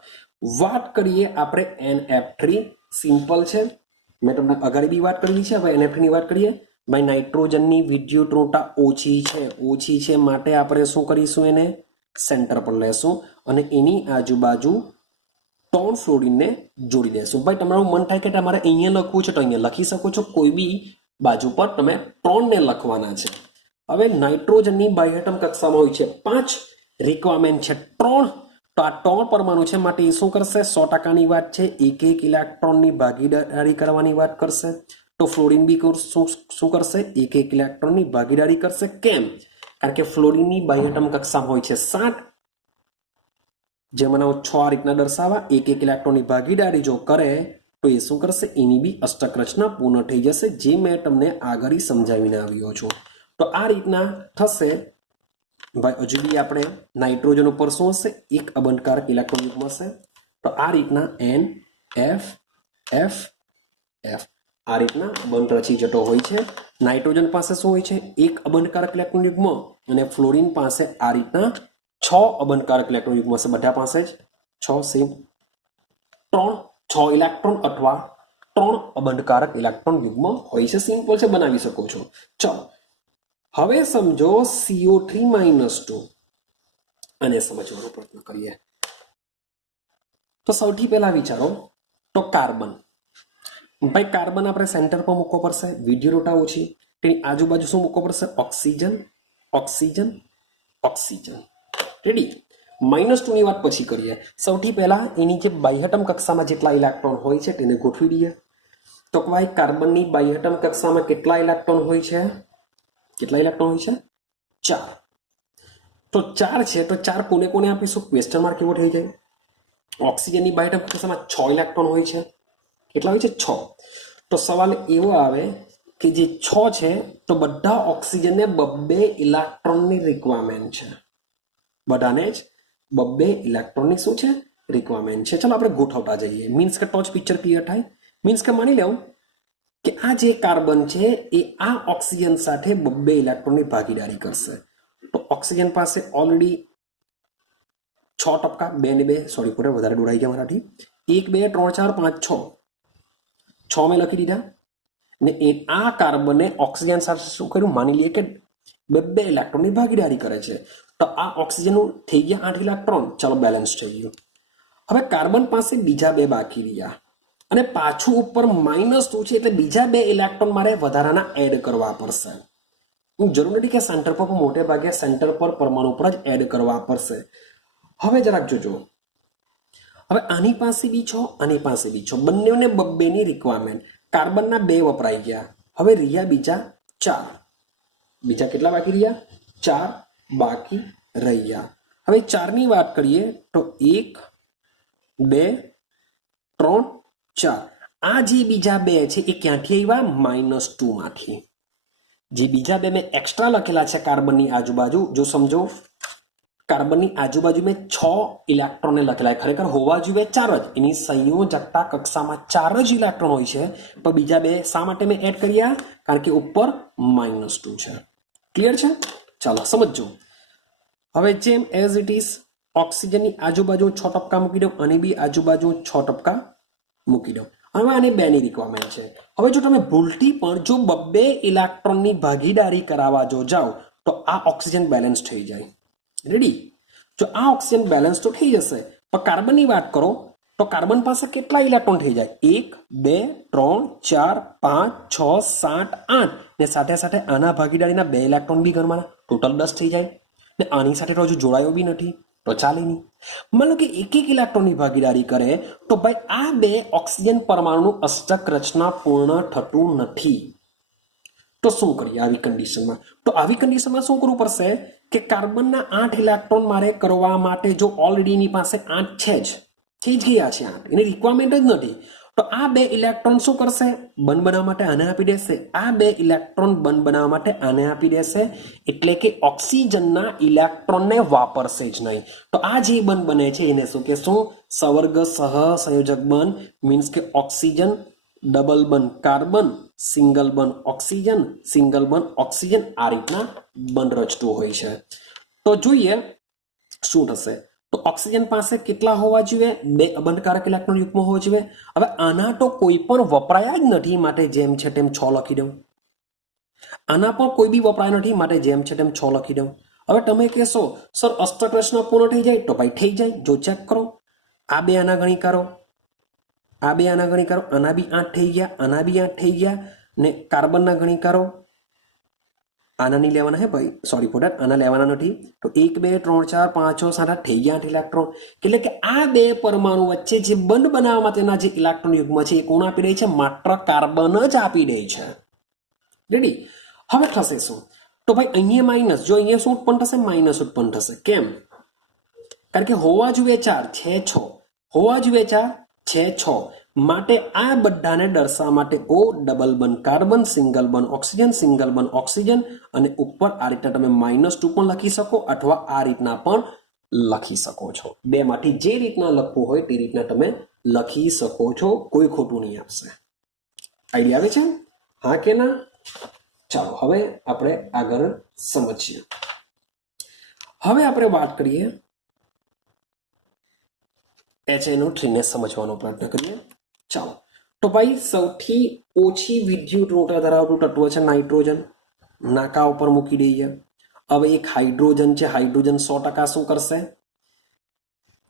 વાત કરીએ આપણે NF3. સિમ્પલ છે, મેં તમને અગાડી બી વાત કરેલી છે. હવે NF3 ની વાત કરીએ. ભાઈ નાઇટ્રોજનની વિદ્યુતઋણતા ઓછી છે માટે આપણે શું કરીશું? એને સેન્ટર પર લેશું અને એની આજુબાજુ ટોન ફ્લોરિનને જોડી દેશું. ભાઈ તમારું મન થાય કે તમારે અહીંયા લખવું છે તો અહીંયા લખી શકો છો, કોઈ બી બાજુ પર તમે ટોનને લખવાના છે. હવે નાઇટ્રોજનની બાહ્યતમ કક્ષામાં હોય છે 5, રિક્વાયરમેન્ટ છે 3, તો આ 3 પરમાણુ છે માટે એ શું કરશે? 100%ની વાત છે, એક ઇલેક્ટ્રોનની ભાગીદારી કરવાની વાત કરશે. તો ફ્લોરિન બી શું કરશે? એક ઇલેક્ટ્રોનની ભાગીદારી કરશે. કેમ? કારણ કે ફ્લોરિનની બાહ્યતમ કક્ષામાં હોય છે 7, જે મને 6 આ રીતના દર્શાવવા. એક ઇલેક્ટ્રોનની ભાગીદારી જો કરે તો એ શું કરશે? એની બી અષ્ટક રચના પૂર્ણ થઈ જશે, જે મેં તમને આગળ સમજાવીને આવ્યો છું. તો આ રીતના થશે. ભાઈ હજુ બી આપણે નાઇટ્રોજન ઉપર શું હશે? એક અબંધકારક ઇલેક્ટ્રોન યુગ્મ હશે. તો આ રીતના NF આ રીતના બંધ રચી જતો હોય છે. નાઇટ્રોજન પાસે શું હોય છે? એક અબંધકારક ઇલેક્ટ્રોન યુગ્મ, અને ફ્લોરિન પાસે આ રીતના 6 અબંધકારક ઇલેક્ટ્રોન યુગ્મ હશે. બધા પાસે જ 6 સેમ 6 ઇલેક્ટ્રોન અથવા 3 અબંધકારક ઇલેક્ટ્રોન યુગ્મ હોય છે. સિમ્પલ છે, બનાવી શકો છો. ચલો હવે સમજો CO3-2 અને સમજવાનો પ્રયત્ન કરીએ. તો સૌથી પહેલા વિચારો તો કાર્બન. ભાઈ કાર્બન આપણે સેન્ટર પર મૂકવો પડશે, વિદ્યુતતા ઓછી. તેની આજુબાજુ શું મૂકવો પડશે? Oxygen, oxygen, oxygen. રેડી? -2 ની વાત પછી કરીએ. સૌથી પહેલા એની જે બાહ્યતમ કક્ષામાં જેટલા ઇલેક્ટ્રોન હોય છે તેને ગોઠવી દઈએ. તો ભાઈ કાર્બનની બાહ્યતમ કક્ષામાં કેટલા ઇલેક્ટ્રોન હોય છે? કેટલા ઇલેક્ટ્રોન હોય છે? 4. તો 4 છે, તો 4 કોને કોને આપીશું? ક્વેશ્ચન માર્ક એવો થઈ જાય. ઓક્સિજનની બાહ્યતમ કક્ષામાં 6 ઇલેક્ટ્રોન હોય છે. કેટલા હોય છે? 6. તો સવાલ એવો આવે કે જે 6 છે તો બધા ઓક્સિજનને 2 ઇલેક્ટ્રોનની રિક્વાયરમેન્ટ છે. બધાને જ 2 ઇલેક્ટ્રોનની શું છે? રિક્વાયરમેન્ટ છે. ચલો આપણે ગોઠવતા જઈએ. મીન્સ કે ટોચ પિક્ચર ક્લિયર થાય. મીન્સ કે માની લેવું કે આ જે કાર્બન છે એ આ ઓક્સિજન સાથે 2 ઇલેક્ટ્રોનની ભાગીદારી કરશે. તો ઓક્સિજન પાસે ઓલરેડી 6%, 2 ને 2, સોરી પૂરે વધારે દોડાઈ ગયા મારાથી. 1 2 3 4 5 6 6 મેં લખી દીધા. ને એ આ કાર્બને ઓક્સિજન સાથે શું કર્યું? માની લઈએ કે 2 ઇલેક્ટ્રોનની ભાગીદારી કરે છે. તો આ ઓક્સિજનનું થઈ ગયા 8 ઇલેક્ટ્રોન. ચાલો બેલેન્સ થઈ ગયું. હવે કાર્બન પાસે બીજા 2 બાકી રહ્યા, અને પાછું ઉપર -2 છે, એટલે બીજા 2 ઇલેક્ટ્રોન મારે વધારાના એડ કરવા પડશે. જરૂર નથી કે સેન્ટર પર, મોટે ભાગે સેન્ટર પર પરમાણુ પર જ એડ કરવા પડશે. હવે જરાક જોજો. હવે આની પાસે બી 6, આની પાસે બી 6, બંનેને 2 ની રિક્વાયરમેન્ટ. કાર્બનના 2 વપરાઈ ગયા. હવે રહ્યા બીજા 4. બીજા કેટલા બાકી રહ્યા? 4 બાકી રહ્યા. હવે 4 ની વાત કરીએ તો 1 2 3 4. આ જે બીજા 2 છે એ ક્યાંથી આવ્યા? -2 માંથી. જે બીજા 2 મેં એક્સ્ટ્રા લખેલા છે કાર્બનની આજુબાજુ, જો સમજો કાર્બનની આજુબાજુ મેં 6 ઇલેક્ટ્રોન લખેલા, ખરેખર હોવા જોઈએ 4 જ. એની સંયોજકતા કક્ષામાં 4 જ ઇલેક્ટ્રોન હોય છે, પણ બીજા 2 શા માટે મેં એડ કર્યા? કારણ કે ઉપર -2 છે. ક્લિયર છે? ચાલો સમજો. હવે જેમ એઝ ઇટ ઇઝ ઓક્સિજનની આજુબાજુ 6% મૂકી દો, અને બી આજુબાજુ 6% મૂકી દો. હવે આને 2 ની રિક્વાયરમેન્ટ છે. હવે જો તમે ભૂલથી પણ જો 2 ઇલેક્ટ્રોનની ભાગીદારી કરાવવા જો જાઓ તો આ ઓક્સિજન બેલેન્સ થઈ જાય. રેડી? જો આ ઓક્સિજન બેલેન્સ તો થઈ જશે, પણ કાર્બનની વાત કરો તો કાર્બન પાસે કેટલા ઇલેક્ટ્રોન થઈ જાય? 1 2 3 4 5 6 7 8, ને સાથે સાથે આના ભાગીદારીના 2 ઇલેક્ટ્રોન બી ગણવાના, ટોટલ 10 થઈ જાય. ને આની સાથે તો હજુ જોડાયો બી નથી, તો ચાલે નહીં. માનો કે એક ઇલેક્ટ્રોનની ભાગીદારી કરે તો ભાઈ આ 2 ઓક્સિજન પરમાણુનું અષ્ટક રચના પૂર્ણ થતું નથી. તો શું કરીએ આવી કન્ડિશનમાં? તો આવી કન્ડિશનમાં શું કરવું પડશે કે કાર્બનના 8 ઇલેક્ટ્રોન મારે કરવા માટે, જો ઓલરેડી એની પાસે 8 છે જ, થઈ જ ગયા છે 8, એની રિક્વાયરમેન્ટ જ નથી, તો આ 2 ઇલેક્ટ્રોન શું કરશે? બંધ બનાવવા માટે આને આપી દેશે. આ 2 ઇલેક્ટ્રોન બંધ બનાવવા માટે આને આપી દેશે, એટલે કે ઓક્સિજનના ઇલેક્ટ્રોનને વાપરશે જ નહીં. તો આ જે બંધ બને છે એને શું કહેશું? સવર્ગ સહસંયોજક બંધ. મીન્સ કે ઓક્સિજન, ડબલ બંધ કાર્બન, સિંગલ બંધ ઓક્સિજન, સિંગલ બંધ ઓક્સિજન, આ રીતના બંધ રચતું હોય છે. તો જોઈએ શું થશે. તો ઓક્સિજન પાસે કેટલા હોવા જોઈએ? 2 અબંધકારક ઇલેક્ટ્રોન યુગ્મ હોવા જોઈએ. હવે આના તો કોઈ પણ વપરાયા જ નથી, માટે જેમ છે તેમ 6 લખી દઉં. આના પણ કોઈ બી વપરાય નથી, માટે જેમ છે તેમ 6 લખી દઉં. હવે તમે કહેશો સર અષ્ટક રચના પૂર્ણ થઈ જાય? તો ભાઈ થઈ જાય. જો ચેક કરો, આ 2 આના ગણીકારો, આ 2 આના ગણીકારો, આના બી 8 થઈ ગયા, આના બી 8 થઈ ગયા, ને કાર્બનના ગણીકારો આના નહીં લેવાના હે ભાઈ, સોરી ફોર દેટ, આના લેવાના નથી. તો 1 2 3 4 5 6 7 8 થઈ ગયા 8 ઇલેક્ટ્રોન. એટલે કે આ બે પરમાણુ વચ્ચે જે બંધ બનાવવા માટેના જે ઇલેક્ટ્રોન યુગ્મ છે એ કોણ આપી રહી છે? માત્ર કાર્બન જ આપી રહી છે. રેડી? હવે થશે શું? તો ભાઈ અહીંયા માઇનસ, જો અહીંયા શું ઉત્પન્ન થશે? માઇનસ ઉત્પન્ન થશે. કેમ? કારણ કે હોવા જોઈએ 4 છે 6, હોવા જોઈએ 4 છે 6, માટે આ બધાને દર્શાવવા માટે O ડબલ બંધ કાર્બન, સિંગલ બંધ ઓક્સિજન, સિંગલ બંધ ઓક્સિજન, અને ઉપર આ રીતના તમે -2 પણ લખી શકો અથવા આ રીતના પણ લખી શકો છો. બે માંથી જે રીતના લખવું હોય તે રીતના તમે લખી શકો છો, કોઈ ખોટું નહીં આપશે. આઈડિયા આવે છે? હા કે ના? ચાલો હવે આપણે આગળ સમજીએ. હવે આપણે વાત કરીએ HNO3 ને સમજવાનો પ્રયત્ન કરીએ. ચાલો, તો ભાઈ સૌથી ઓછી વિદ્યુત ઋણતા ધરાવતું તત્વ છે નાઇટ્રોજન. નાકા ઉપર મૂકી દઈએ. હવે એક હાઇડ્રોજન છે, હાઇડ્રોજન 100% શું કરશે?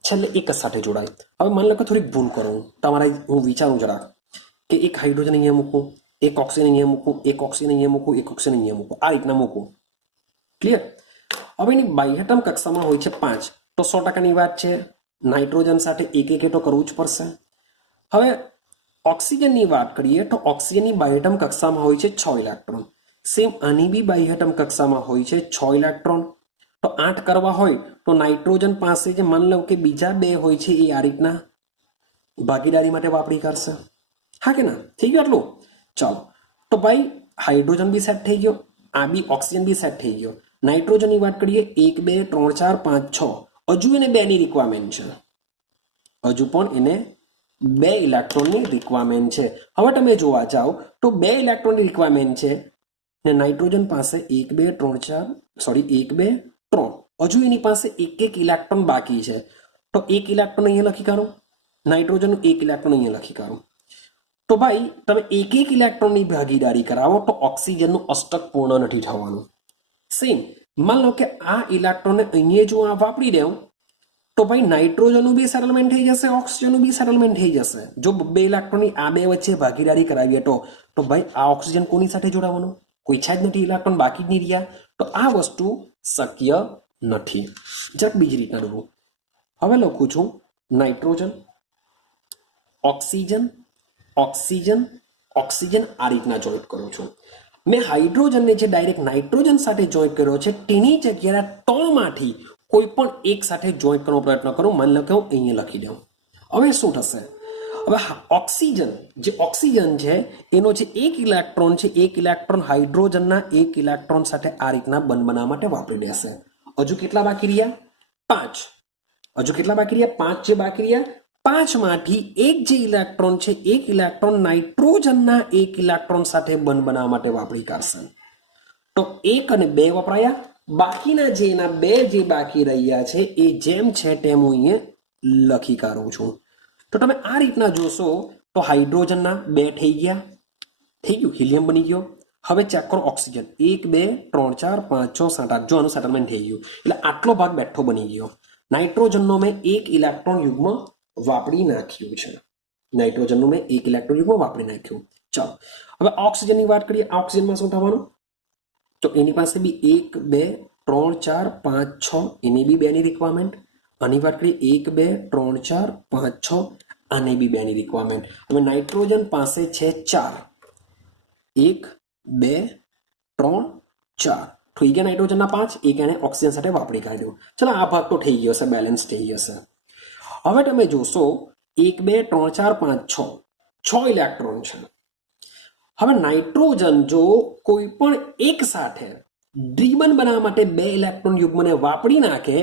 છેલ્લે એક જ સાથે જોડાય. હવે માની લો કે થોડીક ભૂલ કરું, તમારા હું વિચારું જરા કે એક હાઇડ્રોજન અહીંયા મૂકું, એક ઓક્સિજન અહીંયા મૂકું, એક ઓક્સિજન અહીંયા મૂકું, એક ઓક્સિજન અહીંયા મૂકું, આ રીતના મૂકું. ક્લિયર? હવે એની બાહ્યતમ કક્ષામાં હોય છે 5, તો 100%ની વાત છે. નાઇટ્રોજન સાથે એક એક તો કરવું જ પડશે. હવે ઓક્સિજનની વાત કરીએ તો ઓક્સિજનની બાહ્યતમ કક્ષામાં હોય છે 6 ઇલેક્ટ્રોન. સેમ આની બી બાહ્યતમ કક્ષામાં હોય છે 6 ઇલેક્ટ્રોન. તો 8 કરવા હોય તો નાઇટ્રોજન પાસે જે માની લો કે બીજા 2 હોય છે એ આ રીતના ભાગીદારી માટે વાપરી કરશે. હા કે ના? થઈ ગયું આટલું? ચાલો, તો ભાઈ હાઇડ્રોજન બી સેટ થઈ ગયો, આ બી ઓક્સિજન બી સેટ થઈ ગયો. નાઇટ્રોજનની વાત કરીએ 1 2 3 4 5 6, હજુ એને 2 ની રિક્વાયરમેન્ટ છે, હજુ પણ એને 2 ઇલેક્ટ્રોનની રિક્વાયરમેન્ટ છે. હવે તમે જોવા જાઓ તો 2 ઇલેક્ટ્રોનની રિક્વાયરમેન્ટ છે ને નાઇટ્રોજન પાસે 1 2 3 4 સોરી 1 2 3, હજુ એની પાસે એક ઇલેક્ટ્રોન બાકી છે. તો 1 ઇલેક્ટ્રોન અહીંયા લખી કાઢો, નાઇટ્રોજનનું 1 ઇલેક્ટ્રોન અહીંયા લખી કાઢો. તો ભાઈ તમે એક ઇલેક્ટ્રોનની ભાગીદારી કરાવો તો ઓક્સિજનનું અષ્ટક પૂર્ણ નથી થવાનું. સેમ માન લો કે આ ઇલેક્ટ્રોનને અહીંયા જો આ વાપરી દઉં તો ભાઈ નાઇટ્રોજનનું બી સેટલમેન્ટ થઈ જશે, ઓક્સિજનનું બી સેટલમેન્ટ થઈ જશે. જો 2 ઇલેક્ટ્રોનની આ 2 વચ્ચે ભાગીદારી કરાવીએ તો ભાઈ આ ઓક્સિજન કોની સાથે જોડાવાનું? કોઈ છે જ નથી, ઇલેક્ટ્રોન બાકી જ નહીં રહ્યા. તો આ વસ્તુ શક્ય નથી. જરાક બીજી રીતના લખું. હવે લખું છું નાઇટ્રોજન, ઓક્સિજન, ઓક્સિજન, ઓક્સિજન, આ રીતના જોઈન્ટ કરું છું. મેં હાઇડ્રોજનને જે ડાયરેક્ટ નાઇટ્રોજન સાથે જોઈન્ટ કર્યો છે તેની જગ્યાએ 3 માંથી કોઈ પણ એક સાથે જોઈન્ટ કરવાનો પ્રયત્ન કરું. માની લો કે હું અહીંયા લખી દઉં. હવે શું થશે? હવે ઓક્સિજન, જે ઓક્સિજન છે એનો જે 1 ઇલેક્ટ્રોન છે, 1 ઇલેક્ટ્રોન હાઇડ્રોજનના 1 ઇલેક્ટ્રોન સાથે આ રીતના બંધ બનાવવા માટે વાપરી દેશે. હજુ કેટલા બાકી રહ્યા? 5. હજુ કેટલા બાકી રહ્યા? 5 જે બાકી રહ્યા, 5 માંથી એક જે ઇલેક્ટ્રોન છે, 1 ઇલેક્ટ્રોન નાઇટ્રોજનના 1 ઇલેક્ટ્રોન સાથે બંધ બનાવવા માટે વાપરી કાઢશે. તો 1 અને 2 વપરાયા. બાકીના જે એના 2 જે બાકી રહ્યા છે એ જેમ છે તેમ હું અહીંયા લખી કાઢું છું. તો તમે આ રીતના જોશો તો હાઇડ્રોજનના 2 થઈ ગયા, થઈ ગયું, હિલિયમ બની ગયો. હવે ચેક કરો ઓક્સિજન 1 2 3 4 5 6 7 8, જો આનું સેટલમેન્ટ થઈ ગયું એટલે આટલો ભાગ બેઠો બની ગયો. નાઇટ્રોજનનો મેં 1 ઇલેક્ટ્રોન યુગ્મ વાપરી નાખ્યું છે. નાઇટ્રોજનનું મેં 1 ઇલેક્ટ્રોન યુગ્મ વાપરી નાખ્યું. ચાલો હવે ઓક્સિજનની વાત કરીએ. ઓક્સિજનમાં શું થવાનું? તો એની પાસે બી 1 2 3 4 5 6, એની બી 2 ની રિક્વાયરમેન્ટ. આની વાત કરીએ 1 2 3 4 5 6, આને બી 2 ની રિક્વાયરમેન્ટ. હવે નાઇટ્રોજન પાસે છે 4, 1 2 3 4, થઈ ગયા નાઇટ્રોજનના 5, એક એને ઓક્સિજન સાથે વાપરી કાઢ્યો. ચલો આ ભાગ તો થઈ ગયો હશે, બેલેન્સ થઈ જશે. હવે તમે જોશો 1 2 3 4 5 6 ઇલેક્ટ્રોન છે. હવે નાઇટ્રોજન જો કોઈ પણ એક સાથે દ્વિબંધ બનાવવા માટે 2 ઇલેક્ટ્રોન યુગ્મને વાપરી નાખે,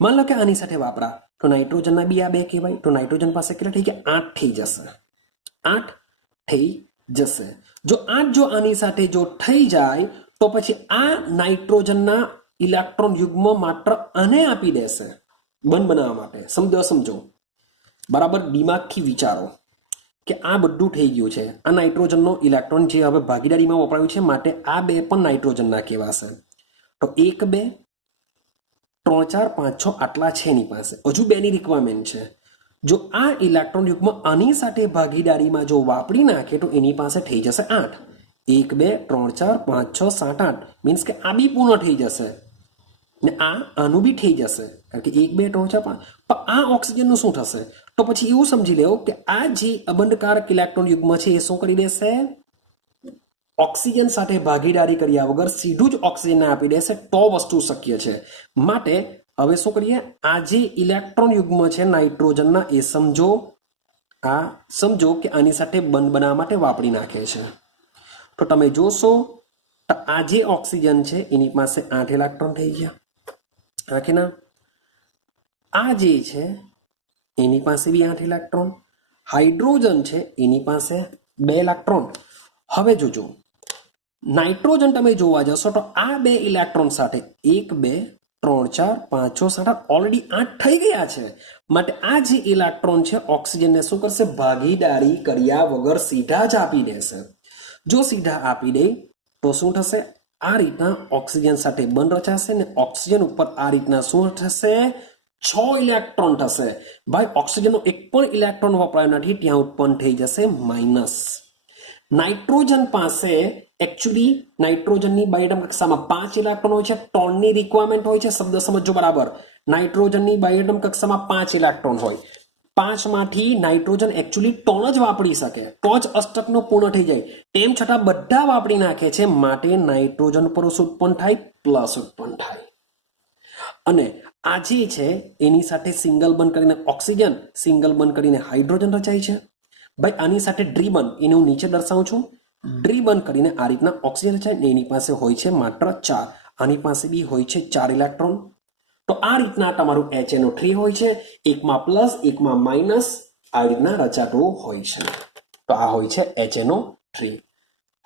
માન લો કે આની સાથે વાપરા, તો નાઇટ્રોજનના બી આ 2 કહેવાય. તો નાઇટ્રોજન પાસે કેટલા થઈ ગયા? 8 થઈ જશે. 8 થઈ જશે. જો 8 જો આની સાથે જો થઈ જાય તો પછી આ નાઇટ્રોજનના ઇલેક્ટ્રોન યુગ્મ માત્ર આને આપી દેશે બંધ બનાવવા માટે. સમજો બરાબર, દિમાગથી વિચારો કે આ બધું થઈ ગયું છે. આ નાઇટ્રોજનનો ઇલેક્ટ્રોન જે હવે ભાગીદારીમાં વપરાયું છે માટે આ 2 પણ નાઇટ્રોજનના કહેવાશે. તો 1 2 3 4 5 6 આટલા છે એની પાસે, હજુ 2 ની રિક્વાયરમેન્ટ છે. જો આ ઇલેક્ટ્રોન યુગ્મ આની સાથે ભાગીદારીમાં જો વાપરી નાખે તો એની પાસે થઈ જશે 8. 1 2 3 4 5 6 7 8 મીન્સ કે આ બી પૂર્ણ થઈ જશે ને આનું બી થઈ જશે કારણ કે 1 2 3 4 5 પણ આ ઓક્સિજનનું શું થશે તો પછી એવું સમજી લેવું કે આ જે અબંધકારક ઇલેક્ટ્રોન યુગ્મ છે એ શું કરી દેશે ઓક્સિજન સાથે ભાગીદારી કર્યા વગર સીધું જ ઓક્સિજનને આપી દેશે તો વસ્તુ શક્ય છે માટે હવે શું કરીએ આ જે ઇલેક્ટ્રોન યુગ્મ છે નાઇટ્રોજનના એ સમજો કે આની સાથે બંધ બનાવવા માટે વાપરી નાખે છે તો તમે જોશો તો આ જે ઓક્સિજન છે એની પાસે 8 ઇલેક્ટ્રોન થઈ ગયા રાખી ના આ જે છે એની પાસે બી 8 ઇલેક્ટ્રોન હાઇડ્રોજન છે એની પાસે 2 ઇલેક્ટ્રોન હવે જોજો નાઇટ્રોજન તમે જોવા જશો તો આ 2 ઇલેક્ટ્રોન સાથે 1 2 3 4 5 6 7 ઓલરેડી 8 થઈ ગયા છે માટે આ જે ઇલેક્ટ્રોન છે ઓક્સિજનને શું કરશે ભાગીદારી કર્યા વગર સીધા જ આપી દેશે જો સીધા આપી દે તો શું થશે આ રીતના ઓક્સિજન સાથે બંધ રચાશે ને ઓક્સિજન ઉપર આ રીતના શું થશે 6 ઇલેક્ટ્રોન થશે ભાઈ ઓક્સિજનનો એક પણ ઇલેક્ટ્રોન વપરાયો નથી ત્યાં ઉત્પન્ન થઈ જશે માઇનસ નાઇટ્રોજન પાસે એકચ્યુઅલી નાઇટ્રોજનની બાયોએટમ કક્ષામાં 5 ઇલેક્ટ્રોન હોય છે ટોનની રિક્વાયરમેન્ટ હોય છે શબ્દ સમજો બરાબર નાઇટ્રોજનની બાયોએટમ કક્ષામાં 5 ઇલેક્ટ્રોન હોય 5 માંથી નાઇટ્રોજન એકચ્યુઅલી ટોન જ વાપરી શકે તો જ અષ્ટકનો પૂર્ણ થઈ જાય તેમ છતાં બધા વાપરી નાખે છે માટે નાઇટ્રોજન પર ઉત્પન્ન થાય પ્લસ ઉત્પન્ન થાય અને આ જે છે એની સાથે સિંગલ બંધ કરીને ઓક્સિજન સિંગલ બંધ કરીને હાઇડ્રોજન રચાય છે ભાઈ આની સાથે ડ્રીબન એને હું નીચે દર્શાવું છું ડ્રીબન કરીને આ રીતના ઓક્સિજન રચાય ને એની પાસે હોય છે માત્ર 4 આની પાસે બી હોય છે 4 ઇલેક્ટ્રોન તો આ રીતના તમારું HNO3 હોય છે એકમાં પ્લસ એકમાં માઇનસ આ રીતના રચાતું હોય છે તો આ હોય છે HNO3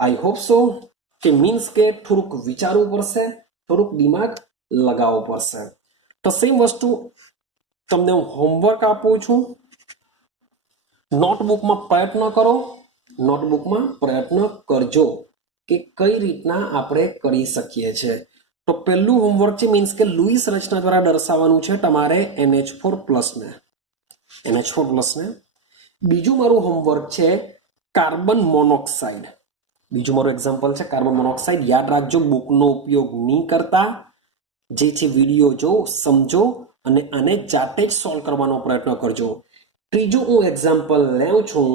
આઈ હોપ સો કે મીન્સ કે થોડુંક વિચારવું પડશે થોડુંક દિમાગ લગાવવું પડશે તો સેમ વસ્તુ તમને હું હોમવર્ક આપું છું નોટબુકમાં પ્રયત્ન કરજો કે કઈ રીતના આપણે કરી શકીએ છીએ તો પહેલું હોમવર્ક છે મીન્સ કે લુઈસ રચના દ્વારા દર્શાવવાનું છે તમારે NH4+ ને બીજું મારું હોમવર્ક છે કાર્બન મોનોક્સાઇડ બીજું મારું એક્ઝામ્પલ છે કાર્બન મોનોક્સાઇડ યાદ રાખજો બુકનો ઉપયોગ નહીં કરતા જે છે વિડીયો જો સમજો અને આને જાતે જ સોલ્વ કરવાનો પ્રયત્ન કરજો ત્રીજું હું એક્ઝામ્પલ લઉં છું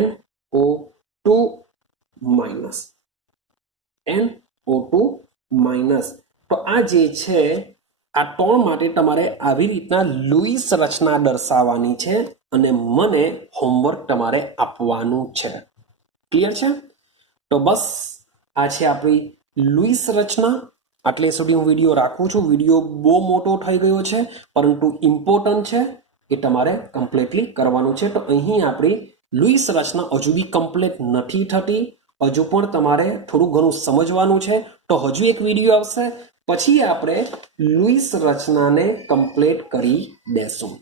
NO2 તો આ જે છે આ ટોન માટે તમારે આવી રીતના લુઈસ રચના દર્શાવવાની છે અને મને હોમવર્ક તમારે આપવાનું છે ક્લિયર છે તો બસ આ છે આપણી લુઈસ રચના આટલે સુધી હું વિડીયો રાખું છું વિડીયો બહુ મોટો થઈ ગયો છે પરંતુ ઇમ્પોર્ટન્ટ છે એ તમારે કમ્પ્લીટલી કરવાનું છે તો અહીં આપણી લુઈસ રચના હજુ બી કમ્પ્લીટ નથી થતી હજુ પણ તમારે થોડું ઘણું સમજવાનું છે તો હજુ એક વિડીયો આવશે પછી આપણે લુઈસ રચનાને કમ્પ્લીટ કરી દેશું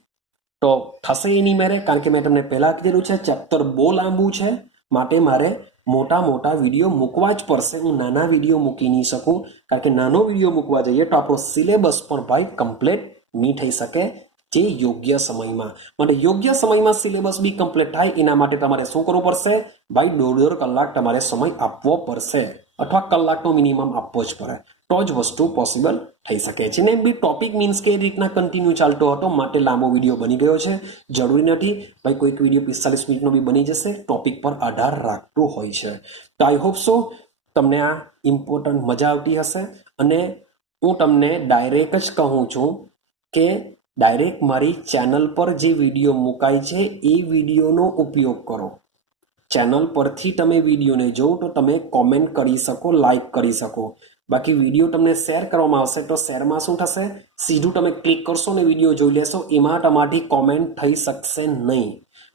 તો થશે એની મેરે કારણ કે મેં તમને પહેલા કીધેલું છે ચેપ્ટર બહુ લાંબુ છે માટે મારે મોટા વિડીયો મૂકવા જ પડશે હું નાના વિડીયો મૂકી નહીં શકું કારણ કે નાનો વિડીયો મૂકવા જઈએ તો આપણો સિલેબસ પણ ભાઈ કમ્પ્લીટ નહીં થઈ શકે જે યોગ્ય સમયમાં માટે યોગ્ય સમયમાં સિલેબસ બી કમ્પ્લીટ થાય એના માટે તમારે શું કરવું પડશે ભાઈ 1.5 કલાક તમારે સમય આપવો પડશે અથવા કલાકનો મિનિમમ આપવો જ પડે તો જ વસ્તુ પોસિબલ થઈ શકે છે ને બી ટોપિક મીન્સ કે રીતના કન્ટિન્યુ ચાલતો હતો માટે લાંબો વિડીયો બની ગયો છે જરૂરી નથી ભાઈ કોઈક વિડીયો 45 મિનિટનો બી બની જશે ટોપિક પર આધાર રાખતું હોય છે તો આઈ હોપ સો તમને આ ઇમ્પોર્ટન્ટ મજા આવતી હશે અને હું તમને ડાયરેક્ટ જ કહું છું કે ડાયરેક્ટ મારી ચેનલ પર જે વિડીયો મુકાય છે એ વિડીયોનો ઉપયોગ કરો ચેનલ પરથી તમે વિડીયોને જોવો તો તમે કોમેન્ટ કરી શકો લાઈક કરી શકો બાકી વિડીયો તમને શેર કરવામાં આવશે તો શેરમાં શું થશે સીધું તમે ક્લિક કરશો ને વિડીયો જોઈ લેશો એમાં તમારી કોમેન્ટ થઈ શકશે નહીં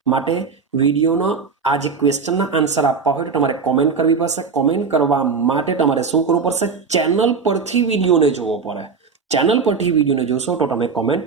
માટે વિડીયોનો આ જે ક્વેશ્ચનના આન્સર આપવા હોય તો તમારે કોમેન્ટ કરવી પડશે કોમેન્ટ કરવા માટે તમારે શું કરવું પડશે ચેનલ પરથી વિડીયોને જોવો પડે ચેનલ પરથી વિડીયોને જોશો તો તમે કોમેન્ટ